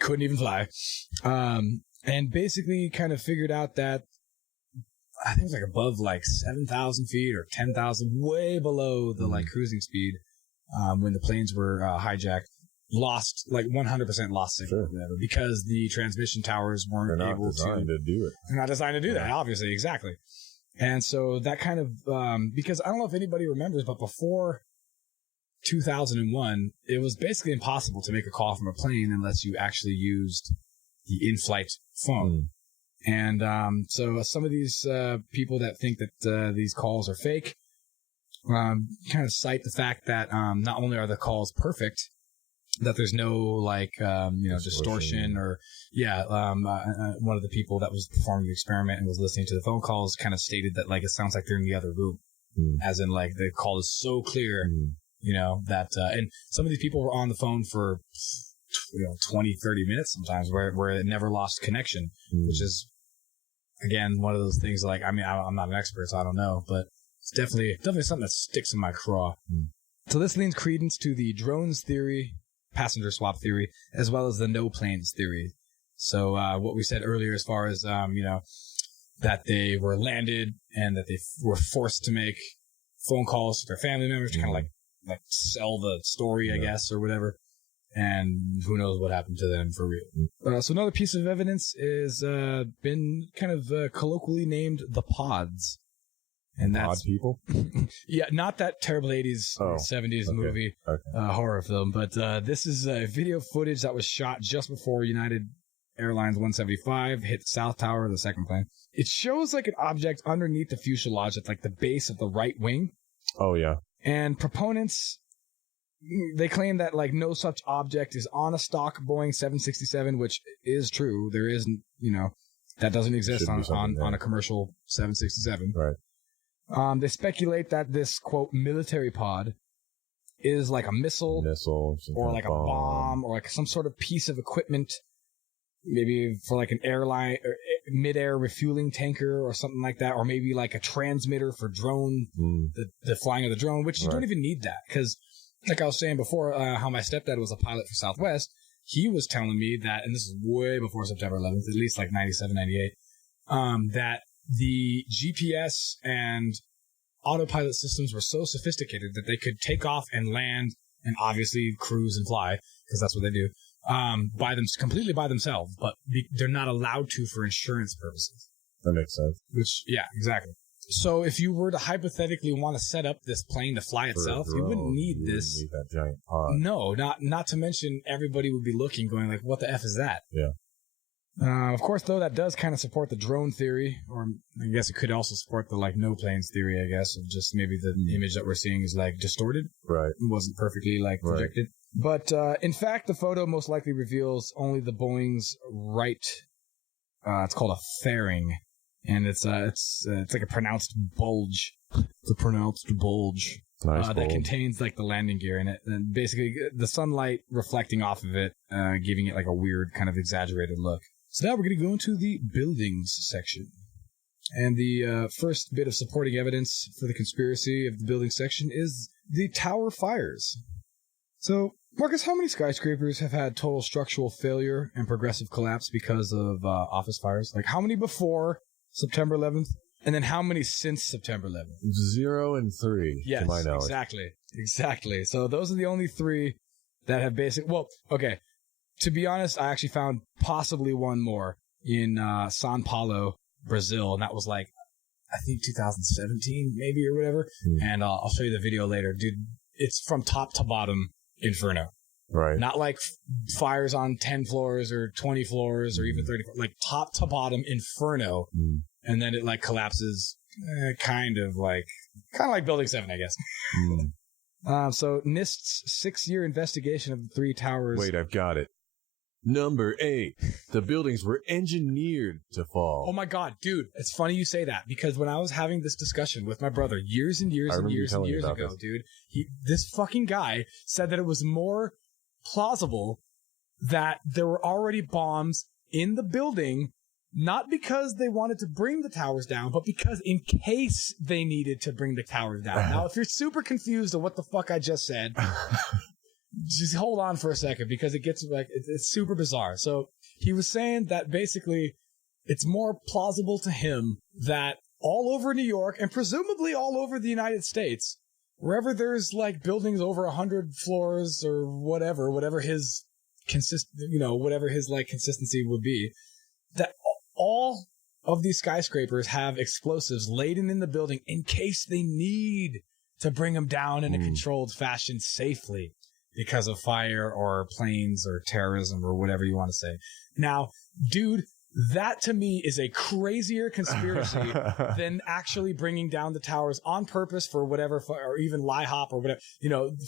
Couldn't even fly. And basically kind of figured out that I think it was like above like 7,000 feet or 10,000, way below the like cruising speed when the planes were hijacked. Lost, like 100% lost signal, because the transmission towers weren't able to do it. They're not designed to do that, obviously, exactly. And so that kind of, because I don't know if anybody remembers, but before 2001, it was basically impossible to make a call from a plane unless you actually used the in-flight phone. And so some of these people that think that these calls are fake kind of cite the fact that not only are the calls perfect, that there's no like distortion or one of the people that was performing the experiment and was listening to the phone calls kind of stated that like it sounds like they're in the other room, as in like the call is so clear, that and some of these people were on the phone for 20, 30 minutes sometimes where it never lost connection, which is again one of those things like I mean I'm not an expert, so I don't know, but it's definitely something that sticks in my craw. So this leans credence to the drones theory, passenger swap theory, as well as the no planes theory. So what we said earlier as far as, that they were landed and that they were forced to make phone calls to their family members to kind of like sell the story, I guess, or whatever. And who knows what happened to them for real. So another piece of evidence is been kind of colloquially named the pods. And that's Odd people? Yeah, not that terrible 80s or 70s movie horror film, but this is video footage that was shot just before United Airlines 175 hit the South Tower of the second plane. It shows like an object underneath the fuselage at like the base of the right wing. Oh, yeah. And proponents, they claim that like no such object is on a stock Boeing 767, which is true. There isn't, that doesn't exist on a commercial 767. Right. They speculate that this, quote, military pod is like a missile or like a bomb or like some sort of piece of equipment, maybe for like an airline or mid-air refueling tanker or something like that, or maybe like a transmitter for drone, the flying of the drone, which you don't even need that because, like I was saying before, how my stepdad was a pilot for Southwest, he was telling me that, and this is way before September 11th, at least like 97, 98, that the GPS and autopilot systems were so sophisticated that they could take off and land and obviously cruise and fly, because that's what they do, completely by themselves, but they're not allowed to for insurance purposes. That makes sense. Which, yeah, exactly. So if you were to hypothetically want to set up this plane to fly itself, you wouldn't need this. You wouldn't need that giant pod. No, not to mention everybody would be looking, going like, what the F is that? Yeah. Of course, though, that does kind of support the drone theory, or I guess it could also support the like no planes theory, I guess, of just maybe the image that we're seeing is like distorted. Right. It wasn't perfectly like projected. Right. But in fact, the photo most likely reveals only the Boeing's right. It's called a fairing, and it's like a pronounced bulge. It's a pronounced bulge. that contains like the landing gear in it, and basically the sunlight reflecting off of it, giving it like a weird kind of exaggerated look. So now we're going to go into the buildings section. And the first bit of supporting evidence for the conspiracy of the building section is the tower fires. So, Marcus, how many skyscrapers have had total structural failure and progressive collapse because of office fires? Like, how many before September 11th? And then how many since September 11th? 0 and 3, yes, to my knowledge. Exactly. So those are the only 3 that have well, okay. To be honest, I actually found possibly one more in São Paulo, Brazil, and that was like, I think 2017, maybe, or whatever. And I'll show you the video later. Dude, it's from top to bottom inferno. Right. Not like fires on 10 floors or 20 floors or even 30, like top to bottom inferno. And then it like collapses, kind of like Building 7, I guess. So NIST's 6-year investigation of the 3 towers. Wait, I've got it. Number 8. The buildings were engineered to fall. Oh my God, dude. It's funny you say that, because when I was having this discussion with my brother years and years ago, dude, this fucking guy said that it was more plausible that there were already bombs in the building, not because they wanted to bring the towers down, but because in case they needed to bring the towers down. Now, if you're super confused of what the fuck I just said, just hold on for a second, because it gets like, it's super bizarre. So he was saying that basically it's more plausible to him that all over New York, and presumably all over the United States, wherever there's like buildings over 100 floors or whatever his whatever his like consistency would be, that all of these skyscrapers have explosives laden in the building in case they need to bring them down in a controlled fashion safely because of fire or planes or terrorism or whatever you want to say. Now, dude, that to me is a crazier conspiracy than actually bringing down the towers on purpose for whatever, or even LIHOP or whatever,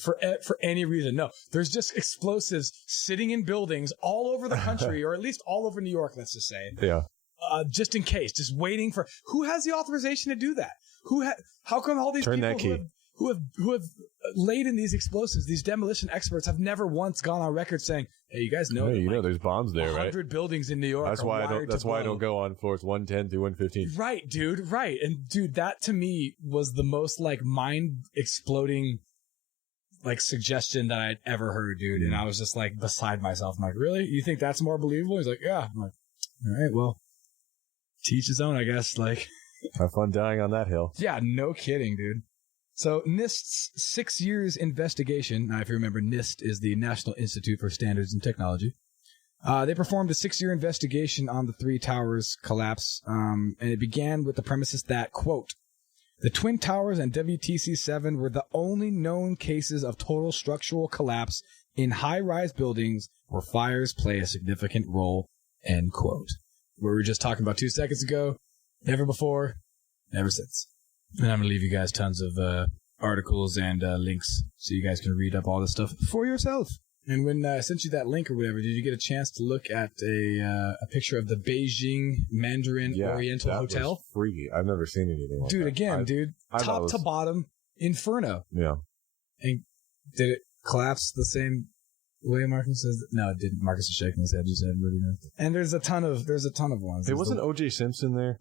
for any reason. No, there's just explosives sitting in buildings all over the country, or at least all over New York, let's just say. Yeah. Just in case, just waiting for, who has the authorization to do that? How come all these people who have laid in these explosives, these demolition experts, have never once gone on record saying, "Hey, you guys know, there's bombs there, 100 buildings in New York." That's why I don't go on floors 110 through 115. Right, dude. Right, and dude, that to me was the most like mind exploding like suggestion that I'd ever heard, dude. And I was just like beside myself. I'm like, really? You think that's more believable? He's like, yeah. I'm like, all right, well, teach his own, I guess. Like, have fun dying on that hill. Yeah, no kidding, dude. So NIST's 6 years investigation, now if you remember, NIST is the National Institute for Standards and Technology. They performed a 6-year investigation on the 3 towers collapse, and it began with the premises that, quote, the Twin Towers and WTC-7 were the only known cases of total structural collapse in high-rise buildings where fires play a significant role, end quote. We were just talking about 2 seconds ago. Never before, never since. And I'm going to leave you guys tons of articles and links so you guys can read up all this stuff for yourself. And when I sent you that link or whatever, did you get a chance to look at a picture of the Beijing Mandarin Oriental Hotel? Was freaky. I've never seen anything like dude, that. Again, top to bottom, inferno. Yeah. And did it collapse the same way Marcus says? No, it didn't. Marcus is shaking his head. Just said, really nice. And there's a ton of ones. Hey, wasn't O.J. Simpson there?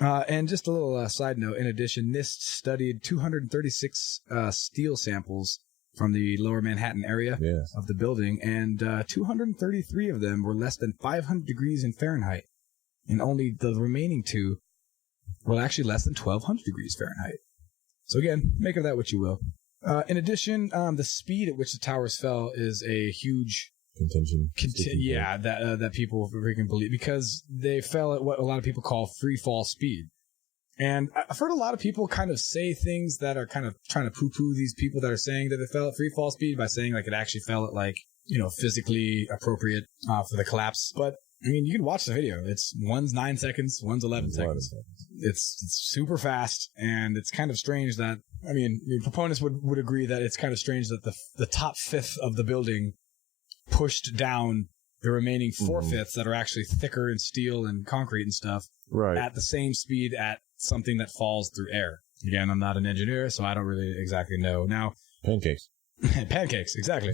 And just a little side note, in addition, NIST studied 236 steel samples from the lower Manhattan area of the building, and 233 of them were less than 500 degrees in Fahrenheit, and only the remaining 2 were actually less than 1,200 degrees Fahrenheit. So again, make of that what you will. In addition, the speed at which the towers fell is a huge contention. That people freaking believe, because they fell at what a lot of people call free fall speed. And I've heard a lot of people kind of say things that are kind of trying to poo-poo these people that are saying that it fell at free fall speed by saying like it actually fell at like, physically appropriate for the collapse. But I mean, you can watch the video. One's 9 seconds, one's 11 seconds. It's super fast, and it's kind of strange that, proponents would agree that it's kind of strange that the top fifth of the building pushed down the remaining 4/5 that are actually thicker in steel and concrete and stuff at the same speed at something that falls through air. Again, I'm not an engineer, so I don't really exactly know. Now, Pancakes. pancakes, exactly.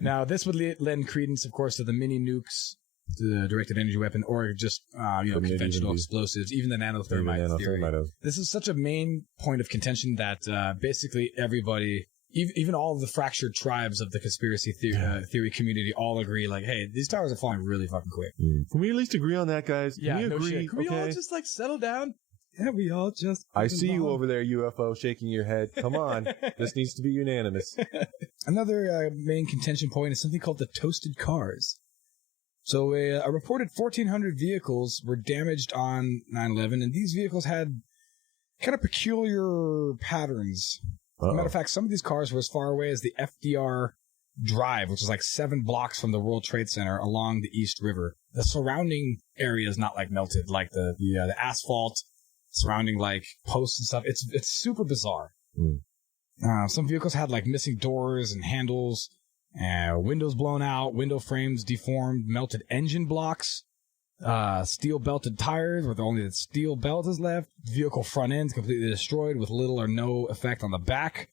Now, this would lend credence, of course, to the mini nukes, the directed energy weapon, or just conventional explosives, even the nanothermite theory. This is such a main point of contention that basically everybody, even all of the fractured tribes of the conspiracy theory community, all agree, like, hey, these towers are falling really fucking quick. Can we at least agree on that, guys? Can we agree? Shit. Can we all just like settle down? Yeah, we all just. I see you over there, UFO, shaking your head. Come on, this needs to be unanimous. Another main contention point is something called the toasted cars. So a reported 1,400 vehicles were damaged on 9/11, and these vehicles had kind of peculiar patterns. As a matter of fact, some of these cars were as far away as the FDR Drive, which is like 7 blocks from the World Trade Center along the East River. The surrounding area is not like melted, like the asphalt surrounding like posts and stuff. It's super bizarre. Some vehicles had like missing doors and handles, windows blown out, window frames deformed, melted engine blocks, steel belted tires where only the steel belt is left, vehicle front ends completely destroyed with little or no effect on the back,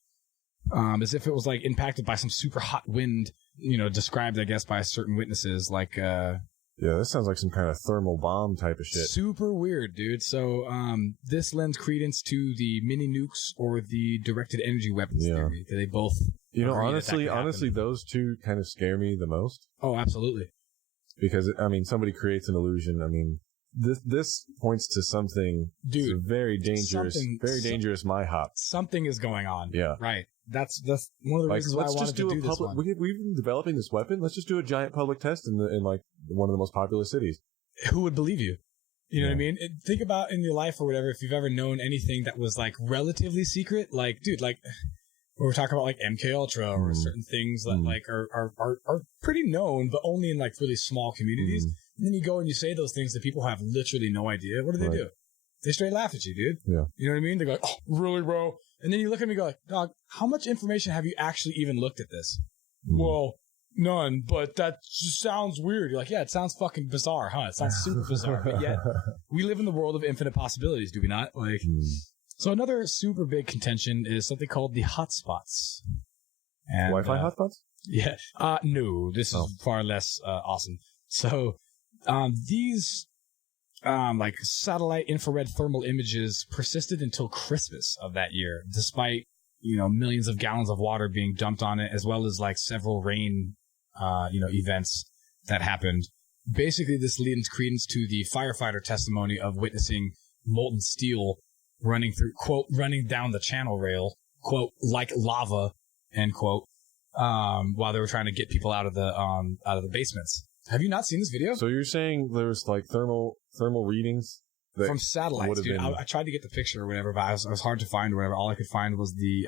as if it was like impacted by some super hot wind, described, I guess, by certain witnesses, like, yeah, this sounds like some kind of thermal bomb type of shit. Super weird, dude. So, this lends credence to the mini nukes or the directed energy weapons theory. They both, honestly, those two kind of scare me the most. Oh, absolutely. Because, somebody creates an illusion. This points to something, dude, very dangerous MyHop. Something is going on. Yeah. Right. That's one of the reasons why I wanted to do this one. We've been developing this weapon. Let's just do a giant public test in like one of the most populous cities. Who would believe you? You know what I mean? Think about in your life or whatever, if you've ever known anything that was like relatively secret, like, dude, like we're talking about like MK Ultra or certain things that like are pretty known, but only in like really small communities. And then you go and you say those things that people have literally no idea. What do they do? They straight laugh at you, dude. Yeah. You know what I mean? They go like, oh, really, bro? And then you look at me and go like, dog, how much information have you actually even looked at this? Well, none, but that just sounds weird. You're like, yeah, it sounds fucking bizarre, huh? It sounds super bizarre. But yet, we live in the world of infinite possibilities, do we not? Like, so another super big contention is something called the hotspots. And, Wi-Fi hotspots? Yeah. No, this is far less awesome. So, these like satellite infrared thermal images persisted until Christmas of that year, despite, millions of gallons of water being dumped on it, as well as like several rain, events that happened. Basically, this lends credence to the firefighter testimony of witnessing molten steel running through, quote, running down the channel rail, quote, like lava, end quote, while they were trying to get people out of the basements. Have you not seen this video? So you're saying there's like thermal readings from satellites, dude. I tried to get the picture or whatever, but it was hard to find or whatever. All I could find was the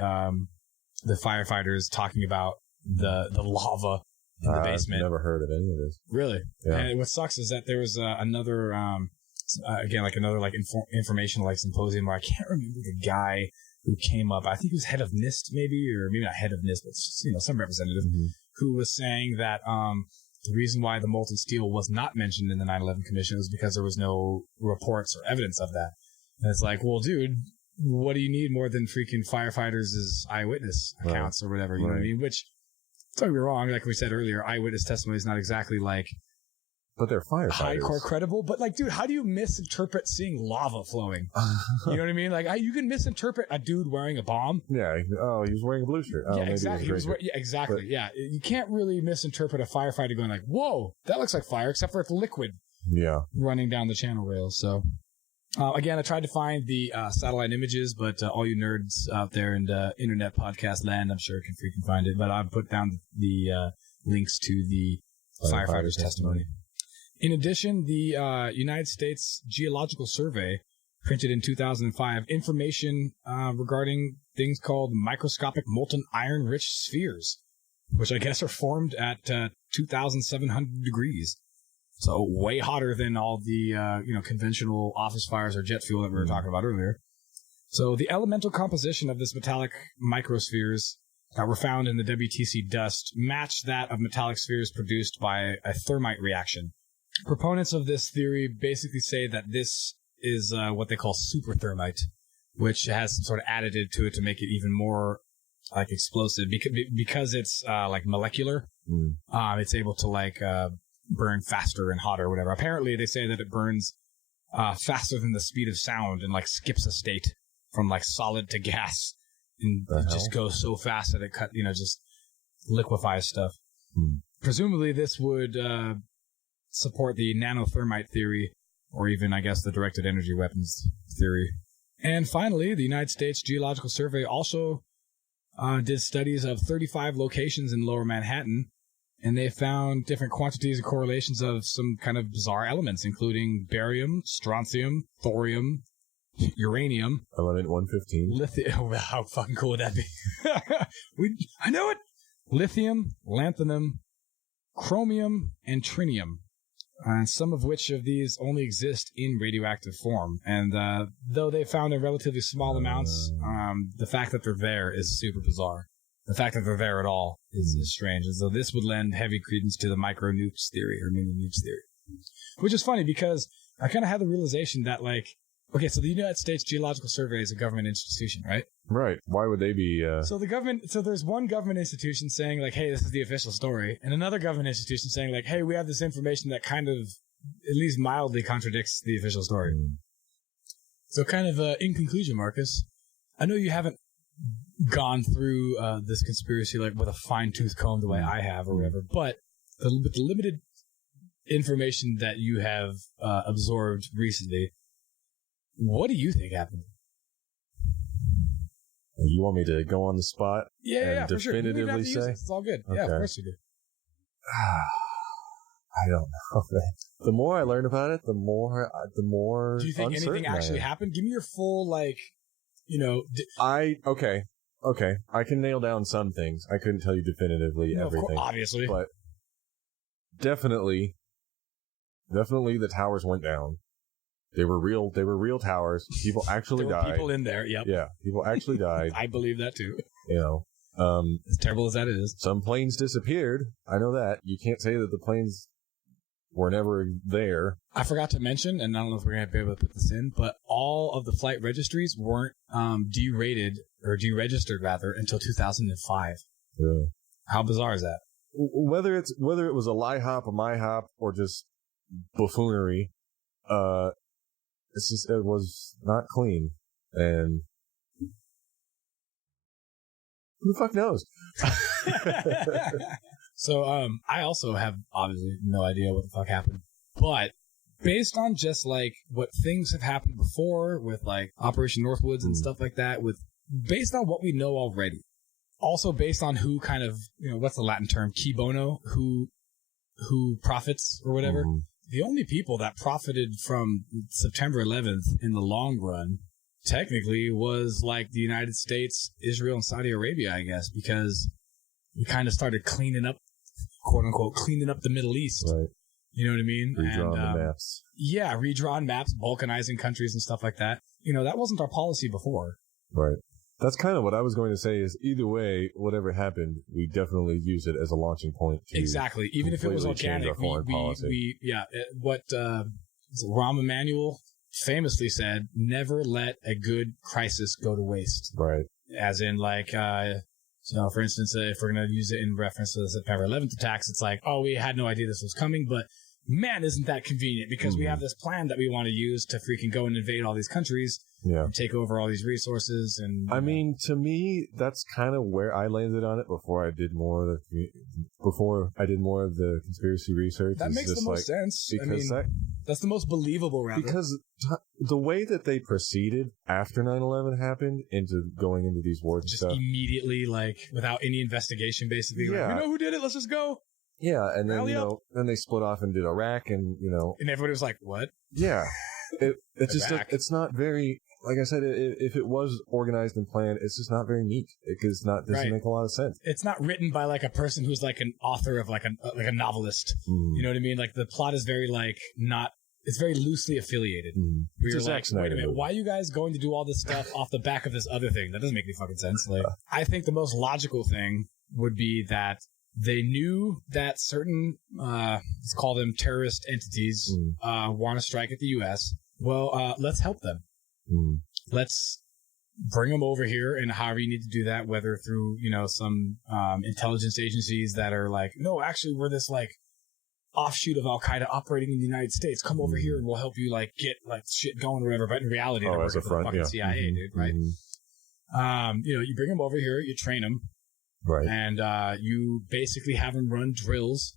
firefighters talking about the lava in the basement. I've never heard of any of this. Really? Yeah. And what sucks is that there was another informational like symposium where I can't remember the guy who came up. I think he was head of NIST, maybe not head of NIST, but some representative who was saying that the reason why the molten steel was not mentioned in the 9/11 Commission was because there was no reports or evidence of that. And it's like, well, dude, what do you need more than freaking firefighters' eyewitness accounts or whatever? You know what I mean? Which, don't get me wrong, like we said earlier, eyewitness testimony is not exactly like, but they're firefighters. Hardcore credible, but like, dude, how do you misinterpret seeing lava flowing? You know what I mean? Like, you can misinterpret a dude wearing a bomb. Yeah. Oh, he was wearing a blue shirt. Oh, yeah, exactly. Exactly. Yeah. You can't really misinterpret a firefighter going like, whoa, that looks like fire, except for it's liquid. Yeah. Running down the channel rails. So, again, I tried to find the satellite images, but all you nerds out there in the internet podcast land, I'm sure can freaking find it. But I've put down the links to the firefighters' testimony. In addition, the United States Geological Survey printed in 2005 information regarding things called microscopic molten iron-rich spheres, which I guess are formed at 2,700 degrees. So way hotter than all the conventional office fires or jet fuel that we were talking about earlier. So the elemental composition of this metallic microspheres that were found in the WTC dust matched that of metallic spheres produced by a thermite reaction. Proponents of this theory basically say that this is what they call super thermite, which has some sort of additive to it to make it even more like explosive because it's like molecular. It's able to like burn faster and hotter or whatever. Apparently they say that it burns faster than the speed of sound and like skips a state from like solid to gas and just goes so fast that it just liquefies stuff. Presumably this would support the nanothermite theory, or even I guess the directed energy weapons theory. And finally, the United States Geological Survey also did studies of 35 locations in Lower Manhattan, and they found different quantities and correlations of some kind of bizarre elements, including barium, strontium, thorium, uranium, element 115, lithium. Oh, how fucking cool would that be? I know it. Lithium, lanthanum, chromium, and trinium. And some of which of these only exist in radioactive form. And though they found in relatively small amounts, the fact that they're there is super bizarre. The fact that they're there at all is strange. And so this would lend heavy credence to the micro-nukes theory, or mini-nukes theory. Which is funny, because I kind of had the realization that, like, okay, so the United States Geological Survey is a government institution, right? Right. Why would they be... So there's one government institution saying, like, hey, this is the official story, and another government institution saying, like, hey, we have this information that kind of, at least mildly, contradicts the official story. So kind of, in conclusion, Marcus, I know you haven't gone through this conspiracy, like, with a fine-tooth comb the way I have, or whatever, but with the limited information that you have absorbed recently, what do you think happened? You want me to go on the spot? Yeah, and for sure. definitively say? It's all good. Okay. Yeah, of course you do. I don't know. The more I learn about it, the more. Do you think anything actually happened? Give me your full, like, Okay. I can nail down some things. I couldn't tell you definitively everything. Obviously, but definitely, the towers went down. They were real towers. People actually there were died. People in there, yep. Yeah, people actually died. I believe that too. As terrible as that is. Some planes disappeared. I know that. You can't say that the planes were never there. I forgot to mention, and I don't know if we're going to be able to put this in, but all of the flight registries weren't deregistered until 2005. Yeah. How bizarre is that? Whether it was a lie hop, a my hop, or just buffoonery, it was not clean, and who the fuck knows? So, I also have obviously no idea what the fuck happened, but based on just like what things have happened before with like Operation Northwoods and stuff like that, based on what we know already, also based on who kind of, what's the Latin term, qui bono, who profits or whatever. The only people that profited from September 11th in the long run, technically, was like the United States, Israel, and Saudi Arabia, I guess, because we kind of started cleaning up, quote unquote, cleaning up the Middle East. Right. You know what I mean? Redrawn the maps. Yeah, redrawn maps, balkanizing countries and stuff like that. That wasn't our policy before. Right. That's kind of what I was going to say is either what whatever happened, we definitely use it as a launching point. Exactly. Even if it was organic, what Rahm Emanuel famously said, never let a good crisis go to waste. Right. As in, like, for instance, if we're going to use it in reference to the September 11th attacks, it's like, oh, we had no idea this was coming, but man, isn't that convenient because we have this plan that we want to use to freaking go and invade all these countries and take over all these resources. And I mean, to me, that's kind of where I landed on it before I did more of the conspiracy research. That makes the most sense. Because that's the most believable, rather. Because the way that they proceeded after 9/11 happened into going into these wars and stuff. Immediately, like, without any investigation, basically. Yeah. Like, we know who did it, let's just go. Yeah, and then, then they split off and did Iraq, and, And everybody was like, what? Yeah. It's not very, like I said, if it was organized and planned, it's just not very neat. It doesn't make a lot of sense. It's not written by, like, a person who's, like, an author of, like a novelist. You know what I mean? Like, the plot is very, like, it's very loosely affiliated. You're like, wait a minute, why are you guys going to do all this stuff off the back of this other thing? That doesn't make any fucking sense. Like, I think the most logical thing would be that they knew that certain, let's call them terrorist entities, want to strike at the U.S. Well, let's help them. Let's bring them over here, and however you need to do that, whether through, some intelligence agencies that are like, no, actually, we're this like offshoot of Al Qaeda operating in the United States. Come over here and we'll help you like get like shit going or whatever. But in reality, they're working for the fucking CIA, dude, right? You bring them over here, you train them, right, and you basically have them run drills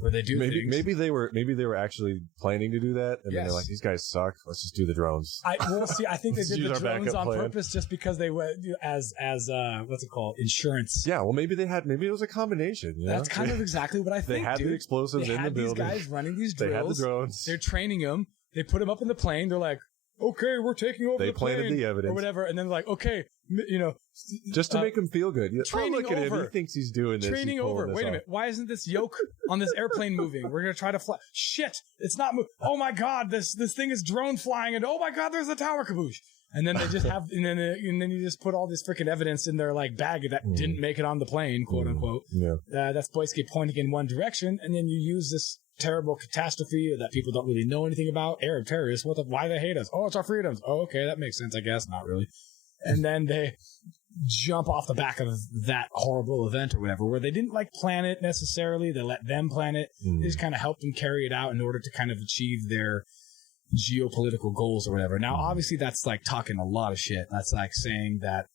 where they do things. Maybe they were actually planning to do that, and then they're like, these guys suck. Let's just do the drones. I think they did the drones on purpose just because they went as what's it called, insurance. Yeah, well, maybe it was a combination. That's kind of exactly what I think. They had the explosives in the building. These guys running these drills. They had the drones. They're training them. They put them up in the plane. They're like, okay, we're taking over the plane. They planted the evidence. Or whatever. And then like, okay, just to make him feel good. Training look at over. him. He thinks he's doing this. Training over. Wait a minute. Why isn't this yoke on this airplane moving? We're going to try to fly. Shit. It's not moving. Oh my God. This thing is drone flying. And oh my God, there's a tower caboose. And then they just have, and then you just put all this freaking evidence in their like bag that didn't make it on the plane, quote unquote. Yeah. That's basically pointing in one direction. And then you use this terrible catastrophe that people don't really know anything about. Arab terrorists. Why they hate us? Oh, it's our freedoms. Oh, okay. That makes sense, I guess. Not really. And then they jump off the back of that horrible event or whatever, where they didn't like plan it necessarily. They let them plan it. They just kind of helped them carry it out in order to kind of achieve their geopolitical goals or whatever. Now, obviously, that's like talking a lot of shit. That's like saying that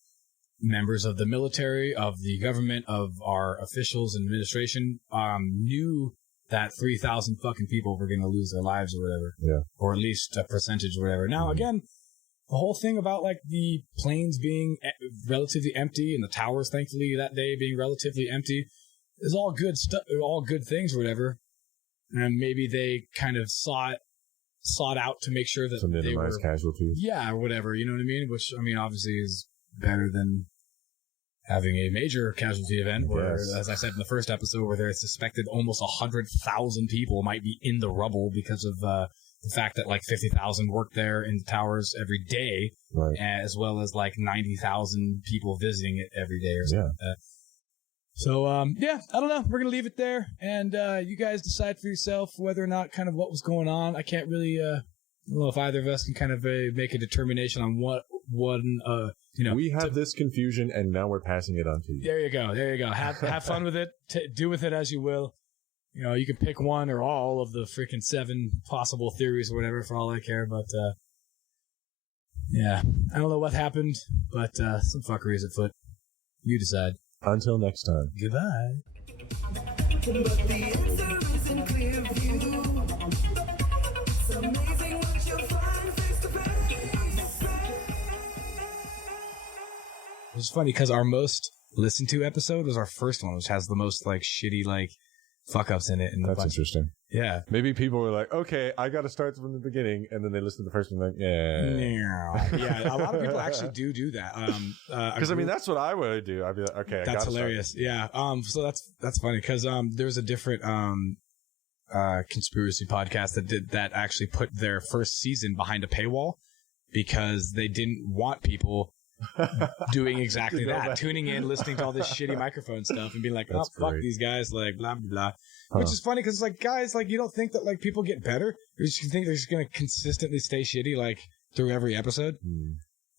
members of the military, of the government, of our officials and administration knew that 3,000 fucking people were going to lose their lives or whatever, or at least a percentage or whatever. Now, again, the whole thing about like the planes being relatively empty and the towers, thankfully, that day being relatively empty is all good stuff, all good things or whatever. And maybe they kind of sought out to make sure that to minimize casualties. Yeah, or whatever, you know what I mean? Which, I mean, obviously is better than having a major casualty event where, as I said in the first episode, where there's suspected almost 100,000 people might be in the rubble because of the fact that like 50,000 work there in the towers every day, right, as well as like 90,000 people visiting it every day or something like that. So, I don't know. We're going to leave it there. And you guys decide for yourself whether or not kind of what was going on. I can't really, I don't know if either of us can kind of make a determination on what one, we have this confusion and now we're passing it on to you. There you go. Have fun with it. Do with it as you will. You can pick one or all of the freaking 7 possible theories or whatever for all I care. But, I don't know what happened, but some fuckery is afoot. You decide. Until next time. Goodbye. But the answer is in clear view. It's amazing what you'll find face to face. It's funny because our most listened to episode was our first one, which has the most like shitty like fuck ups in it. And that's interesting. Yeah. Maybe people were like, okay, I got to start from the beginning. And then they listen to the first one like, Yeah. A lot of people actually do that. Because I mean, that's what I would do. I'd be like, okay, that's hilarious. Start. Yeah. So that's funny because there's a different conspiracy podcast that actually put their first season behind a paywall because they didn't want people doing exactly that, tuning in, listening to all this shitty microphone stuff and being like, fuck these guys, like blah blah blah. Which is funny because it's like, guys, like you don't think that like people get better? You just think they're just gonna consistently stay shitty like through every episode?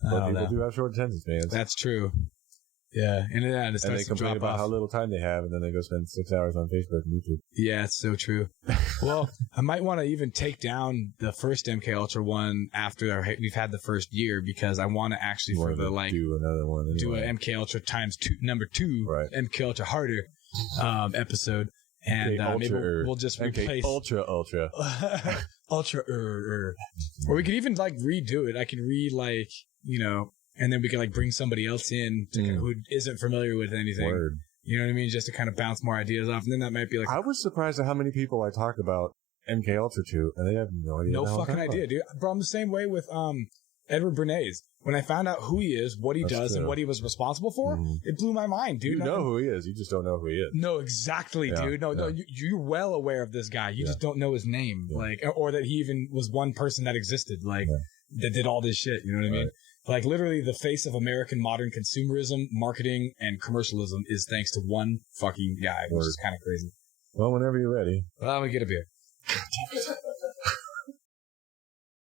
But people do have short attention spans. That's true. Yeah, and it starts they to complain drop about off. how little time they have, and then they go spend 6 hours on Facebook and YouTube. Yeah, it's so true. Well, I might want to even take down the first MK Ultra one after we've had the first year because I want to actually do another one. Anyway. Do a MK Ultra times number 2, right. MK Ultra harder episode, and maybe we'll just replace Ultra Ultra or we could even like redo it. I can and then we can like bring somebody else in who isn't familiar with anything. Word. You know what I mean? Just to kind of bounce more ideas off. And then that might be like... I was surprised at how many people I talk about MK Ultra to, and they have no idea. No fucking idea, dude. Bro, I'm the same way with Edward Bernays. When I found out who he is, what he does, and what he was responsible for, it blew my mind, dude. You know who he is. You just don't know who he is. No, exactly, dude. No, you're well aware of this guy. You just don't know his name. Like, or that he even was one person that existed, like, that did all this shit. You know what I mean? Like, literally, the face of American modern consumerism, marketing, and commercialism is thanks to one fucking guy, which is kind of crazy. Well, whenever you're ready. Well, I'm going to get a beer.